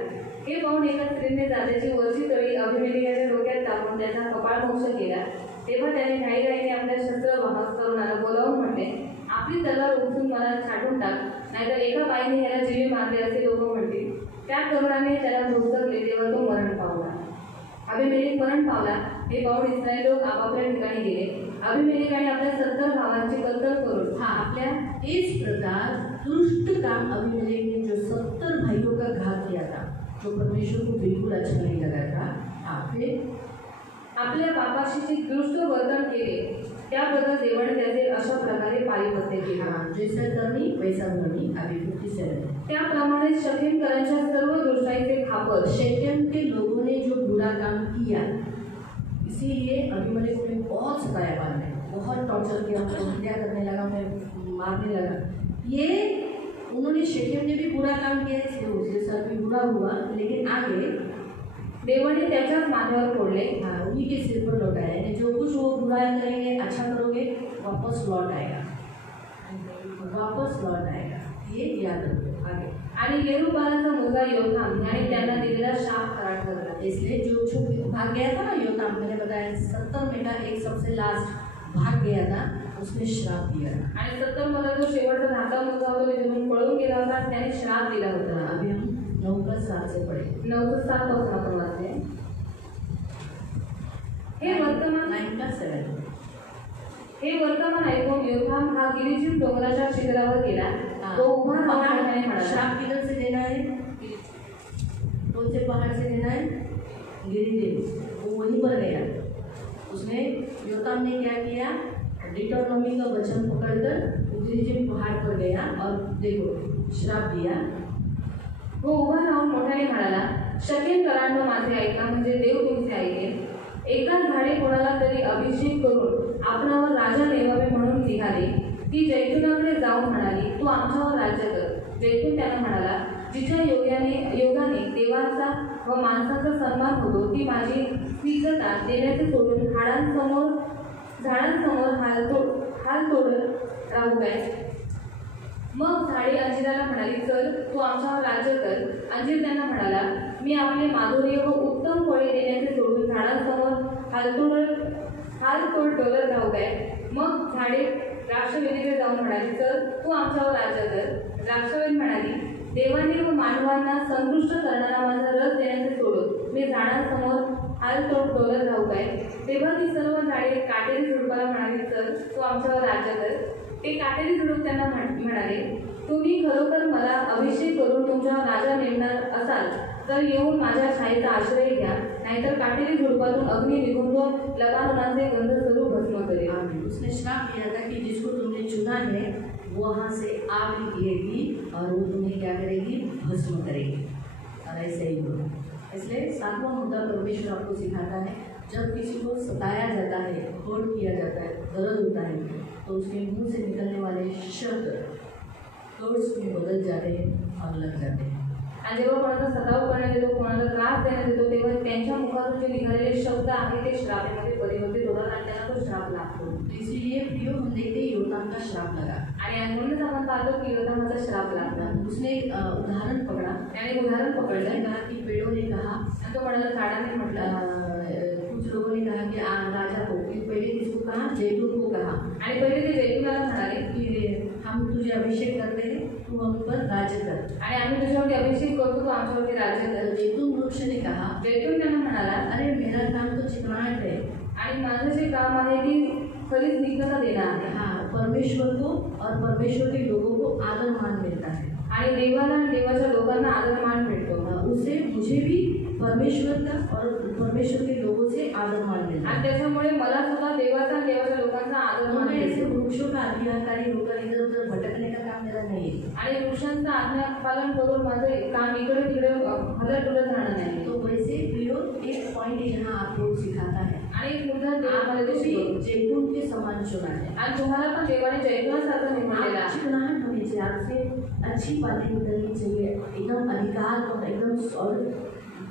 हे पाहून एका स्त्रीने जात्याची वरची तळी अभिमेलेकाच्या डोक्यात टाकून त्याचा कपाळमोक्ष केला। तेव्हा त्याने घाईघाईने आपल्या शस्त्रवाहक तरुणाला बोलावून म्हटले, आपली तलवार उपसून मला छाटून टाक, नाहीतर एका बाईने याला जीवे मारले असे लोक म्हणतील। त्या तरुणाने त्याला धोसरले तेव्हा तो मरण पावला। अभिमेलेक मरण पावला हे पाहून इस्रायल लोक आपापल्या ठिकाणी गेले। अभिमेलेकाने आपल्या 70 भावांची कत्तल करून आपल्या इस प्रकार दुष्ट काम अभिमेलेक ने जो 70 भाइयों का घात किया था, जो परमेश्वर को बिल्कुल अच्छा नहीं लगा था, फिर आपल्या बापाशी जे दुष्ट वर्तन केले त्याबद्दल देवाने त्याचे अशा प्रकारे पारिपत्य केले। जैसा करनी वैसा करनी। अभी 57। त्याप्रमाणे शकेमकरांच्या सर्व दुष्टाईचे खापर शकेम के लोगों ने जो बुरा काम किया, इसीलिए अभिमन्यु को बहुत सताया बाद में, बहुत टॉर्चर किया, उनको हत्या करने लगा, मैं मारने लगा। ये उन्होंने शेकेम ने भी बुरा काम किया, इसलिए उसके साथ भी बुरा हुआ, लेकिन आगे देवाने त्याच्याच माथ्यावर फोडले। हाँ, उन्हीं के सिर पर लौटाया। यानी जो कुछ वो बुरा करेंगे, अच्छा करोगे, वापस लौट आएगा, वापस लौट आएगा, ये याद रखो आगे। आणि यरूबालाचा मुलगा योथाम याने त्यांना दिलेला शाप खरा ठरला। इसलिए जो भाग गया था ना योथाम, मैंने बताया 70 में का एक सबसे लास्ट भाग गया था, उसने श्राप दिया। आणि 70 मध्ये जो शेवटचा धाकटा मुलगा होता तिथून पळून गेला होता, त्याने श्राप दिला होता। अभी हम 9:7 से पढ़े, 9:7 पासून आपण वाचले। हे वर्तमान 9:7 हे वर्तमान ऐकून योथाम हा गिरिजीम डोंगराच्या शिखरावर गेला। तो उभा राहून त्याने म्हणाला, श्राप किधर से देना है, कौन से पहाड़ से देना है, गिरिदेव। वो वहीं पर गया। उसने योथाम ने क्या किया, डिटोनॉमी का वचन पकड़कर गिरिजीम पहाड़ पर गया और देखो श्राप दिया। वो उभा राहून मोठ्याने म्हणाला, शकेमकरांनो माझे ऐका, म्हणजे देव तुमचे ऐकेल। एका झाडे कोणाला तरी अभिषेक करून आपणावर राजा नेमावे म्हणून निघाली। ती जैतुनाकडे जाऊन म्हणाली, तू आमच्यावर राज्य कर। जैतून त्यांना म्हणाला, जिच्या योगाने देवाचा व माणसाचा सन्मान होतो, ती माझी स्वीकृता देण्याचे सोडून झाडांसमोर हाल तोडत राहू काय। मग झाडे अंजिराला म्हणाली, चल तू आमच्यावर राज्य कर। अंजीर त्यांना म्हणाला, मी आपले माधुर्य व उत्तम फळे देण्याचे सोडून झाडांसमोर हालतोड डोलत राहू काय। मग झाडे द्राक्षवेलीकडे जाऊन म्हणाली, चल तू आमच्यावर राज्य कर। द्राक्षवेल म्हणाली, देवाने व मानवांना संतुष्ट करणारा माझा रस देण्याचे सोडून मी झाडांसमोर हालतोड डोलत राहू काय। तेव्हा ती सर्व झाडे काटेरी झुडपाला म्हणाली, चल तू आमच्यावर राज्य कर। ते काटेरी झुडूप त्यांना म्हणाले, तुम्ही खरोखर मला अभिषेक करून तुमच्यावर राजा नेमणार असाल तर येऊन माझ्या छायेचा आश्रय घ्या, नाहीतर काटेरी झुडपातून अग्नी निघून तो लबानोनाचे गंध स्वरूप भस्म करेल। उसने श्राप दिया था कि जिसको तुमने चुना है वहाँ से आग निकलेगी और वो तुम्हें क्या करेगी, भस्म करेगी। और ऐसे ही हो। इसलिए 7वां मुद्दा परमेश्वर आपको सिखाता है, जब किसी को सताया जाता है, हर्ट किया जाता है, दर्द होता है, तो उसके मुंह से निकलने वाले शब्द वर्ड्स में बदल जाते हैं और लग जाते हैं। आणि जेव्हा कोणाचा सताव करण्यात येतो, कोणाला त्रास देण्यात येतो, तेव्हा त्यांच्या मुखातून जे निघालेले शब्द आहेत ते श्रापामध्ये परिवर्तित होतात आणि त्यांना तो श्राप लागतो। इसीलिए प्रियो हम देखते ही योथाम का श्राप लगा। आणि म्हणूनच आपण पाहतो की योथामाचा श्राप लागला। उसने एक उदाहरण पकड़ा, त्याने उदाहरण पकडलं, कहा कि पेड़ों ने कहा, तो म्हणाला झाडाने म्हटलं, कुछ लोगों ने कहा कि राजा को, पहले किसको कहा, जैतून को कहा। आणि पहिले ते जैतूनाला म्हणाले कि हम तुझे अभिषेक करते हैं, तू हम पर राज्य कर। आणि आम्ही तुझ्यावरती अभिषेक करतो, तू आमच्यावरती राज्य कर। जैतून वृक्ष ने कहा, जैतून त्यांना म्हणाला, अरे मेरा काम तो चिकनाहट है, आणि माझं जे काम आहे ती खरीच निकता देणं आहे। हाँ, परमेश्वर को और परमेश्वर के लोगों को आदर मान मिलता है, आणि देवाला आणि देवाच्या लोकांना आदर मान मिळतो। उससे मुझे भी परमेश्वर का और परमेश्वर के लोगों से आदर मान मिलता है। आणि त्याच्यामुळे मला सुद्धा देवाचा आणि देवाच्या लोकांचा आदर मान ऐसे मिळतो। वृक्षों का अधिकारी होकर इधर उधर भटकने का काम मेरा नहीं है। आणि वृक्षांचं आज्ञा पालन करून माझं काम इकडे तिकडे हलत राहणं नाही। तो वैसे प्रियो एक पॉइंट यहाँ आपको सिखाता है, आणि एक मुद्दा देवाला ते शिकवतो, जैतून के समान चुना है। आणि तुम्हाला पण देवाने जैतूनासारखं निवडलेलं आहे। चिकनाहट होनी चाहिए, आपसे अच्छी बातें निकलनी चाहिए, एकदम अधिकार और एकदम सॉलिड।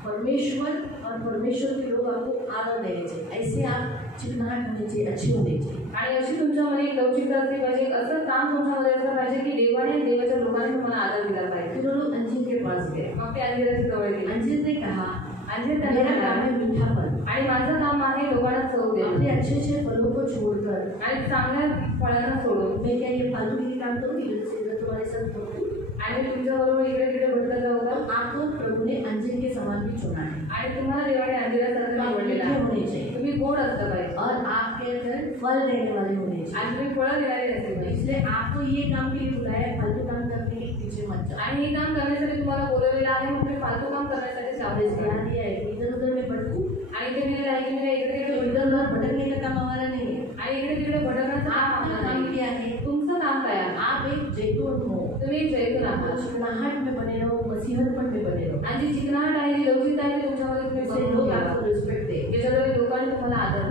परमेश्वर और परमेश्वर के लोग आपको आदर देने चाहिए, ऐसे आप चिकनाहट होनी चाहिए, अच्छे होने चाहिए। आणि अशी तुमच्यामध्ये एक लवचिकता असली पाहिजे, असं काम तुमच्यामध्ये असलं पाहिजे की देवाने आणि देवाच्या लोकांनी तुम्हाला आदर दिला पाहिजे। फिर वो लोग अंजीर के पास गए, मग ते अंजिराच्या जवळ गेले। अंजीर ने कहा, अंजीर मेरा त्यांना काम है मीठापन, आणि माझं काम आहे लोकांना चव देणं, अपने अच्छे अच्छे फलों को छोड़कर आणि चांगल्या फळांना सोडून मैं क्या ये फालतू काम करूँगी, इधर तुम्हारे साथ करूँगी। आणि तुमच्याबरोबर इकडे तिकडे भटकत जाऊ का। आपको प्रभु ने अंजीर के समान भी चुना है, आणि तुम्हाला देवाने अंजिरासारखं निवडलेलं आहे। होने चाहिए तुम्ही गोड असलं पाहिजे और आपके अंदर फल देने वाले होने चाहिए। आणि तुम्ही फळं देणारे असले पाहिजे। इसलिए आपको ये काम के लिए बुलाया है, फालतू काम करने के पीछे मत जाओ। आणि हे काम करण्यासाठी तुम्हाला बोलवलेलं आहे, मग तुम्ही फालतू काम करण्यासाठी सावधच ध्यान राहा। दिया है कि इधर उधर में भटकूं, आणि ते लिहिलेलं आहे की मी इकडे तिकडे इधर उधर भटकने का काम हमारा नहीं है। आणि इकडे तिकडे भटकण्याचं काम आपका आपलं काम नाही। क्या है, तुमचं काम काय आहे। आप एक जैतून हो, तुम्ही एक जैतून आहात, चिकनाहट में बने रहो, मसीहतपन में बने रहो, आणि जी चिकनाहट आहे, जी लवचिकता आहे, ती तुमच्यामध्ये तुम्ही इससे बघून लोग घ्या। आपको रिस्पेक्ट दे। त्याच्याद्वारे लोकांनी तुम्हाला आदर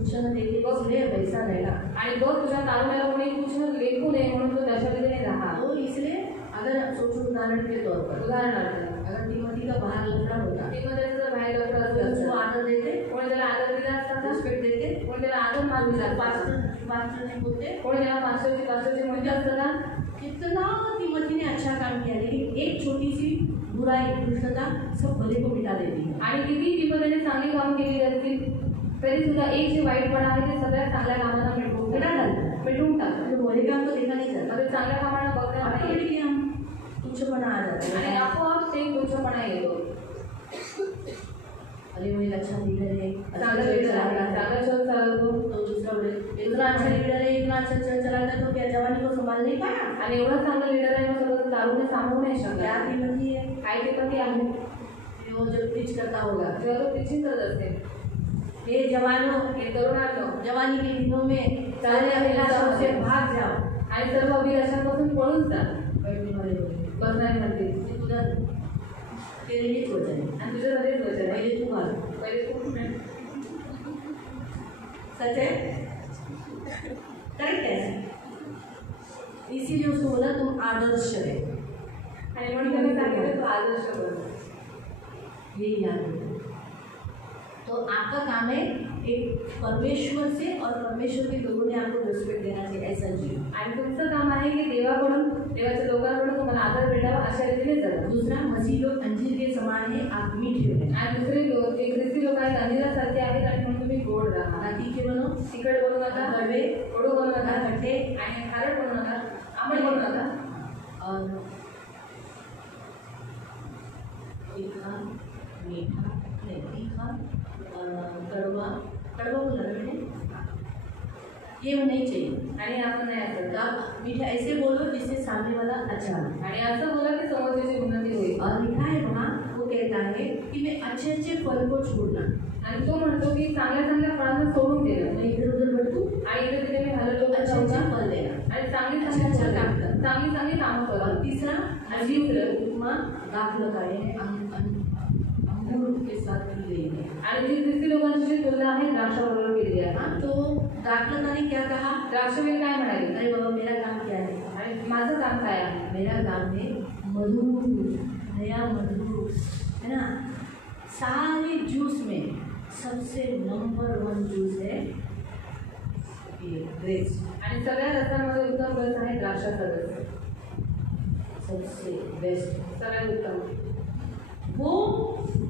सूचना देते बस ले वैसा रहेगा। आणि बघ तुझ्या तारुण्याला कोणी कुछ लेखू नये म्हणून तो त्याच्या रीतीने राहा। तो इसलिए अगर सोचो उदाहरण के तौर पर, उदाहरणार्थ अगर तिमोथी का बाहर लफड़ा होता तिमोथेचं जर बाहेर लफडं तो उसको असतं, आदर देते, कोणी त्याला आदर दिला असता का? रिस्पेक्ट देते, कोणी त्याला आदर मान दिला असता? पास्टर नहीं बोलते, कोणी त्याला पास्टरची म्हणते असतं का? कितना तिमोथी ने अच्छा काम किया, लेकिन एक छोटी सी बुराई दुष्टता सब भले को मिटा देती है। आणि किती तिमोथीने चांगली कामं केली असतील तरी सुद्धा एक जे वाईटपणा आहे ते सगळ्या चांगल्या कामांना मिटवून टाकतात। तो बुरे काम तो देखा नहीं जाता, म्हणजे चांगल्या कामांना बघता नाही ऑटोमेटिकली हम तुच्छपना आ जाता आणि है। आपोआप ते तुच्छपणा येतो। अरे वो एक अच्छा लीडर है, चांगला लीडर आहे, चांगला चर्च चालवतो, तो दूसरा बोले इतना अच्छा लीडर है, इतना अच्छा चर्च चलाता है, तो क्या जवानी को संभाल नहीं पाया? आणि एवढा चांगला लीडर आहे मग सगळं तारुण्य सांभाळू नाही शकला। क्या तिमोथी है, काय ते पती आहे वो जब प्रीच करता होगा, जेव्हा तो टीचिंग करत असते, हे जवानों, हे तरुणांनो जवानी के दिनों में सारे अभिलाषाओं से भाग जाओ, आणि सर्व अभिलाषांपासून पळून जा। बैठने वाले बोले बसणारे म्हणते तुझा तेरे लिए वचन है, आणि तुझ्या हृदयात वचन आहे, पहले तू भाग। पहिले तू सच है, करेक्ट है, इसीलिए उसको बोला तुम आदर्श है, आणि म्हणून त्यांनी सांगितलं तू आदर्श बन। ये याद रखो। तो आपका काम है एक परमेश्वर से और परमेश्वर के लोगों ने आपको रिस्पेक्ट देना चाहिए, ऐसा जीव। आणि तुमचं काम आहे की देवाकडून देवाच्या लोकांकडून तुम्हाला आदर भेटावा अशा रीतीने जगा। दूसरा, मसीह लोग अंजीर के समान है, आप मीठे हो, आणि दुसरे लोक जे ख्रिस्ती लोक आहेत अंजिरासारखे आहेत आणि म्हणून तुम्ही गोड राहा। ना तीखे बनो, तिखट बनू नका, कड़वे, कडू बनू नका, ना खट्टे, आणि खारट बनू नका, आंबट बनू नका। और तीखा, मीठा, नहीं तीखा और कड़वा, कड़वा बोला ना मैंने, ये नहीं चाहिए। आणि आपण नाही असं आप मीठा ऐसे बोलो जिससे सामने वाला अच्छा लगे। आणि असं बोला की समोरच्याची उन्नती होईल। और लिखा है वहाँ, वो कहता है कि मैं अच्छे अच्छे फल को छोड़ना, आणि तो म्हणतो की चांगल्या चांगल्या फळांना सोडून देणं, मैं इधर उधर भटकूं, आणि इथे तिथे मी हललो अच्छा अच्छा फल देना। आणि चांगली अच्छा काम कर। चांगली चांगली कामं और करा। तीसरा, अजीब उपमा दाख लगाए हैं अंगूर के साथ की गई है। आणि जी ख्रिस्ती लोकांची जी तुलना आहे द्राक्षाबरोबर केलेली आहे। हाँ, तो दाखलता ने क्या कहा? द्राक्षवेल काय म्हणाले? अरे बाबा मेरा काम क्या है? आणि माझं काम काय आहे? मेरा काम है मधुर, नया मधुर, है ना। सारे जूस में सबसे नंबर 1 जूस है ये ग्रेप्स, आणि सगळ्या रसामध्ये उत्तम रस आहे द्राक्षाचा रस, सबसे बेस्ट। सगळ्यात उत्तम। वो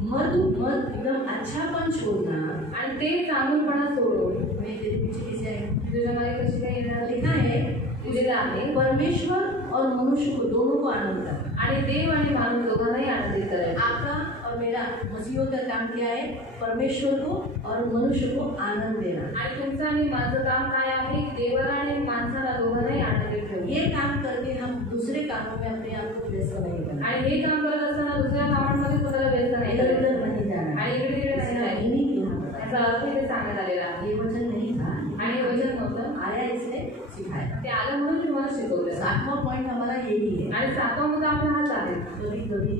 मध एकदम अच्छापन छोड़ना, आणि ते चांगुलपणा सोडून मैं तेरे पीछे पीछे आई, तुझ्या मागे कशी काय येणार? लिखा है दिलेलं आहे परमेश्वर और मनुष्य को दोनों को आनंद करना। आणि देव आणि माणूस दोघांनाही आनंदित करायचं। आपका और मेरा मसीहों का काम क्या है? परमेश्वर को और मनुष्य को आनंद देना। आणि तुमचं आणि माझं काम काय आहे? देवाला आणि माणसाला दोघांनाही आनंदित ठेवणं। ये काम करके हम दूसरे कामों में अपने आप को व्यस्त नहीं करना, आणि हे काम करत असताना दुसऱ्या कामांमध्ये स्वतःला व्यस्त नाही इधर करायचं। उधर नहीं जाना। आणि इकडे तिकडे नाही इसका जायचं। मीनिंग यहाँ बताया। याचा अर्थ इथे सांगण्यात आलेला आहे। ये वचन नहीं था, आणि हे वचन नव्हतं, आया इसने सिखाया। ते आलं म्हणून तुम्हाला शिकवलं। 7वां पॉइंट हमारा यही है। आणि 7वां मुद्दा आपला हाच आहे। कभी कभी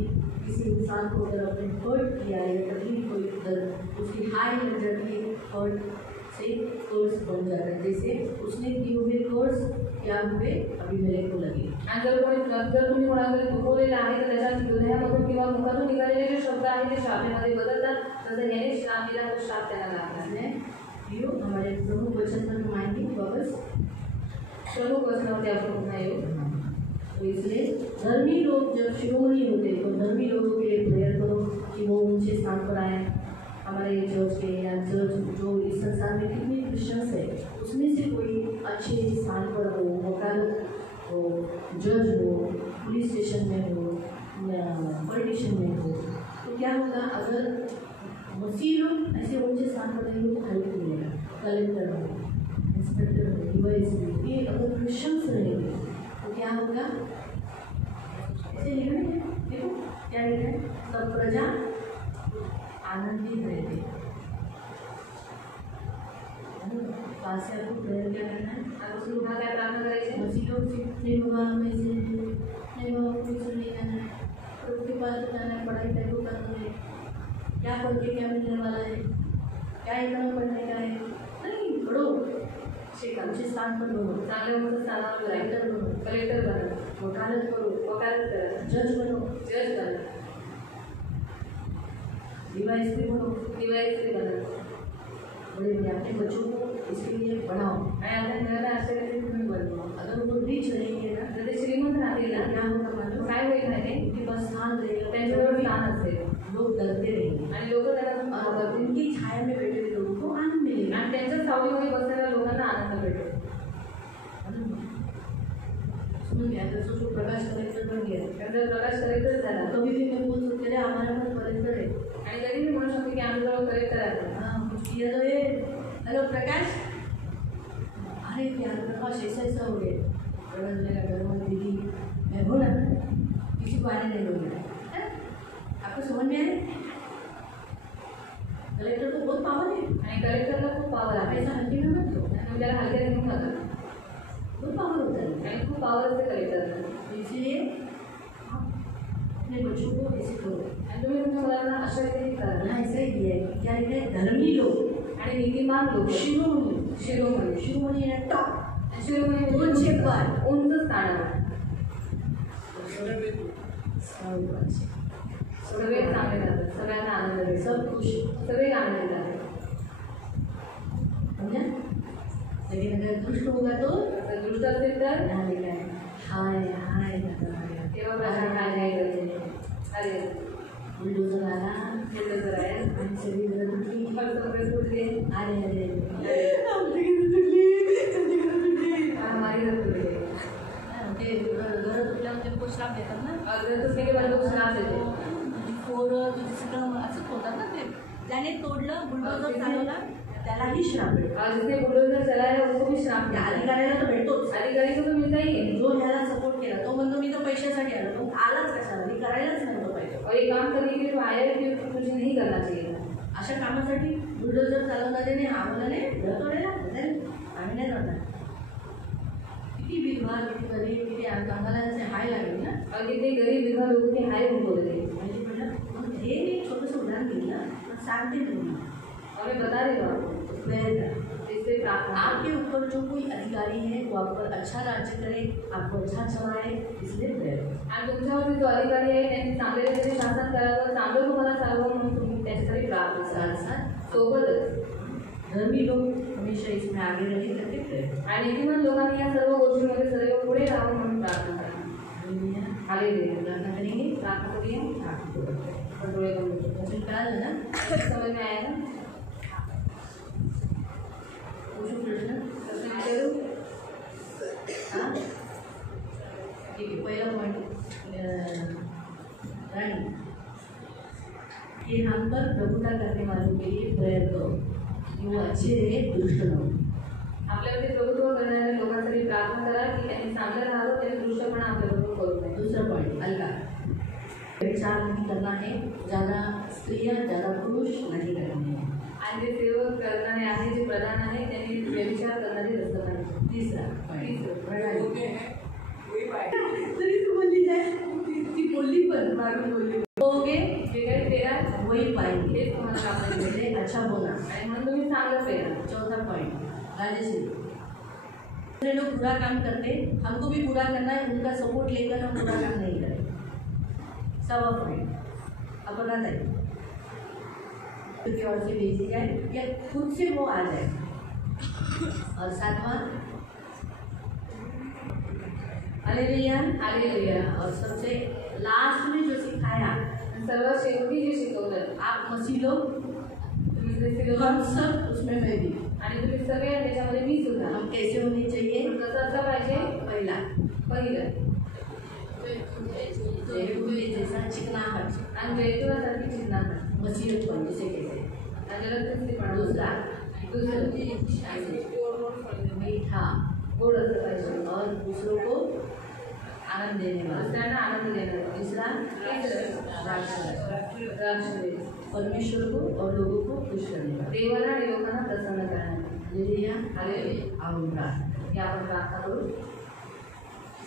किसी इंसान को अगर अपने हर्ट किया है, कभी कोई उसकी हाई लग जाती है, हर्ट से कर्स बन जाता है। जैसे उसने किए हुए कर्स क्या हुए? अबीमेलेक को लगे। आणि जर तुम्ही कोणाकडे दुखवलेलं आहे तर त्याच्या हृदयामधून किंवा मुखातून निघालेले जे शब्द आहेत ते शापेमध्ये बदलतात। जसं याने श्राप दिला तो श्राप त्यांना लागला। प्रियो, हमारे प्रमुख वचन पर हम आएंगे वापस, प्रमुख वचनावरती आपण पुन्हा येऊ। तो इसलिए धर्मी लोग जब शिरोमणि होते तो धर्मी लोगों के लिए प्रेयर करो कि वो ऊंचे स्थान पर आए। हमारे चर्च के या चर्च जो इस संसार में कितने क्रिश्चियंस है, उसमें से कोई अच्छे स्थान पर हो, वकालत हो, जज हो, पुलिस स्टेशन में हो, पॉलिटिशियन में हो, तो क्या होगा? अगर मसीह लोग ऐसे ऊंचे स्थान पर रहेंगे तो हेल्प मिलेगा। कलेक्टर हो, इंस्पेक्टर हो, डिवाइस हो, ये अगर क्रिश्चियंस रहेंगे तो क्या होगा? ऐसे लिखा है, देखो क्या लिखा है? सब प्रजा आनंदित रहते। पास से आपको प्रेयर क्या करना है? आपण पुन्हा काय प्रार्थना करायची? मसीह लोग नहीं बाबा हमें से नहीं बाबा कोई से नहीं करना है, प्रभु के पास जाना है, पढ़ाई करके करना है, क्या पढ़ के क्या मिलने वाला है, क्या इतना पढ़ने का है? नहीं, बढ़ो, आमचे स्थान पण बनो, चांगल्या मोठं स्थानावर जाईल, कलेक्टर बनो, कलेक्टर बना, वकालत करो, वकालत करा, जज बनो, जज बना, डीवाईएसपी बनो, डीवाईएसपी बना, बड़े बड़े अपने बच्चों को इसके लिए पढ़ाओ। आणि आपल्या मुलाला अशा रीतीने तुम्ही बनवा. अगर वो रिच रहेंगे ना, जर ते श्रीमंत राहतील ना, क्या होगा मालूम? काय होईल माहिती, उनके पास स्थान रहेगा, त्यांच्याजवळ स्थान असेल लोग डरते रहेंगे आणि लोक त्यांना और उनकी छाया में बैठे हुए लोगों को आनंद मिलेगा। आणि त्यांच्या सावलीमध्ये बसलेल्या लोकांना आनंद भेटेल. सुन गया तो सोचो प्रकाश कलेक्टर बन गया, जर प्रकाश कलेक्टर झाला कभी भी मैं बोल सकते हैं हमारे पास कलेक्टर है, आणि तरी मी म्हणू शकते की आमच्याजवळ कलेक्टर आहे. हाँ कुछ किया तो ये हेलो प्रकाश, अरे यार प्रकाश ऐसा हो गया, बड़ा लगा घर में दीदी मैं हूँ ना, किसी को आने नहीं दूंगा। आपको समझ में आए? कलेक्टर को बहुत पावर है आणि कलेक्टरला खूप पावर आप आहे. ऐसा हल्के में मत लो, तुम्ही त्याला हलक्यात घेऊन नका. बहुत पावर होता है। आणि खूप पावर असते कलेक्टरला. इसलिए आप अपने बच्चों को ऐसे करो, आणि तुम्ही तुमच्या मुलांना अशा रीतीने करा. यहाँ ऐसा ही है कि क्या लिखा है, धर्मी लोग, आणि नीतिमान लोक, शिरोमणी, शिरोमणी, शिरोमणी है टॉप, शिरोमणी उंच पार, उंच स्थानावर, सगळे चांगले जातात, सगळ्यांना आनंद भेटतो, सब खुश, सगळे आनंदी जातात. समझा? लेकिन अगर दुष्ट होगा तो जर दुष्ट असेल तर यहाँ लिखा है हाय हाय हाय, तेव्हा प्रश्न काय घ्यायचं. अरे बुलडोजर आला बुलडोजर आहे आणि सगळी घरं तुटली, सगळे फुटले, अरे अरे हमारी घर फुटले. ते घरं तुटल्या म्हणजे खूप श्राप देतात ना, घर तुटले की लोक श्राप देते. तुझी पोरं तुझी सगळं असंच होतात ना, ते त्याने तोडलं बुलडोजर चालवला त्यालाही श्राप भेटतो, जिसने बुलडोजर चलाया उसको भी श्राप त्या मिळाला. अधिकाऱ्याला तर भेटतोच, अधिकारी को तो मिलता ही है. जो ह्याला सपोर्ट केला तो म्हणतो मी तर पैशासाठी आलो, मग आलाच कशाला, मी करायलाच नव्हतं पाहिजे. और ये काम करने के लिए वो आया है कि तुझे नहीं करना चाहिए. अशा कामासाठी बुलडोजर चालवणाऱ्याने आम्हाला नाही धरतोडेला आम्ही नाही जाणार. किती विधवा, किती गरीब, किती अंगाला असे हाय लागले ना, और कितने गरीब विधवा लोगों के हाय उनको लगे. म्हणजे म्हटलं मग हे एक छोटंसं उदाहरण दिलं ना, पण सांगते तुम्ही और मैं बता रही हूँ आपको, प्रयत्न इससे प्राप्त आपके ऊपर जो कोई अधिकारी है वो आप पर अच्छा राज्य करे, आपको अच्छा चलाए, इसलिए प्रयत्न. आणि तुमच्यावरती जो अधिकारी आहे त्यांनी चांगल्या रीतीने शासन करावं, चांगलं तुम्हाला चालवं म्हणून तुम्ही त्याच्यासाठी प्राप्त साथ साथ सोबतच. धर्मी लोग हमेशा इसमें आगे रहे करके प्रयत्न. आणि नीतिमान लोकांनी या सर्व गोष्टींमध्ये सदैव पुढे राहावं म्हणून प्रार्थना करा. हालेलुया. प्रार्थना करेंगे, प्रार्थना करिए. आपको और डोळे बंद करो. वचन कळालं ना, समझ में आया ना? पूछो प्रश्न. प्रश्न विचारू. हाँ ठीक है, पहिला पॉइंट रानी कि हम पर प्रभुता करने वालों के लिए प्रयत्न करो कि वो अच्छे रहे, दुष्ट न हो. आपल्यावरती प्रभुत्व करणाऱ्या लोकांसाठी प्रार्थना करा की त्यांनी चांगलं राहावं, त्यांनी दृष्टपणा आपल्याबरोबर करू नये. दूसरा पॉइंट अलगा विचार नहीं करना है, ज़्यादा स्त्रियाँ ज़्यादा पुरुष नहीं करने हैं. आणि जे सेवक करणारे आहे, जे प्रधान आहे, त्यांनी व्यभिचार करणारे नसलं पाहिजे. तीसरा तीसरं, प्रणाली तरी तू बोलली जाय, ती बोलली पण मागून बोलली होगे जे काही पेरा वही पाएंगे, तेच तुम्हाला कापण्याचे भेटेल. इसलिए अच्छा बोला. आणि म्हणून तुम्ही चांगलं पेरा. चौथा पॉइंट राजश्री, दूसरे लोग बुरा काम करते, हमको भी बुरा करना है, उनका सपोर्ट लेकर हम बुरा काम नहीं करें. सवा पॉइंट अपना तय की ओर से भेजी जाए या खुद से वो आ जाए. और सातवां हालेलुया. हालेलुया. और सबसे लास्ट में जो सिखाया, सर्वात शेवटी जे शिकवलं, आप मसीह लोग, तुम्ही जे हम शिकवलं सब उसमें मैं भी, आणि तुम्ही सगळे त्याच्यामध्ये मी सुद्धा. हम कैसे होने चाहिए. कसं असलं पाहिजे. पहला पहिलं जयपुरे जैसा चिकनाहट, आणि जैतुनासारखी चिन्ह मसीहत पण जिसे कहते हैं. पण दूसरा दुसरं मीठा गोड असलं पाहिजे और दूसरों को आनंद देने वाला. दुसऱ्यांना आनंद देणार. तीसरा राष्ट्र परमेश्वर को और लोगों को खुश करने वाला. देवाला आणि लोकांना प्रसन्न करणार. हालेलुया. हालेलुया. आपण प्रार्थना. या आपण प्रार्थना करू.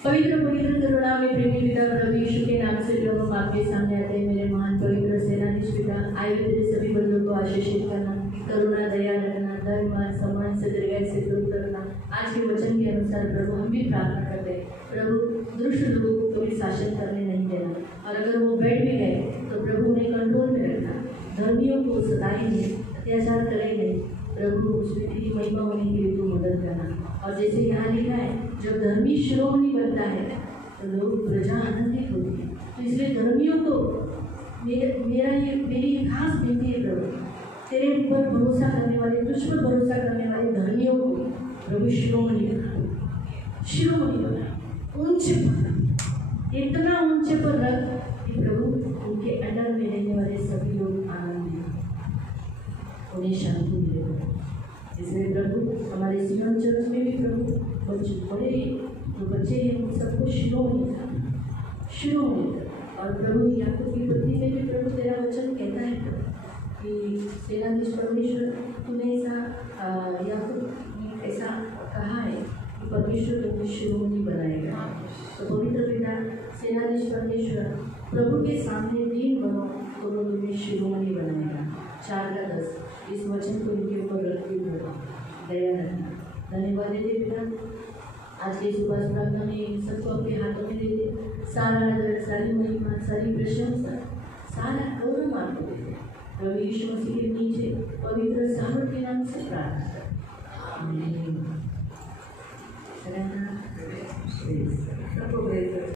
पवित्र पवित्र करुणा में प्रेमी पिता प्रभु यीशु के नाम से प्रभु हम आपके सामने आते हैं. मेरे महान पवित्र सेनाधीश पिता, आए हुए तेरे सभी बंधुओं को आशीषित करना, करुणा दया रखना, धन मान सम्मान से दीर्घायु से दूर करना। आज के वचन के अनुसार प्रभु हम भी प्रार्थना करते हैं, प्रभु दुष्ट लोगों को कभी शासन करने नहीं देना, और अगर वो बैठ भी गए तो प्रभु उन्हें कंट्रोल में रखना, धर्मियों को सताएंगे, अत्याचार करेंगे, प्रभु उसमें तेरी महिमा होने के लिए तू मदद करना। और जैसे यहाँ लिखा है, जब धर्मी शिरोमणि बनता है तो लोग प्रजा आनंदित होती है। तो इसलिए धर्मियों को मेरी खास विनती है प्रभु, तेरे ऊपर भरोसा करने वाले, तुझ पर भरोसा करने वाले धर्मियों को प्रभु शिरोमणि बना, शिरोमणि बना, ऊंचे पर, इतना ऊंचे पर रख कि प्रभु उनके अंडर में रहने वाले सभी लोग आनंदित, उन्हें शांति मिले। इसलिए प्रभु हमारे सियोन चर्च में भी प्रभु बच्चे बड़े जो बच्चे हैं उन सबको शिरोमणि कर। और प्रभु याकूब की पत्री में भी प्रभु तेरा वचन कहता है कि सेनाधीश परमेश्वर तूने ऐसा याकूब ने ऐसा कहा है कि परमेश्वर तुम्हें शिरोमणि बनाएगा। तो पवित्र पिता सेनाधीश परमेश्वर प्रभु के सामने 3 बनो तो वो तुम्हें शिरोमणि बनाएगा। 4:10 इस वचन को इनके ऊपर रखते हुए दया रखना। धन्यवाद देते पिता, आज के सुबह प्रार्थना में सबको अपने हाथों में देते, सारा आदर, सारी महिमा, सारी प्रशंसा, सारा गौरव आपको देते। प्रभु यीशु मसीह के नीचे पवित्र सामर्थ के नाम से प्रार्थना करते हैं।